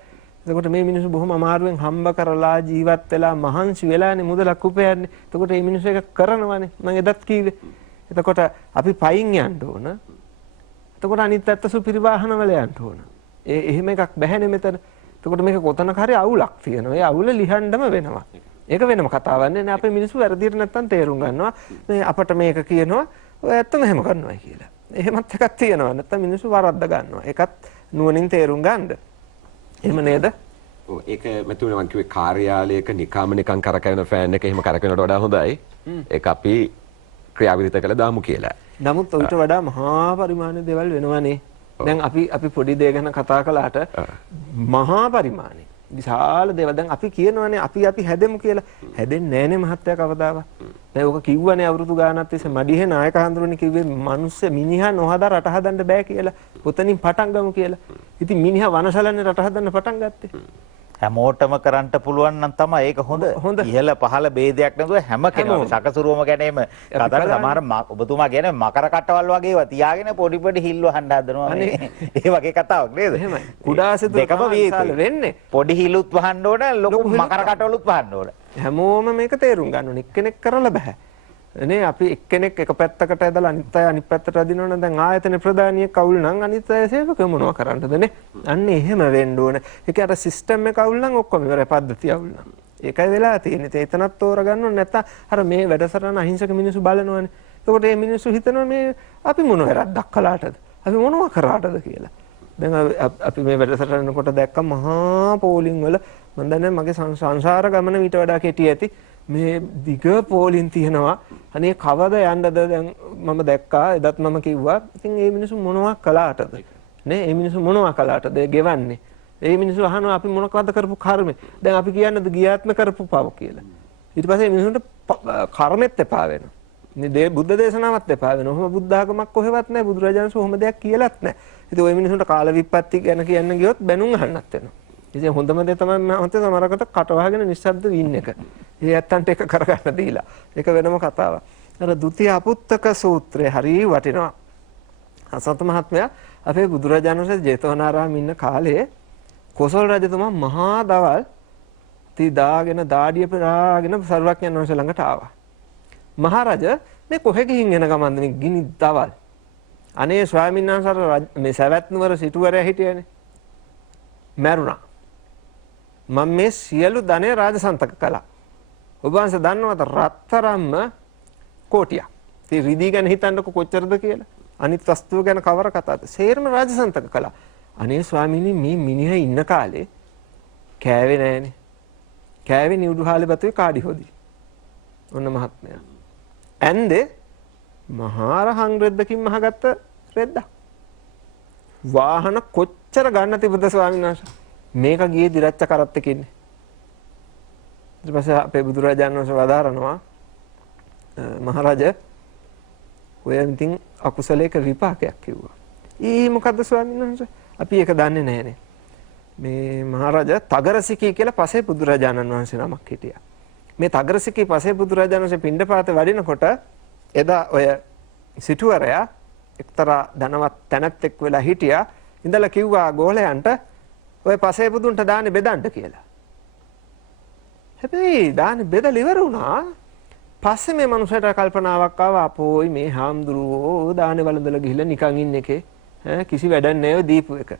එතකොට මේ මිනිස්සු බොහොම අමාරුවෙන් හම්බ කරලා ජීවත් වෙලා මහන්සි වෙලානේ මුදලක් උපයන්නේ. එතකොට මේ මිනිස්සු එක කරනවානේ. මම එදත් කිව්වේ. එතකොට අපි පයින් යන්න ඕන. එතකොට අනිත් පැත්ත සුපිරි වල යන්න ඕන. එහෙම එකක් බැහැනේ මෙතන. එතකොට මේක කොතනක හරි අවුලක් තියෙනවා. ඒ අවුල ලිහන්නම වෙනවා. ඒක වෙනම කතාවක් නේ. අපේ මිනිස්සු වැරදියට නැත්තම් තේරුම් ගන්නවා. මේ අපට මේක කියනවා ඔය ඇත්තම එහෙම කරනවා කියලා. එහෙමත් එකක් තියෙනවා. නැත්තම් මිනිස්සු වරද්ද ගන්නවා. ඒකත් නුවණින් තේරුම් ගන්න. එහෙම නේද? ඔව් ඒක මෙතුනේ මම කිව්වේ කාර්යාලයක නිකාම නිකන් කරකැවෙන ෆෑන් එක එහෙම කරකැවෙනට වඩා හොඳයි. ඒක අපි ක්‍රියාවිදිත කළ දාමු කියලා. නමුත් ඊට වඩා මහා පරිමාණ දේවල් වෙනවනේ. දැන් අපි පොඩි දේ ගැන කතා කළාට මහා පරිමාණේ විශාල දේවල් දැන් අපි කියනවානේ අපි හැදෙමු කියලා. හැදෙන්නේ නැහනේ මහත්තයා කවදාවත්. දැන් ඔක කිව්වනේ අවුරුදු ගානක් තිස්සේ මඩිහේ නායක හඳුරන්නේ කිව්වේ මිනිස්සු මිනිහා නොහදා රට හදන්න බෑ කියලා. පොතනින් පටන් ගමු කියලා. ඉතින් මිනිහා වනසලන්නේ රට හදන්න පටන් ගත්තේ. හැමෝටම කරන්න පුළුවන් නම් තමයි ඒක හොඳ. ඉහළ පහළ ભેදයක් නැතුව හැම කෙනෙකුම සකසුරුවම ගැනීම කතාවට සමහර ඔබතුමා කියන්නේ මකර කටවල් වගේ ඒවා තියාගෙන පොඩි පොඩි හිල් වහන්න හදනවා. ඒ වගේ කතාවක් නේද? එහෙමයි. කුඩා සිදුරු දෙකම වෙන්නේ. පොඩි හිලුත් වහන්න ඕන ලොකු මකර කටවලුත් වහන්න ඕන. හැමෝම මේක තේරුම් ගන්න ඕනේ. එක්කෙනෙක් කරලා බෑ. නේ අපි එක්කෙනෙක් එක පැත්තකට ඇදලා අනිත් අය අනිත් පැත්තට අදිනවනම් දැන් ආයතන ප්‍රධානියෙක් අවුල් නම් අනිත් අය සේවකව මොනවා කරන්නද නේ? අන්න එහෙම වෙන්න ඕනේ. ඒක අර සිස්ටම් එක අවුල් නම් ඔක්කොම ඉවරයි පද්ධතිය අවුල් නම්. ඒකයි වෙලා තියෙන්නේ. එතනත් තෝරගන්න ඕනේ නැත්තම් අර මේ වැඩසටහන අහිංසක මිනිස්සු බලනවනේ. එතකොට මේ මිනිස්සු හිතනවා මේ අපි මොන වැරද්දක් කළාටද? අපි මොනවා කරාටද කියලා. දැන් අපි මේ වැඩසටහන කොට දැක්ක මහා පෝලිං වල මම දන්නේ මගේ සංසාර ගමන ඊට වඩා කෙටි ඇති. මේ දිග පෝලින් තියෙනවා. අනේ කවද යන්නද දැන් මම දැක්කා එදත් මම කිව්වා. ඉතින් මේ මිනිස්සු මොනවා කළාටද? නේ මේ මිනිස්සු මොනවා කළාටද ගෙවන්නේ? මේ මිනිස්සු අහනවා අපි මොනවද කරපු කර්මේ? දැන් අපි කියන්නේද ගියාත්ම කරපු පව කියලා. ඊට පස්සේ මිනිස්සුන්ට කර්මෙත් එපා වෙනවා. මේ බුද්ධ දේශනාවත් එපා වෙනවා. ඔහොම බුද්ධ ආගමක් කොහෙවත් නැහැ. බුදුරජාණන් වහන්සේ ඔහොම දෙයක් කියලාත් නැහැ. ඉතින් ওই මිනිස්සුන්ට කාල විපත්ති ගැන කියන්න ගියොත් බැනුම් අහන්නත් වෙනවා. ඉතින් හොඳම දේ තමයි මම සමහරකට කට වහගෙන නිශ්ශබ්ද වින්න එක. ඒ ඇත්තන්ට එක කරගන්න දීලා. ඒක වෙනම කතාවක්. අර ဒုတိ ය අපුත්තක සූත්‍රය හරිය වටිනවා. අසත් මහත්මයා අපේ බුදුරජාණන් වහන්සේ ජේතවනාරාමේ ඉන්න කාලේ කොසල් රජතුමා මහා දවල් දාගෙන දාඩිය පෙරාගෙන සර්වඥයන් වහන්සේ ළඟට ආවා. මහරජ මේ කොහෙ ගිහින් එන ගමන්ද මේ ගිනි දවල්. අනේ ස්වාමීන් වහන්සේ මේ සවැත් නුවර සිටුවරයා හිටියනේ. මැරුණා. මම මේ සියලු ධනෙ රාජසන්තක කළා. ඔබ වහන්සේ දන්නවද රත්තරම්ම කෝටියක්. ඉතින් රිදී ගැන හිතන්නකො කොච්චරද කියලා. අනිත් වස්තුව ගැන කවර කතාවද? සේරම රාජසන්තක කළා. අනේ ස්වාමීනි මේ මිනිහා ඉන්න කාලේ කෑවේ නෑනේ. කෑවේ නිවුඩු හාලේ බතුවේ කාඩි හොදි. ඔන්න මහත්මයා. ඇන්දේ මහාරහන් රෙද්දකින් මහගත්ත රෙද්දක්. වාහන කොච්චර ගන්න තිබුද ස්වාමීන් වහන්සේ? මේක ගියේ දිරච්ච කරත් එකකින්නේ. ඊට පස්සේ අපේ බුදුරජාණන් වහන්සේ වදාරනවා මහරජා ඔය ඉතින් අකුසලයක විපාකයක් කිව්වා. මොකද්ද ස්වාමීන් වහන්සේ? අපි ඒක දන්නේ නැහනේ. මේ මහරජා තගරසිකී කියලා පසේ බුදුරජාණන් වහන්සේ නමක් හිටියා. මේ තගරසිකී පසේ බුදුරජාණන් වහන්සේ පිණ්ඩපාතේ වඩිනකොට එදා ඔය සිටුවරයා එක්තරා ධනවත් තැනැත්තෙක් වෙලා හිටියා. ඉඳලා කිව්වා ගෝලයන්ට ඔය පසේ බුදුන්ට දාන්නේ බෙදන්න කියලා. හැබැයි දාන්නේ බෙදලා ඉවර වුණා. පස්සේ මේ මනුස්සයට කල්පනාවක් ආවා අපෝයි මේ හාමුදුරුවෝ දානේ වළඳලා ගිහිල්ලා නිකන් ඉන්න එකේ කිසි වැඩක් නැහැ දීපු එක.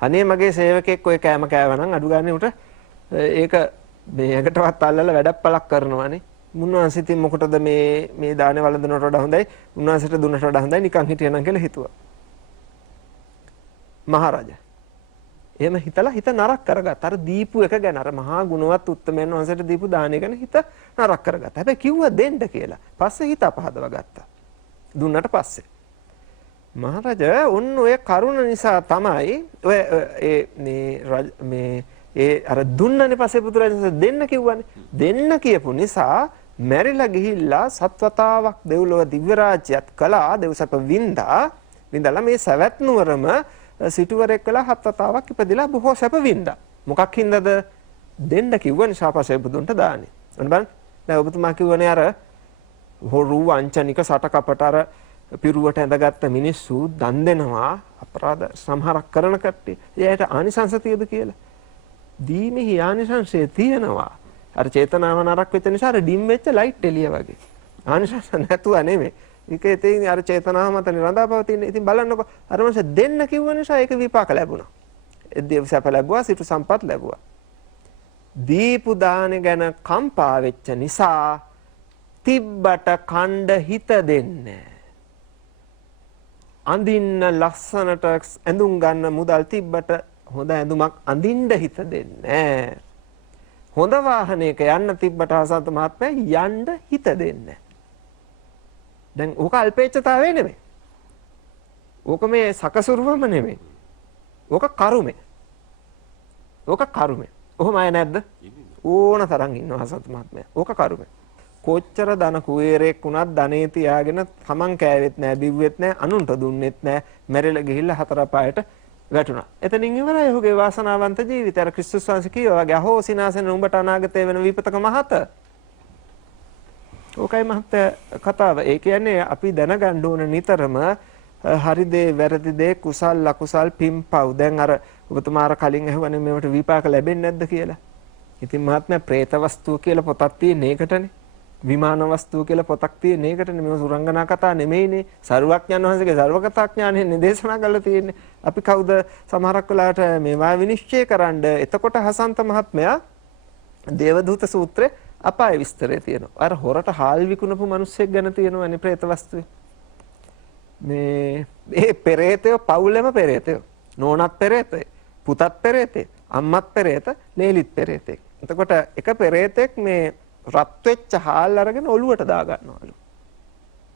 අනේ මගේ සේවකෙක් ඔය කෑම කෑවනම් අඩු ගානේ උට ඒක මේකටවත් අල්ලලා වැඩක් පළක් කරනවානේ. මුන්වහන්සේ ඉතින් මොකටද මේ දානේ වළඳනට වඩා හොඳයි උන්වහන්සේට දුන්නට වඩා හොඳයි නිකන් හිටියනම් කියලා හිතුවා. මහරජා එහෙම හිතලා හිත නරක කරගත්තා. අර දීපු එක ගැන අර මහා ගුණවත් උත්තමයන් වහන්සේට දීපු දානය ගැන හිත නරක කරගත්තා. හැබැයි කිව්වා දෙන්න කියලා. පස්සේ හිත අපහදව ගත්තා. දුන්නට පස්සේ. මහරජා ඔන්න ඔය කරුණ නිසා තමයි ඔය අර දුන්නනේ පස්සේ බුදුරජාණන් දෙන්න කිව්වනේ. දෙන්න කියපු නිසා මැරිලා ගිහිල්ලා සත්වතාවක් දෙව්ලොව දිව්‍ය රාජ්‍යයත් කළා. දෙව්සප වින්දලා මේ සවැත් නුවරම සිටුවරෙක් වෙලා හත්වතාවක් ඉපදිලා බොහෝ සැප වින්දා. මොකක් හින්දාද? දෙන්න කිව්ව නිසා පස්සේ බුදුන්ට දාන්නේ. ඔන්න බලන්න. දැන් ඔබතුමා කිව්වනේ අර හොරු වංචනික සටකපට අර පිරුවට ඇඳගත්ත මිනිස්සු දන් දෙනවා අපරාධ සමහරක් කරන කට්ටිය. එයාට ආනිසංස තියද කියලා. දීමෙහි ආනිසංසය තියෙනවා. අර චේතනාව නරක වෙච්ච නිසා අර ඩිම් වෙච්ච ලයිට් එළිය වගේ. ආනිසංස නැතුව නෙමෙයි. ඒක ඉතින් අර චේතනාව මතනේ රඳාපවතින. ඉතින් බලන්නකො අර මොනස දෙන්න කිව්ව නිසා ඒක විපාක ලැබුණා. එද්දී සැප ලැබුවා, සිටු සම්පත් ලැබුවා. දීපු දානේ ගැන කම්පා වෙච්ච නිසා තිබ්බට කණ්ඩ හිත දෙන්නේ. අඳින්න ලස්සනට ඇඳුම් ගන්න මුදල් තිබ්බට හොඳ ඇඳුමක් අඳින්න හිත දෙන්නේ. හොඳ වාහනයක යන්න තිබ්බට ආසත් මහත්මයා යන්න හිත දෙන්නේ. දැන් ඕක අල්පේච්ඡතාවය නෙමෙයි. ඕක මේ සකසුරුවම නෙමෙයි. ඕක කරුමේ. ඕක කරුමේ. ඔහොම අය නැද්ද? ඕන තරම් ඉන්නවා ආසත් මහත්මයා. ඕක කරුමේ. කොච්චර ධන කුවේරෙක් වුණත් ධනේ තියාගෙන තමන් කෑවෙත් නැහැ, බිව්වෙත් නැහැ, අනුන්ට දුන්නෙත් නැහැ, මැරිලා ගිහිල්ලා හතර පායට වැටුණා. එතනින් ඉවරයි ඔහුගේ වාසනාවන්ත ජීවිතය. අර ක්‍රිස්තුස් වහන්සේ කිව්වා වගේ අහෝ සිනාසෙන උඹට අනාගතේ වෙන විපතක මහත. ඕකයි මහත්තයා කතාව. ඒ කියන්නේ අපි දැනගන්න ඕන නිතරම හරි දේ වැරදි දේ කුසල් අකුසල් පින්පව්. දැන් අර ඔබතුමාර කලින් අහුවනේ මේවට විපාක ලැබෙන්නේ නැද්ද කියලා. ඉතින් මහත්මයා പ്രേත වස්තුව කියලා පොතක් තියෙන එකටනේ. විමාන වස්තුව කියලා පොතක් තියෙන එකටනේ. මේව සුරංගනා කතා නෙමෙයිනේ. සරුවඥාන් වහන්සේගේ සර්වකථා ඥාණයෙන් දේශනා කරලා තියෙන්නේ. අපි කවුද සමහරක් වෙලාවට මේවා විනිශ්චය කරන්න. එතකොට හසන්ත මහත්මයා දේවදූත සූත්‍රයේ අපාය විස්තරය තියෙනවා. අර හොරට හාල් විකුණපු මිනිස්සෙක් ගැන තියෙනවනේ പ്രേත වස්තුවේ. මේ පෙරේතයෝ පවුලෙම පෙරේතයෝ. නෝනත් පෙරේතේ, පුතත් පෙරේතේ, අම්මත් පෙරේත, ලේලිත් පෙරේතෙක්. එතකොට එක පෙරේතෙක් මේ රත් වෙච්ච හාල් අරගෙන ඔලුවට දා ගන්නවලු.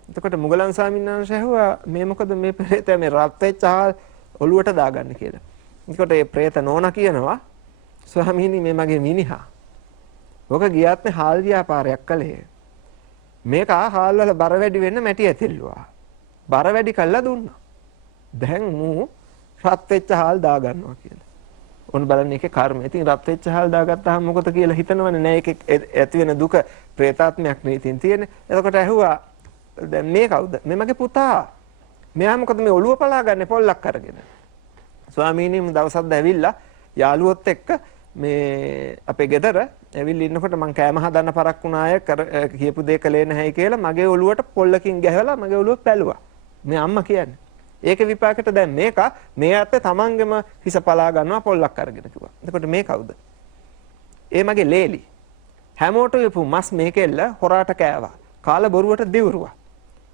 එතකොට මුගලන් ස්වාමීන් වහන්සේ ඇහුවා මේ මොකද මේ පෙරේතයා මේ රත් වෙච්ච හාල් ඔලුවට දාගන්නේ කියලා. එතකොට මේ പ്രേත නෝනා කියනවා ස්වාමීනි මේ මගේ මිනිහා. ඔක ගියාත්නේ හාල් ව්‍යාපාරයක් කළේ. මේක හාල් වල බර වැඩි වෙන්න මැටි ඇතිල්ලුවා. බර වැඩි කළා දුන්නා. දැන් මූ රත් වෙච්ච හාල් දා ගන්නවා කියලා. ඔන්න බලන්න ඒකේ කර්මය. ඉතින් රත් වෙච්ච හාල් දාගත්තාම මොකද කියලා හිතනවනේ නෑ ඒකේ ඇති වෙන දුක പ്രേතාත්මයක් නේ ඉතින් තියෙන්නේ. එතකොට ඇහුවා දැන් මේ කවුද? මේ මගේ පුතා. මෙයා මොකද මේ ඔළුව පලාගන්නේ පොල්ලක් අරගෙන. ස්වාමීනි මම දවසක් ඇවිල්ලා යාළුවොත් එක්ක මේ අපේ ගෙදර ඇවිල්ලා ඉන්නකොට මං කෑම හදන්න පරක් වුණා අය කියපු දේ කලේ නැහැයි කියලා මගේ ඔළුවට පොල්ලකින් ගැහවලා මගේ ඔළුව පැලුවා. මේ අම්මා කියන්නේ. ඒකේ විපාකෙට දැන් මේක මේ අතේ තමන්ගෙම හිස පලා ගන්නවා පොල්ලක් අරගෙන කිව්වා. එතකොට මේ කවුද? ඒ මගේ ලේලි. හැමෝටම යපු මස් මේකෙල්ල හොරාට කෑවා. කාල බොරුවට දිවුරුවා.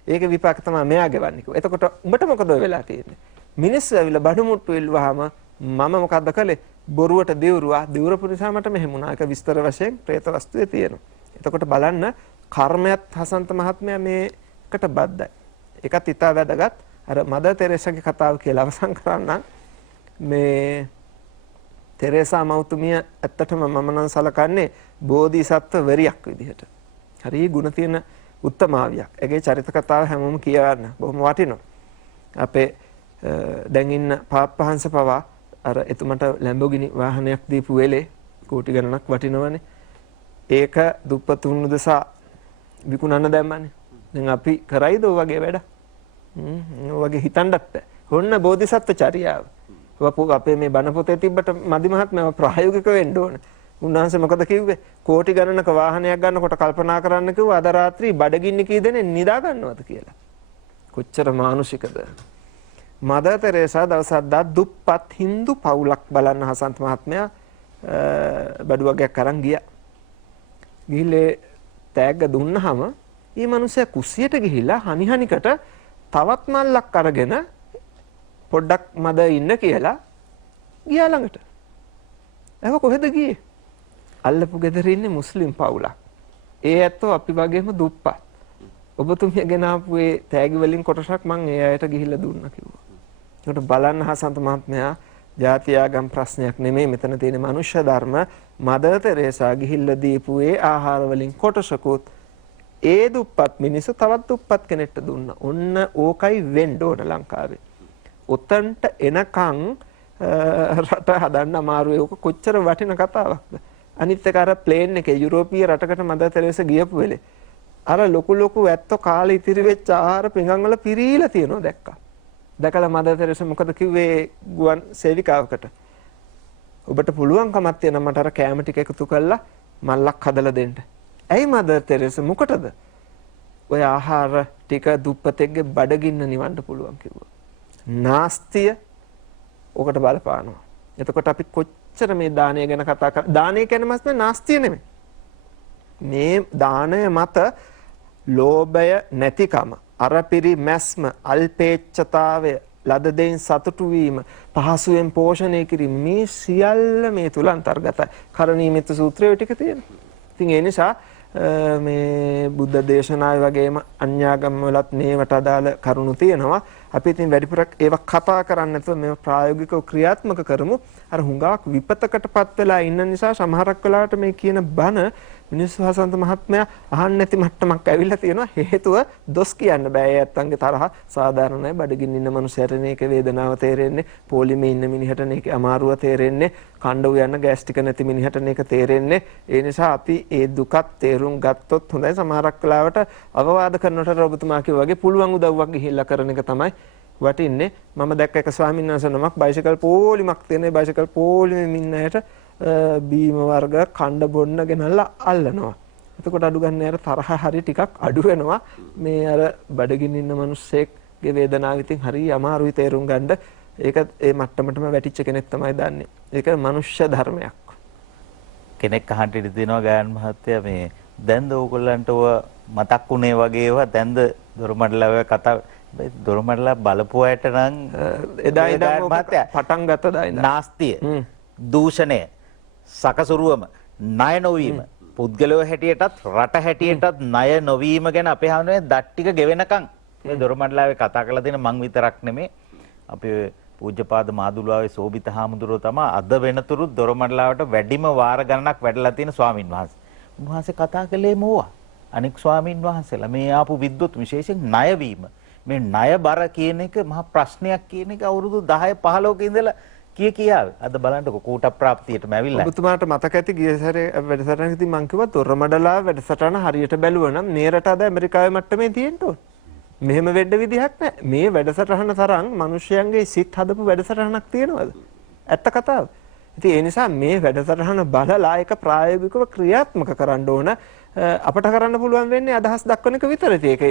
ඒකේ විපාක තමයි මෙයා ගෙවන්නේ කිව්වා. එතකොට උඹට මොකද වෙලා තියෙන්නේ? මිනිස්සු ඇවිල්ලා බඩු මුට්ටු ඉල්ලුවාම මම මොකද්ද කළේ? බොරුවට දිවුරුවා. දිවුරපු නිසා මට මෙහෙම වුණා. ඒක විස්තර වශයෙන් പ്രേත වස්තුවේ තියෙනවා. එතකොට බලන්න කර්මයක් හසන්ත මහත්මයා මේකට බද්දයි. ඒකත් ඉතා වැදගත්. අර මදර් තෙරේසාගේ කතාව කියලා අවසන් කරන්න මේ තෙරේසා මෞතුමිය ඇත්තටම මම නම් සලකන්නේ බෝධිසත්ව වරියක් විදිහට. හරි ගුණ තියෙන උත්තමාවියක්. ඒගේ චරිත කතාව හැමෝම කියවන්න. බොහොම වටිනවා. අපේ දැන් ඉන්න පාප්පහංශ පවා අර එතුමට ලැම්බෝගිනි වාහනයක් දීපු වෙලේ කෝටි ගණනක් වටිනවනේ. ඒක දුප්පතුන් උදෙසා විකුණන්න දැම්මනේ. දැන් අපි කරයිද ඔය වගේ වැඩ? වගේ හිතන්නත් බෑ. හොන්න බෝධිසත්ව චර්යාව. අපේ මේ බණ පොතේ තිබ්බට මදි මහත්මයා ප්‍රායෝගික වෙන්න ඕන. උන්වහන්සේ මොකද කිව්වේ? කෝටි ගණනක වාහනයක් ගන්නකොට කල්පනා කරන්න කිව්වා අද රාත්‍රී බඩගින්න කී දෙනෙක් නිදා ගන්නවද කියලා. කොච්චර මානුෂිකද? මදර් තෙරේසා දවසක් දා දුප්පත් Hindu පවුලක් බලන්න හසන්ත මහත්මයා බඩු වගේක් අරන් ගියා. ගිහිල්ලා තෑග්ග දුන්නාම මේ මිනිස්සයා කුස්සියට ගිහිල්ලා හනිහනිකට තවත් මල්ලක් අරගෙන පොඩ්ඩක් මද ඉන්න කියලා ගියා ළඟට. එහෙනම් කොහෙද ගියේ? අල්ලපු ගෙදර ඉන්නේ මුස්ලිම් පවුලක්. ඒ ඇත්තෝ අපි වගේම දුප්පත්. ඔබතුමිය ගෙන ආපු ඒ තෑගි වලින් කොටසක් මං ඒ අයට ගිහිල්ලා දුන්නා කිව්වා. ඒකට බලන්න හසන්ත මහත්මයා ජාති ආගම් ප්‍රශ්නයක් නෙමෙයි මෙතන තියෙන මනුෂ්‍ය ධර්ම. මදර් තෙරේසා ගිහිල්ලා දීපු ඒ ආහාර වලින් කොටසකුත් ඒ දුප්පත් මිනිස්සු තවත් දුප්පත් කෙනෙක්ට දුන්නා. ඔන්න ඕකයි වෙන්න ඕන ලංකාවේ. උතන්ට එනකන් රට හදන්න අමාරුයි. ඕක කොච්චර වටින කතාවක්ද. අනිත් එක අර ප්ලේන් එකේ යුරෝපීය රටකට මදර් තෙරේසා ගියපු වෙලේ අර ලොකු ඇත්තෝ කාලේ ඉතිරි වෙච්ච ආහාර පිඟන් වල පිරීලා තියෙනවා දැක්කා. දැකලා මදර් තෙරේසා මොකද කිව්වේ ගුවන් සේවිකාවකට? ඔබට පුළුවන්කමක් තියෙනවා මට අර කෑම ටික එකතු කරලා මල්ලක් හදලා දෙන්න. ඇයි මදර් තෙරේසා මොකටද? ඔය ආහාර ටික දුප්පතෙක්ගේ බඩගින්න නිවන්න පුළුවන් කිව්වා. නාස්තිය ඔකට බලපානවා. එතකොට අපි කොච්චර මේ දානය ගැන කතා කරා. දානය කියන්නේ මස්නේ නාස්තිය නෙමෙයි. මේ දානය මත ලෝභය නැතිකම, අරපිරි මැස්ම, අල්පේච්ඡතාවය, ලද දෙයින් සතුටු වීම, පහසුවෙන් පෝෂණය කිරීම මේ සියල්ල මේ තුල අන්තර්ගතයි. කරණීයමෙත්ත සූත්‍රයේ ටික තියෙනවා. ඉතින් ඒ නිසා මේ බුද්ධ දේශනාවේ වගේම අන්‍යාගම් වලත් මේවට අදාළ කරුණු තියෙනවා. අපි ඉතින් වැඩිපුර ඒවා කතා කරන්නේ නැතුව මේවා ප්‍රායෝගිකව ක්‍රියාත්මක කරමු. අර හුඟක් විපතකටපත් වෙලා ඉන්න නිසා සමහරක් වෙලාවට මේ කියන බණ මිනිස්සු හසන්ත මහත්මයා අහන්න නැති මට්ටමක් ඇවිල්ලා තියෙනවා. හේතුව දොස් කියන්න බෑ. ඒ ඇත්තන්ගේ තරහ සාධාරණයි. බඩගින්න ඉන්න මනුස්සයට මේකේ වේදනාව තේරෙන්නේ, පොලිමේ ඉන්න මිනිහට මේකේ අමාරුව තේරෙන්නේ, කණ්ඩ උයන්න ගෑස් ටික නැති මිනිහට මේක තේරෙන්නේ. ඒ නිසා අපි ඒ දුකත් තේරුම් ගත්තොත් හොඳයි. සමහරක් වෙලාවට අවවාද කරනකොට ඔබතුමා කිව්වා වගේ පුළුවන් උදව්වක් ගිහිල්ලා කරන එක තමයි වටින්නේ. මම දැක්ක එක ස්වාමීන් වහන්සේ නමක් බයිසිකල් පොලිමක් තියෙන බයිසිකල් පොලිමේ ඉන්න අයට බීම වර්ග කණ්ඩ බොන්න ගෙනල්ලා අල්ලනවා. එතකොට අඩු ගන්න අර තරහ හරි ටිකක් අඩු වෙනවා. මේ අර බඩගින්න ඉන්න මිනිස්සෙක්ගේ වේදනාව ඉතින් හරි අමාරුයි තේරුම් ගන්න. ඒක ඒ මට්ටමටම වැටිච්ච කෙනෙක් තමයි දන්නේ. ඒක මනුෂ්‍ය ධර්මයක්. කෙනෙක් අහන්න ඉඩ දෙනවා ගායන් මහත්තයා මේ දැන්ද ඕගොල්ලන්ට ඔය මතක් වුණේ වගේ ඒවා දැන්ද දොරමඩලාව කතා දොරමඩලා බලපු අයට නම් එදා ඉඳන් පටන් ගත්ත දා ඉඳන් නාස්තිය දූෂණය සකසුරුවම ණය නොවීම පුද්ගලයෝ හැටියටත් රට හැටියටත් ණය නොවීම ගැන අපේ හැමෝම දත් ටික ගෙවෙනකන් මේ දොරමඩලාවේ කතා කරලා තියෙන මං විතරක් නෙමේ අපේ පූජ්‍යපාද මාදුලාවේ සෝබිත හාමුදුරුවෝ තමයි අද වෙනතුරු දොරමඩලාවට වැඩිම වාර ගණනක් වැඩලා තියෙන ස්වාමින් වහන්සේ. උන්වහන්සේ කතා කළේ මොවා? අනික් ස්වාමින් වහන්සේලා මේ ආපු විද්වුත් විශේෂයෙන් ණය වීම. මේ ණය බර කියන එක මහා ප්‍රශ්නයක් කියන එක අවුරුදු 10 15ක ඉඳලා කියාවේ. අද බලන්නකො කූට ප්‍රාප්තියටම ඇවිල්ලා. ඔබතුමාට මතක ඇති ගිය සැරේ වැඩසටහනකදී මම කිව්වා දොරමඩලාව වැඩසටහන හරියට බැලුවා නම් මේ රට අද ඇමරිකාවේ මට්ටමේ තියෙන්න ඕන. මෙහෙම වෙන්න විදිහක් නැහැ. මේ වැඩසටහන තරම් මිනිස්යන්ගේ සිත් හදපු වැඩසටහනක් තියෙනවද? ඇත්ත කතාව. ඉතින් ඒ නිසා මේ වැඩසටහන බලලා ඒක ප්‍රායෝගිකව ක්‍රියාත්මක කරන්න ඕන. අපට කරන්න පුළුවන් වෙන්නේ අදහස් දක්වන එක විතරයි. ඒක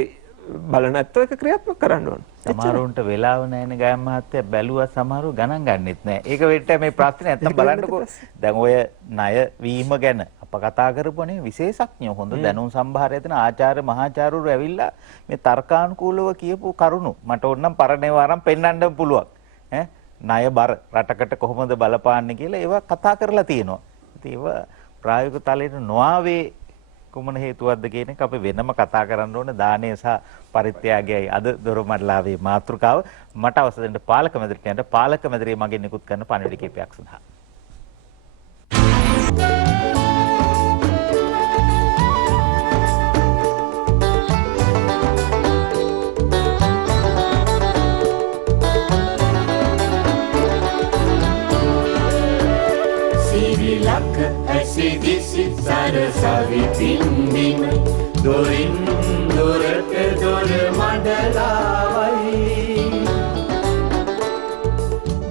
බලන ඇත්තෝ ඒක ක්‍රියාත්මක කරන්න ඕන. සමහරුන්ට වෙලාව නැහැනේ ගායම් මහත්තයා බැලුවා සමහරව ගණන් ගන්නෙත් නැහැ. ඒක වෙන්න මේ ප්‍රශ්නේ නැත්තම් බලන්නකෝ. දැන් ඔය ණය වීම ගැන අප කතා කරපුවනේ විශේෂඥයෝ හොඳ දැනුම් සම්භාරය තියෙන ආචාර්ය මහාචාර්යවරු ඇවිල්ලා මේ තර්කානුකූලව කියපු කරුණු මට ඕනනම් පරණේව අරන් පෙන්වන්න පුළුවන්. ණය බර රටකට කොහොමද බලපාන්නේ කියලා ඒවා කතා කරලා තියෙනවා. ඉතින් ඒවා ප්‍රායෝගික තලයට නොආවේ කුමන හේතුවක්ද කියන එක අපි වෙනම කතා කරන්න ඕනේ. දානය සහ පරිත්‍යාගයයි අද දොරමඩලාවේ මාතෘකාව. මට අවසර දෙන්න පාලක මැදිරියට යන්න පාලක මැදිරියේ මගෙන් නිකුත් කරන පණිවිඩ කීපයක් සඳහා. සිරිලක ඇසිදිසි සරසවි පින්දිමයි දොරින් දොරට දොර මඩලාවයි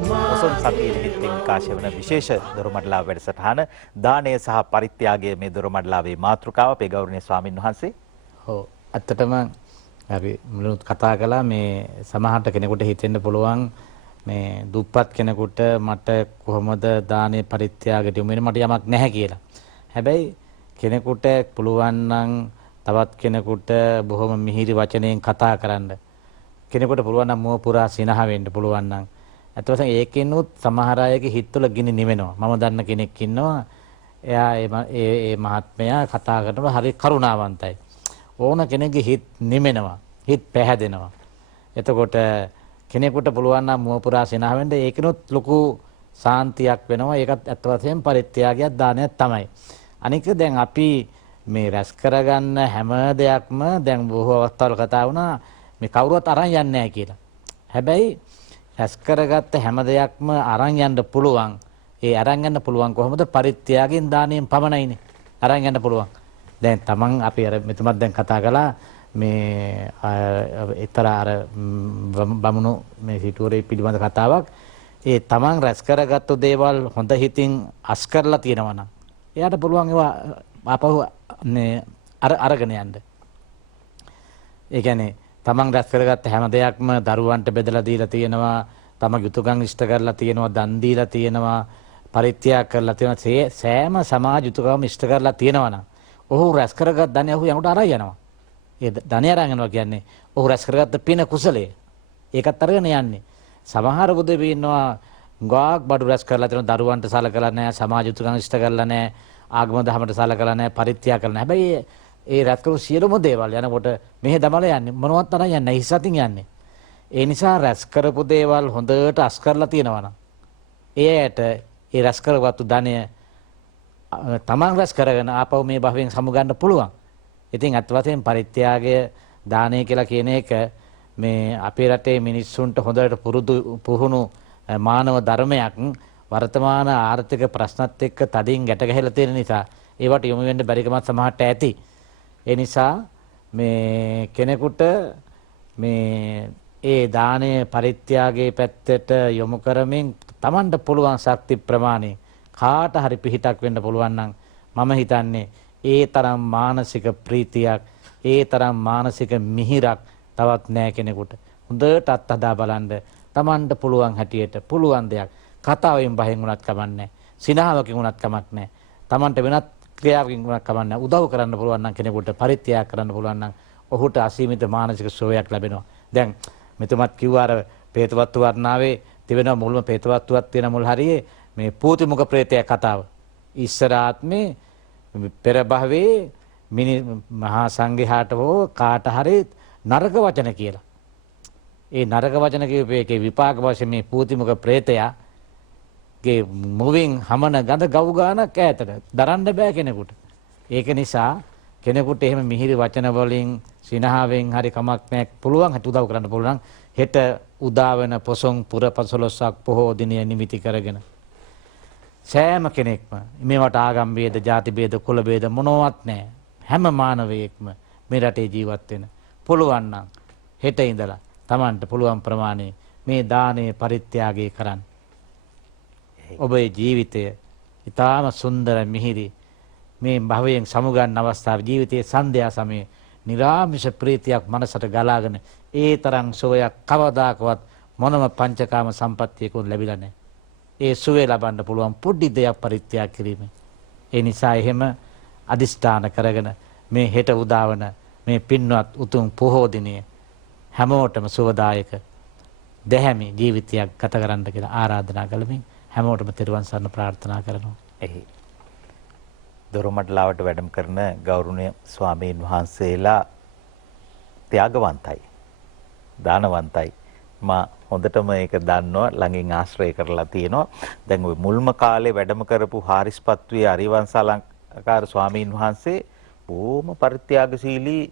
පොසොන් සතිය නිමිත්තෙන් විකාශය වන විශේෂ දොරමඩලාව වැඩසටහන දානය සහ පරිත්‍යාගය මේ දොරමඩලාවේ මාතෘකාව අපේ ගෞරවනීය ස්වාමින් වහන්සේ. ඔව් ඇත්තටම අපි මුලින්ම කතා කළා මේ සමහරට කෙනෙකුට හිතෙන්න පුළුවන් මේ දුප්පත් කෙනෙකුට මට කොහොමද දානේ පරිත්‍යාගයට යොමු වෙන්නේ මට යමක් නැහැ කියලා. හැබැයි කෙනෙකුට පුළුවන් නම් තවත් කෙනෙකුට බොහොම මිහිරි වචනයෙන් කතා කරන්න. කෙනෙකුට පුළුවන් නම් මුව පුරා සිනහ වෙන්න පුළුවන් නම් අත වශයෙන් ඒකිනුත් සමහර අයගේ හිතවල ගිනි නිවෙනවා. මම දන්න කෙනෙක් ඉන්නවා. එයා ඒ මහත්මයා කතා කරනකොට හරි කරුණාවන්තයි. ඕන කෙනෙක්ගේ හිත නිවෙනවා. හිත පැහැදෙනවා. එතකොට කෙනෙකුට පුළුවන් නම් මුව පුරා සිනහ වෙන්න ඒකිනුත් ලොකු සාන්තියක් වෙනවා. ඒකත් අත් වශයෙන් පරිත්‍යාගයක් දානයක් තමයි. අනික දැන් අපි මේ රැස් කරගන්න හැම දෙයක්ම දැන් බොහෝ අවස්ථාවල කතා වුණා මේ කවුරුවත් අරන් යන්නේ නැහැ කියලා. හැබැයි රැස් කරගත්ත හැම දෙයක්ම අරන් යන්න පුළුවන්. ඒ අරන් යන්න පුළුවන් කොහොමද? පරිත්‍යාගයෙන් දානයෙන් පමණයිනේ. අරන් යන්න පුළුවන්. දැන් තමන් අපි අර මෙතුමත් දැන් කතා කළා මේ ඊතර අර බමුණු මේ සිටුවරේ පිළිබඳ කතාවක්. ඒ තමන් රැස් කරගත්තු දේවල් හොඳ හිතින් අස් කරලා තියෙනවා නම් එයාට පුළුවන් ඒවා ආපහු අරගෙන යන්න. ඒ කියන්නේ තමන් රැස් කරගත්ත හැම දෙයක්ම දරුවන්ට බෙදලා දීලා තියෙනවා, තමන් යුතුයකම් ඉෂ්ට කරලා තියෙනවා, දන් දීලා තියෙනවා, පරිත්‍යාග කරලා තියෙනවා, සෑම සමාජ යුතුයකම් ඉෂ්ට කරලා තියෙනවා නම් ඔහු රැස් කරගත් ධනය ඔහු යනකොට අරන් යනවා. ඒ ධනය අරන් යනවා කියන්නේ ඔහු රැස් කරගත්ත පින කුසලයේ ඒකත් අරගෙන යන්නේ. සමහර බුදු ඉන්නවා ගාක් බඩු රැස් කරලා තියෙන දරුවන්ට සලකලා නැහැ, සමාජ යුතුයකම් ඉෂ්ට කරලා නැහැ, ආගම දහමට සලකලා නැහැ, පරිත්‍යාග කරලා නැහැ. හැබැයි ඒ රැස් කරු සියලුම දේවල් යනකොට මෙහෙ දමලා යන්නේ මොනවත් අරන් යන්නේ නැහැ, හිස්සතින් යන්නේ. ඒ නිසා රැස් කරපු දේවල් හොඳට අස් කරලා තියෙනවා නම් එයට ඒ රැස් කරගත්තු ධනය තමන් රැස් කරගෙන ආපහු මේ භවයෙන් සමුගන්න පුළුවන්. ඉතින් අත් වශයෙන් පරිත්‍යාගය දානය කියලා කියන එක මේ අපේ රටේ මිනිස්සුන්ට හොඳට පුහුණු මානව ධර්මයක් වර්තමාන ආර්ථික ප්‍රශ්නත් එක්ක තදින් ගැට ගැහිලා තියෙන නිසා ඒවට යොමු වෙන්න බැරිකමත් සමහරට ඇති. ඒ නිසා මේ කෙනෙකුට මේ ඒ දානයේ පරිත්‍යාගයේ පැත්තට යොමු කරමින් Tamanට පුළුවන් ශක්ති ප්‍රමාණය කාට හරි පිහිටක් වෙන්න පුළුවන් නම් මම හිතන්නේ ඒ තරම් මානසික ප්‍රීතියක්, ඒ තරම් මානසික මිහිරක් තවත් නැහැ කෙනෙකුට. හොඳට අත්හදා බලන්න Tamanට පුළුවන් හැටියට පුළුවන් දෙයක් කතාවෙන් බහෙන් උනත් කමන්නේ, සිනහවකින් උනත් කමක් නැහැ. Tamanට වෙනත් ක්‍රියාවකින් උනත් කමක් නැහැ. උදව් කරන්න පුළුවන් නම් කෙනෙකුට පරිත්‍යාග කරන්න පුළුවන් නම් ඔහුට අසීමිත මානසික සුවයක් ලැබෙනවා. දැන් මෙතුමත් කිව්වා අර පේතවත්තු වර්ණාවේ තිබෙන මුල්ම පේතවත්තුවක් තියෙන මුල් හරියේ මේ පූතිමුඛ ප්‍රේතය කතාව. ඉස්සර ආත්මේ පෙර භවයේ මහා සංඝයාට හෝ කාට හරි නරක වචන කියලා. ඒ නරක වචන කියපේකේ විපාක වශයෙන් මේ පූතිමුඛ ප්‍රේතයාගේ මුවින් හමන ගඳ ගව් ගානක් ඈතට දරන්න බෑ කෙනෙකුට. ඒක නිසා කෙනෙකුට එහෙම මිහිරි වචන වලින් සිනහවෙන් හරි කමක් නැහැ පුළුවන් හිත උදව් කරන්න පුළුවන්. හෙට උදා වෙන පොසොන් පුර 15ක් පොහෝ දිනය නිමිති කරගෙන සෑම කෙනෙක්ම මේවට ආගම් ભેද, ಜಾති ભેද, කුල ભેද මොනවත් නැහැ. හැම මානවයෙක්ම මේ රටේ ජීවත් වෙන පුළුවන් නම් හෙට ඉඳලා Tamanට පුළුවන් ප්‍රමාණය මේ දානයේ පරිත්‍යාගය කරන්න. ඔබේ ජීවිතය ඊටාම සුන්දර මිහිරි මේ භවයෙන් සමුගන්න අවස්ථාව ජීවිතයේ සන්ධ්‍යා සමයේ නිරාමිෂ ප්‍රීතියක් මනසට ගලාගෙන ඒ තරම් සෝයක් කවදාකවත් මොනම පංචකාම සම්පත්තියකුත් ලැබිලා නැහැ. ඒ සුවේ ලබන්න පුළුවන් පොඩි දෙයක් පරිත්‍යාග කිරීම. ඒ නිසා එහෙම අදිෂ්ඨාන කරගෙන මේ හෙට උදාවන මේ පින්වත් උතුම් පොහෝ දිනයේ හැමෝටම සුවදායක දැහැමි ජීවිතයක් ගත කරන්න කියලා ආරාධනා කළමින් හැමෝටම තෙරුවන් සරණ ප්‍රාර්ථනා කරනවා. එහි දොරමඩලාවට වැඩම කරන ගෞරවනීය ස්වාමීන් වහන්සේලා ත්‍යාගවන්තයි, දානවන්තයි. මා හොඳටම ඒක දන්නවා, ළඟින් ආශ්‍රය කරලා තියෙනවා. දැන් ওই මුල්ම කාලේ වැඩම කරපු හාරිස්පත්තුවේ අරිවංශාලංකාර ස්වාමීන් වහන්සේ බොහොම පරිත්‍යාගශීලී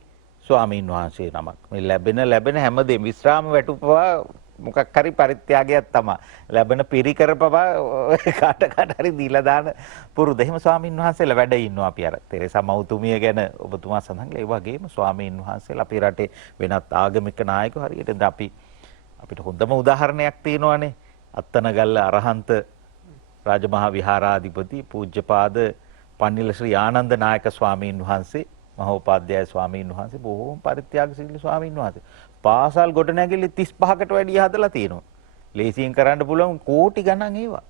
ස්වාමීන් වහන්සේ නමක්. මේ ලැබෙන හැමදේම විශ්‍රාම වැටුපවා මොකක් හරි පරිත්‍යාගයක් තමයි. ලැබෙන පිරිකර පවා කාට හරි දීලා දාන පුරුදු. එහෙම ස්වාමීන් වහන්සේලා වැඩ ඉන්නවා අපි අර තෙරේසා මෞතුමිය ගැන ඔබතුමා සඳහන් කළා. ඒ වගේම ස්වාමීන් වහන්සේලා අපේ රටේ වෙනත් ආගමික නායකයෝ හරියට අපිට හොඳම උදාහරණයක් තියෙනවානේ. අත්තනගල්ල අරහන්ත රාජමහා විහාරාධිපති පූජ්‍යපාද පන්නිල ශ්‍රී ආනන්ද නායක ස්වාමීන් වහන්සේ, මහෝපාද්‍යය ස්වාමීන් වහන්සේ බොහෝම පරිත්‍යාගශීලී ස්වාමීන් වහන්සේ. පාසල් ගොඩනැගිලි 35කට වැඩිය හදලා තියෙනවා. ලේසියෙන් කරන්න පුළුවන් කෝටි ගණන් ඒවා.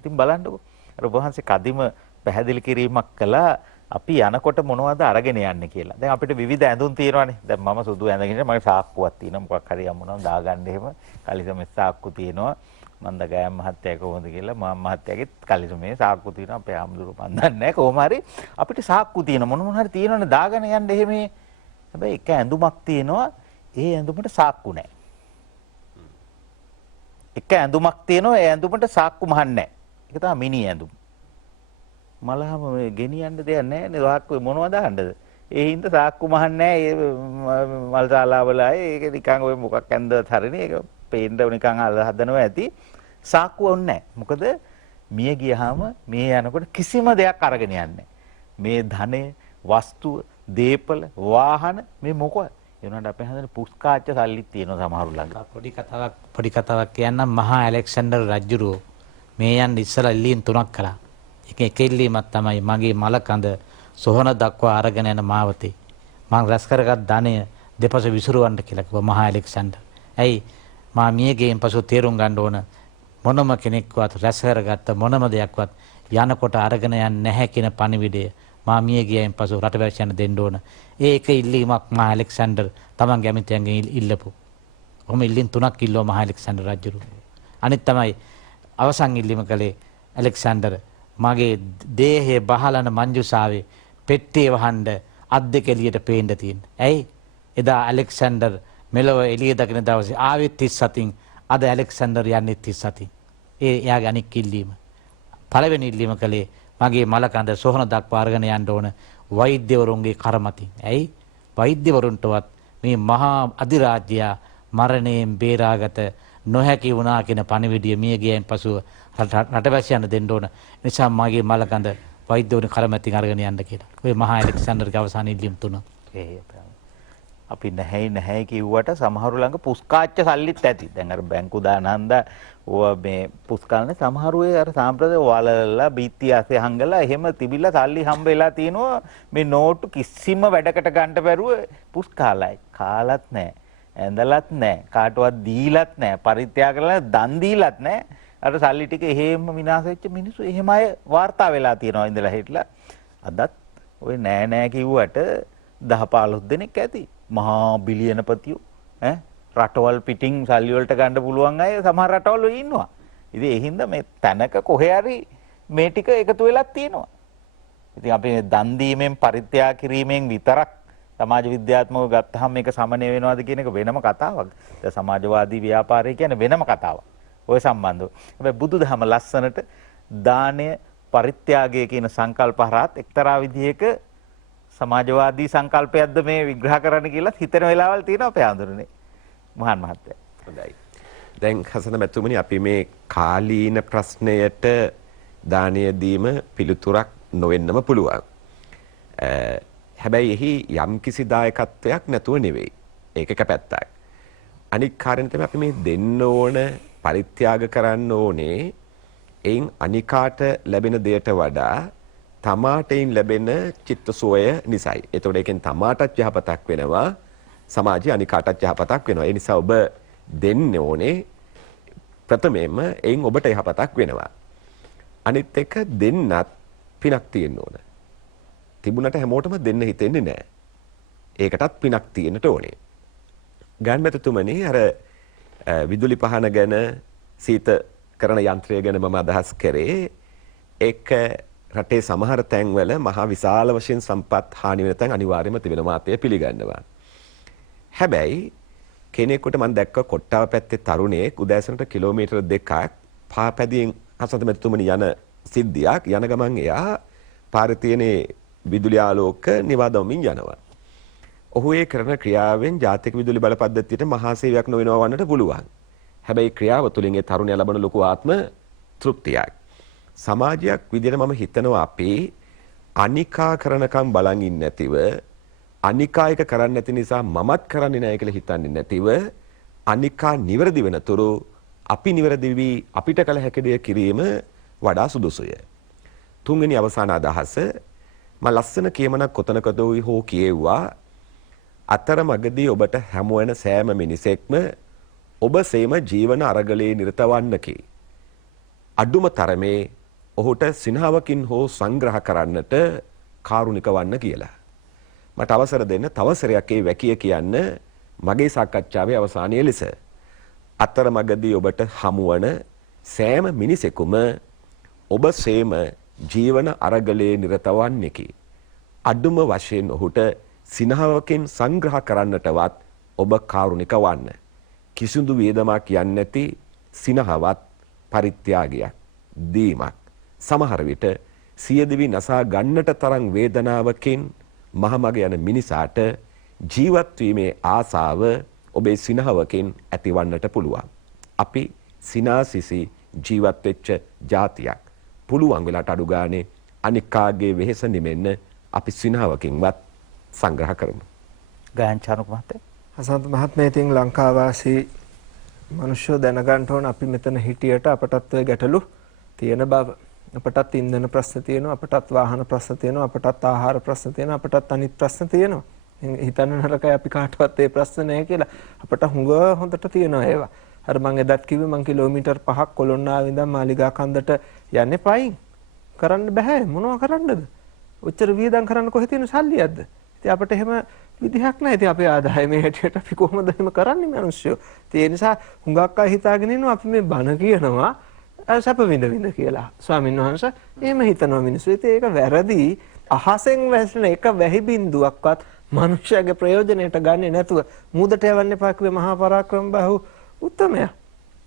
ඉතින් බලන්නකෝ. අර වහන්සේ කදිම පැහැදිලි කිරීමක් කළා අපි යනකොට මොනවද අරගෙන යන්නේ කියලා. දැන් අපිට විවිධ ඇඳුම් තියෙනවානේ. දැන් මම සුදු ඇඳගෙන මගේ සාක්කුවක් තියෙනවා. මොකක් හරි යමුණා දාගන්න එහෙම. කලිසමේ සාක්කු තියෙනවා. මන්ද ගෑම් මහත්තයා කොහොමද කියලා මම මහත්තයාගේ කලිසමේ සාක්කු තියෙනවා. අපේ ආම්දුරු මන් දන්නේ නැහැ. කොහොම හරි අපිට සාක්කු තියෙන මොන හරි තියෙනවනේ දාගෙන යන්න එහෙම. හැබැයි එක ඇඳුමක් තියෙනවා. ඒ ඇඳුමට සාක්කු නැහැ. එක ඇඳුමක් තියෙනවා. ඒ ඇඳුමට සාක්කු මහන්නේ නැහැ. ඒක තමයි මිනි ඇඳුම. මලහම මේ ගෙනියන්න දෙයක් නැහැ නේ. සාක්කුවේ මොනවද දාන්නද? ඒ හින්දා සාක්කු මහන්නේ නැහැ. ඒ මල් ශාලාවල ඒක නිකන් ඔය මොකක් ඇඳවත් හරිනේ. ඒක පේන්න නිකන් හදනවා ඇති. සාක්කුව ඕනේ නැහැ. මොකද මිය ගියාම මේ යනකොට කිසිම දෙයක් අරගෙන යන්නේ නැහැ. මේ ධනෙ, වස්තුව, දීපල, වාහන මේ මොකද? ඒනට අපේ හදන පුස්කාච්ච සල්ලිත් තියෙනවා සමහරු ළඟ. පොඩි කතාවක් කියන්නම්. මහා ඇලෙක්සැන්ඩර් රජුරෝ මේ යන්න ඉස්සලා ඉල්ලීම් 3ක් කළා. එක ඉල්ලීමක් තමයි මගේ මල කඳ සොහන දක්වා අරගෙන යන මාවතේ මම රැස් කරගත් ධනය දෙපස විසිරවන්න කියලා කිව්වා මහා ඇලෙක්සැන්ඩර්. ඇයි මා මියගෙන් පසු තේරුම් ගන්න ඕන මොනම කෙනෙක්වත් රැස් කරගත්ත මොනම දෙයක්වත් යනකොට අරගෙන යන්නේ නැහැ කියන පණිවිඩය මා මියගෙන් පසු රටවැසියන් දෙන්න ඕන. ඒක ඉල්ලීමක් මහා ඇලෙක්සැන්ඩර් තමන්ගේ ඇමතියන්ගෙන් ඉල්ලපු. ඔහොම ඉල්ලීම් 3ක් ඉල්ලුවා මහා ඇලෙක්සැන්ඩර් රජුරු. අනිත් තමයි අවසන් ඉල්ලීම කළේ ඇලෙක්සැන්ඩර් මගේ දේහයේ බහලන මංජුසාවේ පෙට්ටිය වහන්න අත් දෙක එළියට පේන්න තියෙන. ඇයි? එදා ඇලෙක්සැන්ඩර් මෙලොව එළිය දකින දවසේ ආවෙත් 37න් අද ඇලෙක්සැන්ඩර් යන්නේ 37න්. ඒ එයාගේ අනික් ඉල්ලීම. පළවෙනි ඉල්ලීම කළේ මගේ මල කඳ සොහන දක්වා අරගෙන යන්න ඕන වෛද්‍යවරුන්ගේ කරමතින්. ඇයි? වෛද්‍යවරුන්ටවත් මේ මහා අධිරාජ්‍යයා මරණයෙන් බේරාගත නොහැකි වුණා කියන පණිවිඩය මියගියන් පසුව රටවැසියන් දෙන්න ඕන. නිසා මගේ මල කඳ වෛද්‍යවරුන් කරමතින් අරගෙන යන්න කියලා. ඔය මහා ඇලෙක්සැන්ඩර්ගේ අවසාන ඉල්ලීම් 3. අපි නැහැ කිව්වට සමහරු ළඟ පුස්කාච්ච සල්ලිත් ඇති. දැන් අර බැංකු දානන්ද ඕවා මේ පුස්කාලනේ සමහරු ඒ අර සාම්ප්‍රදාය වලලා බීත්ති ඇසේ හංගලා එහෙම තිබිලා සල්ලි හම්බ වෙලා තිනවා මේ නෝට්ටු කිසිම වැඩකට ගන්න බැරුව පුස්කාලයි. කාලත් නැහැ. ඇඳලත් නැහැ. කාටවත් දීලත් නැහැ. පරිත්‍යාග කරලා දන් දීලත් නැහැ. අර සල්ලි ටික එහෙම විනාශ වෙච්ච මිනිස්සු එහෙම අය වාර්තා වෙලා තිනවා ඉඳලා හිටලා. අදත් ඔය නෑ කිව්වට 10-15 දෙනෙක් ඇති. මහා බිලියනපතියෝ ඈ රටවල් පිටින් සල්ලි වලට ගන්න පුළුවන් අය සමහර රටවල් වල ඉන්නවා. ඉතින් ඒ හින්දා මේ තැනක කොහේ හරි මේ ටික එකතු වෙලා තියෙනවා. ඉතින් අපි දන් දීමෙන් පරිත්‍යාග කිරීමෙන් විතරක් සමාජ විද්‍යාත්මකව ගත්තහම මේක සමනය වෙනවද කියන එක වෙනම කතාවක්. දැන් සමාජවාදී ව්‍යාපාරය කියන්නේ වෙනම කතාවක්. ඔය සම්බන්ධව. හැබැයි බුදුදහම ලස්සනට දානය පරිත්‍යාගය කියන සංකල්ප හරහත් එක්තරා විදිහක සමාජවාදී සංකල්පයක්ද මේ විග්‍රහ කරන්න කියලා හිතන වෙලාවල් තියෙනවා අපේ ආඳුරනේ. මහාන් මහත්තයා. හොඳයි. දැන් හසන මැතිතුමනි අපි මේ කාලීන ප්‍රශ්නයට දානය දීම පිළිතුරක් නොවෙන්නම පුළුවන්. හැබැයි එහි යම්කිසි දායකත්වයක් නැතුව නෙවෙයි. ඒක එක පැත්තක්. අනික් කාරණේ තමයි අපි මේ දෙන්න ඕන පරිත්‍යාග කරන්න ඕනේ එයින් අනිකාට ලැබෙන දෙයට වඩා තමාටයින් ලැබෙන චිත්ත සුවය නිසයි. එතකොට ඒකෙන් තමාටත් යහපතක් වෙනවා සමාජය අනිකාටත් යහපතක් වෙනවා. ඒ නිසා ඔබ දෙන්න ඕනේ ප්‍රථමයෙන්ම එයින් ඔබට යහපතක් වෙනවා. අනිත් එක දෙන්නත් පිනක් තියෙන්න ඕන. තිබුණට හැමෝටම දෙන්න හිතෙන්නේ නැහැ. ඒකටත් පිනක් තියෙන්නට ඕනේ. ගාන්මැතිතුමනි අර විදුලි පහන ගැන සීත කරන යන්ත්‍රය ගැන මම අදහස් කරේ ඒක රටේ සමහර තැන්වල මහා විශාල වශයෙන් සම්පත් හානි වෙන තැන් අනිවාර්යයෙන්ම තිබෙනවා අපේ පිළිගන්නවා. හැබැයි කෙනෙකුට මම දැක්ක කොට්ටාව පැත්තේ තරුණයෙක් උදෑසනට කිලෝමීටර් 2ක් පාපැදියෙන් හසන්ත මැතිතුමනි යන සිද්ධියක් යන ගමන් එයා පාරේ තියෙන විදුලි ආලෝක නිවාදවමින් යනවා. ඔහු ඒ කරන ක්‍රියාවෙන් ජාතික විදුලි බල පද්ධතියට මහා සේවයක් නොවෙනවා වන්නට පුළුවන්. හැබැයි ක්‍රියාව තුළින් ඒ තරුණයා ලබන ලොකු ආත්ම තෘප්තියක්. සමාජයක් විදිහට මම හිතනවා අපි අනිකා කරනකම් බලන් ඉන්නේ නැතිව අනිකා එක කරන්නේ නැති නිසා මමත් කරන්නේ නැහැ කියලා හිතන්නේ නැතිව අනිකා නිවැරදි වෙනතුරු අපි නිවැරදි වී අපිට කල හැකි දේ කිරීම වඩා සුදුසුය. තුන්වෙනි අවසාන අදහස මම ලස්සන කියමනක් කොතනකදෝ හෝ කියෙව්වා අතරමඟදී ඔබට හැමුවෙන සෑම මිනිසෙක්ම ඔබ සේම ජීවන අරගලයේ නිරතවන්නකි. අඩුම තරමේ ඔහුට සිනහවකින් හෝ සංග්‍රහ කරන්නට කාරුණික වන්න කියලා. මට අවසර දෙන්න තවසරයක් ඒ වැකිය කියන්න මගේ සාකච්ඡාවේ අවසානයේ ලෙස. අතරමඟදී ඔබට හමුවන සෑම මිනිසෙකුම ඔබ සේම ජීවන අරගලයේ නිරතවන්නකි. අඩුම වශයෙන් ඔහුට සිනහවකින් සංග්‍රහ කරන්නටවත් ඔබ කාරුණික වන්න. කිසිදු වේදමක් යන්නේ නැති සිනහවත් පරිත්‍යාගයක් දීමක් සමහර විට සියදිවි නසා ගන්නට තරම් වේදනාවකින් මහමග යන මිනිසාට ජීවත් වීමේ ආසාව ඔබේ සිනහවකින් ඇතිවන්නට පුළුවන්. අපි සිනාසිසි ජීවත් වෙච්ච ජාතියක්. පුළුවන් වෙලාට අඩු ගානේ අනිකාගේ වෙහෙස නිමෙන්න අපි සිනහවකින්වත් සංග්‍රහ කරමු. ගායන්චානක මහත්තයා. හසන්ත මහත්මයා ඉතින් ලංකාවාසී මිනිස්සු දැනගන්න ඕන අපි මෙතන හිටියට අපටත් ඔය ගැටලු තියෙන බව. අපටත් ඉන්ධන ප්‍රශ්න තියෙනවා, අපටත් වාහන ප්‍රශ්න තියෙනවා, අපටත් ආහාර ප්‍රශ්න තියෙනවා, අපටත් අනිත් ප්‍රශ්න තියෙනවා. හිතන්න නරකයි අපි කාටවත් ඒ ප්‍රශ්න නැහැ කියලා. අපට හුඟ හොඳට තියෙනවා ඒවා. අර මම එදත් කිව්වේ මං කිලෝමීටර් 5ක් කොළොන්නාව ඉඳන් මාලිගා කන්දට යන්නේ පයින්. කරන්න බෑ මොනවා කරන්නද? ඔච්චර වියදම් කරන්න කොහෙ තියෙන සල්ලියක්ද? ඉතින් අපිට එහෙම විදිහක් නැහැ. ඉතින් අපේ ආදායමේ හැටියට අපි කොහොමද එහෙම කරන්නේ මිනිස්සු? ඒ නිසා හුඟක් අය හිතාගෙන ඉන්නවා අපි මේ බණ කියනවා සැප විඳ කියලා. ස්වාමීන් වහන්සේ එහෙම හිතනවා මිනිස්සු. ඉතින් ඒක වැරදි. අහසෙන් වැසෙන එක වැහි බින්දුවක්වත් මනුෂ්‍යයාගේ ප්‍රයෝජනයට ගන්නේ නැතුව මුදට යවන්න එපා කිව්වේ මහා පරාක්‍රම බහු උත්තමයා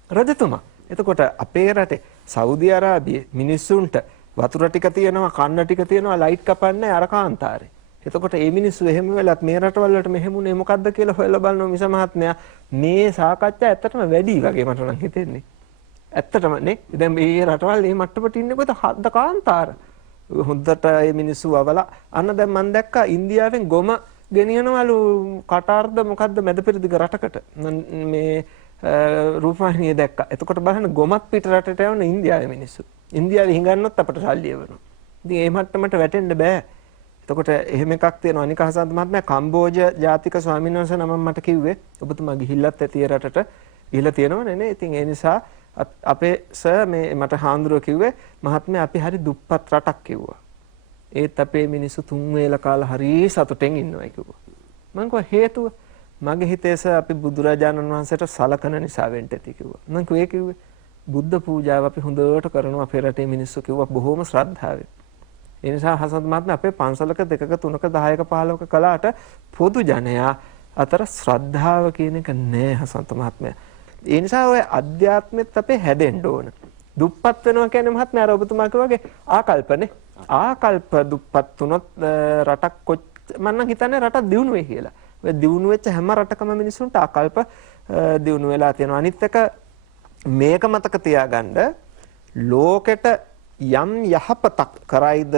රජතුමා. එතකොට අපේ රටේ සෞදි අරාබියේ මිනිස්සුන්ට වතුර ටික තියෙනවා, කන්න ටික තියෙනවා, ලයිට් කපන්නේ අර කාන්තාරේ. එතකොට මේ මිනිස්සු එහෙම වෙලත් මේ රටවල් වලට මෙහෙමුනේ මොකද්ද කියලා හොයලා බලනවා මිස මහත්මයා. මේ සාකච්ඡා ඇත්තටම වැඩි වගේ මට නම් හිතෙන්නේ. ඇත්තටම නේ. දැන් මේ රටවල් මේ මට්ටමට ඉන්නේ කොහෙද? හද්ද කාන්තාර. හොඳට මේ මිනිස්සු වවලා අන්න දැන් මම දැක්කා ඉන්දියාවෙන් ගොම ගෙනියනවලු කටාර්ධ මොකද්ද මැද පෙරදිග රටකට මේ රූපවාහිනිය දැක්කා. එතකොට බලන්න ගොමත් පිට රටට යවන ඉන්දියාවේ මිනිස්සු. ඉන්දියාවේ හිඟන්නොත් අපට සල්ලි එවනවා. ඉතින් ඒ මට්ටමට වැටෙන්න බෑ. එතකොට එහෙම එකක් තියෙනවා. අනික හසන්ත මහත්මයා කම්බෝජ ජාතික ස්වාමීන් වහන්සේ නම මට කිව්වේ ඔබතුමා ගිහිල්ලත් ඇති ඒ රටට ගිහිල්ලා තියෙනවනේ නේ. ඉතින් ඒ නිසා අපේ සර් මේ මට හාමුදුරුවෝ කිව්වේ මහත්මයා අපි හරි දුප්පත් රටක් කිව්වා. ඒත් අපේ මිනිස්සු 3 වේල කාලා හරි සතුටෙන් ඉන්නවා කිව්වා. මම කිව්වා හේතුව මගේ හිතේ සර් අපි බුදුරජාණන් වහන්සේට සලකන නිසා වෙන්න ඇති කිව්වා. මම කිව්වේ බුද්ධ පූජාව අපි හොඳට කරනවා අපේ රටේ මිනිස්සු කිව්වා බොහොම ශ්‍රද්ධාවෙන්. ඒ නිසා හසන්ත මහත්මයා අපේ පන්සලක 2ක 3ක 10ක 15ක කලාට පොදු ජනයා අතර ශ්‍රද්ධාව කියන එක නෑ හසන්ත මහත්මයා. ඒ නිසා ඔය අධ්‍යාත්මෙත් අපේ හැදෙන්න ඕන. දුප්පත් වෙනවා කියන්නේ මහත්මයා අර ඔබතුමා වගේ ආකල්පනේ. ආකල්ප දුප්පත් වුණොත් රටක් මම නම් හිතන්නේ රටක් දියුණු වෙයි කියලා. ඔය දියුණු වෙච්ච හැම රටකම මිනිස්සුන්ට ආකල්ප දියුණු වෙලා තියෙනවා. අනිත් එක මේක මතක තියාගන්න ලෝකෙට යම් යහපතක් කරයිද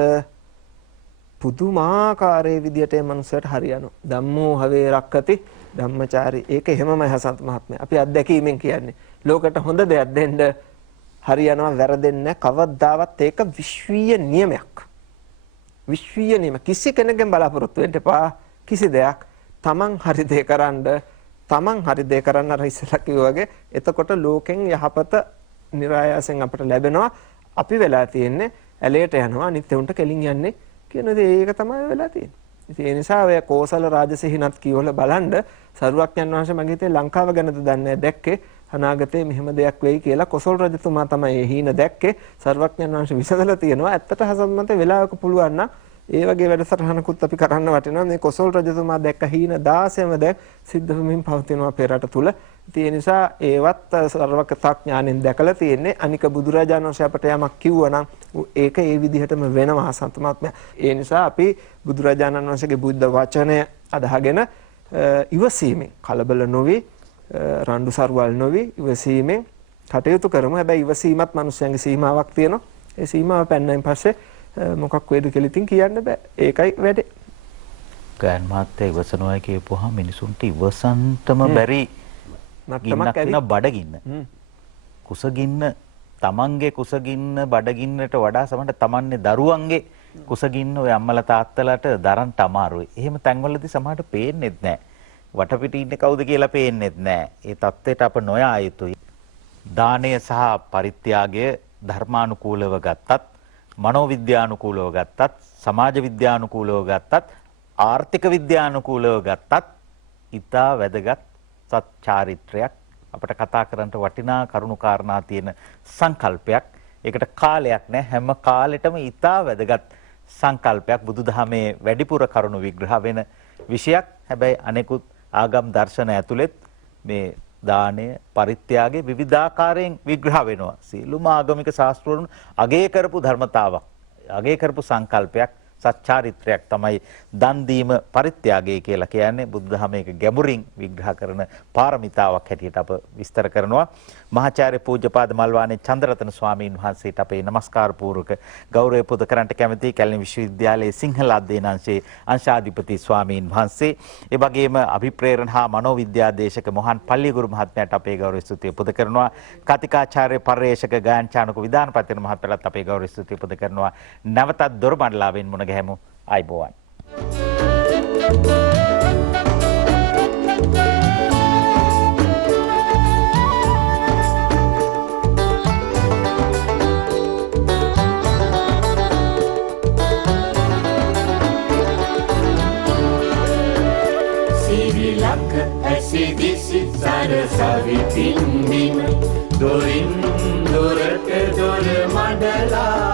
පුදුමාකාරයේ විදියට මේ මනුස්සයට හරියනවා. ධම්මෝ හවේ රක්කති ධම්මචාරී. ඒක එහෙමමයි හසන්ත මහත්මයා. අපි අත්දැකීමෙන් කියන්නේ. ලෝකෙට හොඳ දෙයක් දෙන්න හරියනවා වැරදෙන්නේ කවදාවත් ඒක විශ්වීය නියමයක්. විශ්වීය නියම කිසි කෙනෙක්ගෙන් බලාපොරොත්තු වෙන්න එපා. කිසි දෙයක් තමන් හරි දේ කරන්න අර ඉස්සෙල්ලා කිව්වා වගේ එතකොට ලෝකෙන් යහපත નિરાයාසෙන් අපට ලැබෙනවා. අපි වෙලා තියෙන්නේ ඇලයට යනවා අනිත් උන්ට කෙලින් යන්නේ කියන දේ ඒක තමයි වෙලා තියෙන්නේ. ඉතින් ඒ නිසා ඔය කෝසල රාජසිහිනත් කියවල බලන්න සරුවක්යන් වහන්සේ මගේ හිතේ ලංකාව ගැනද දන්නේ දැක්කේ අනාගතේ මෙහෙම දෙයක් වෙයි කියලා කොසල් රජතුමා තමයි ඒ හීන දැක්කේ. සරුවක්යන් වහන්සේ විසඳලා තියෙනවා. ඇත්තට හසන් මත වෙලාවක පුළුවන් නම් ඒ වගේ වැඩසටහනකුත් අපි කරන්න වටිනවා. මේ කොසල් රජතුමා දැක්ක හීන 16ම දැන් සිද්ධ වෙමින් පවතිනවා අපේ රට තුල. ඒ නිසා ඒවත් සර්වකථඥාණයෙන් දැකලා තියෙන්නේ. අනික බුදුරජාණන් වහන්සේ අපට යමක් කිව්වනම් ඒක ඒ විදිහටම වෙනවා සන්තමාත්මය. ඒ නිසා අපි බුදුරජාණන් වහන්සේගේ බුද්ධ වචනය අදහගෙන ඉවසීමෙන් කලබල නොවි රණ්ඩු සරුවල් නොවි ඉවසීමෙන් කටයුතු කරමු. හැබැයි ඉවසීමත් මිනිස්යන්ගේ සීමාවක් තියෙනවා. ඒ සීමාව පැන්නයින් පස්සේ මොකක් වේද කියලා ඉතින් කියන්න බෑ. ඒකයි වැඩේ. ගෑන් මහත්තයා ඉවසනවා කියපුවාම මිනිසුන්ට ඉවසන්තම බැරි ගින්නක් වෙන බඩගින්න. කුසගින්න තමන්ගේ කුසගින්න බඩගින්නට වඩා සමහර තමන්ගේ දරුවන්ගේ කුසගින්න ඔය අම්මලා තාත්තලාට දරන්න අමාරුයි. එහෙම තැන්වලදී සමහරට පේන්නේත් නැහැ. වටපිට ඉන්නේ කවුද කියලා පේන්නේත් නැහැ. ඒ தත්ත්වයට අප නොයා යුතුයි. දානය සහ පරිත්‍යාගය ධර්මානුකූලව ගත්තත් මනෝවිද්‍යානුකූලව ගත්තත් සමාජ විද්‍යානුකූලව ගත්තත් ආර්ථික විද්‍යානුකූලව ගත්තත් ඉතා වැදගත් සත් චාරිත්‍රයක් අපිට කතා කරන්න වටිනා කරුණු කාරණා තියෙන සංකල්පයක්. ඒකට කාලයක් නැහැ. හැම කාලෙටම ඉතා වැදගත් සංකල්පයක් බුදුදහමේ වැඩිපුර කරුණු විග්‍රහ වෙන විෂයක්. හැබැයි අනෙකුත් ආගම් දර්ශන ඇතුළෙත් මේ දානය පරිත්‍යාගයේ විවිධාකාරයෙන් විග්‍රහ වෙනවා. සීලුම ආගමික ශාස්ත්‍රවලුන් අගය කරපු ධර්මතාවක්, අගය කරපු සංකල්පයක්, සත්‍චාරිත්‍රයක් තමයි දන් දීම පරිත්‍යාගය කියලා කියන්නේ. බුදුදහමේ ගැඹුරින් විග්‍රහ කරන පාරමිතාවක් හැටියට අප විස්තර කරනවා. මහාචාර්ය පූජ්‍යපාද මල්වානේ චන්ද්‍රරතන ස්වාමීන් වහන්සේට අපේ নমස්කාර පූර්වක ගෞරවය පුද කරන්නට කැමැති කැලණි විශ්වවිද්‍යාලයේ සිංහල අධ්‍යයන අංශයේ අංශාධිපති ස්වාමීන් වහන්සේ, ඒ වගේම අභිප්‍රේරණ හා මනෝවිද්‍යා දේශක මොහන් පල්ලියගුරු මහත්මයාට අපේ ගෞරව ස්තුතිය පුද කරනවා. කතිකාචාර්ය පර්යේෂක ගායන්චානක විධානපතින මහත්මයාට අපේ ගෞරව ස්තුතිය පුද කරනවා. නැවතත් දොරමඩලාවෙන් මුණ ගැහෙමු. අයිබෝවන්. සිරිලක ඇසිදිසි සරසවි පින්දිම දොරින් දොරට දොර මඩලා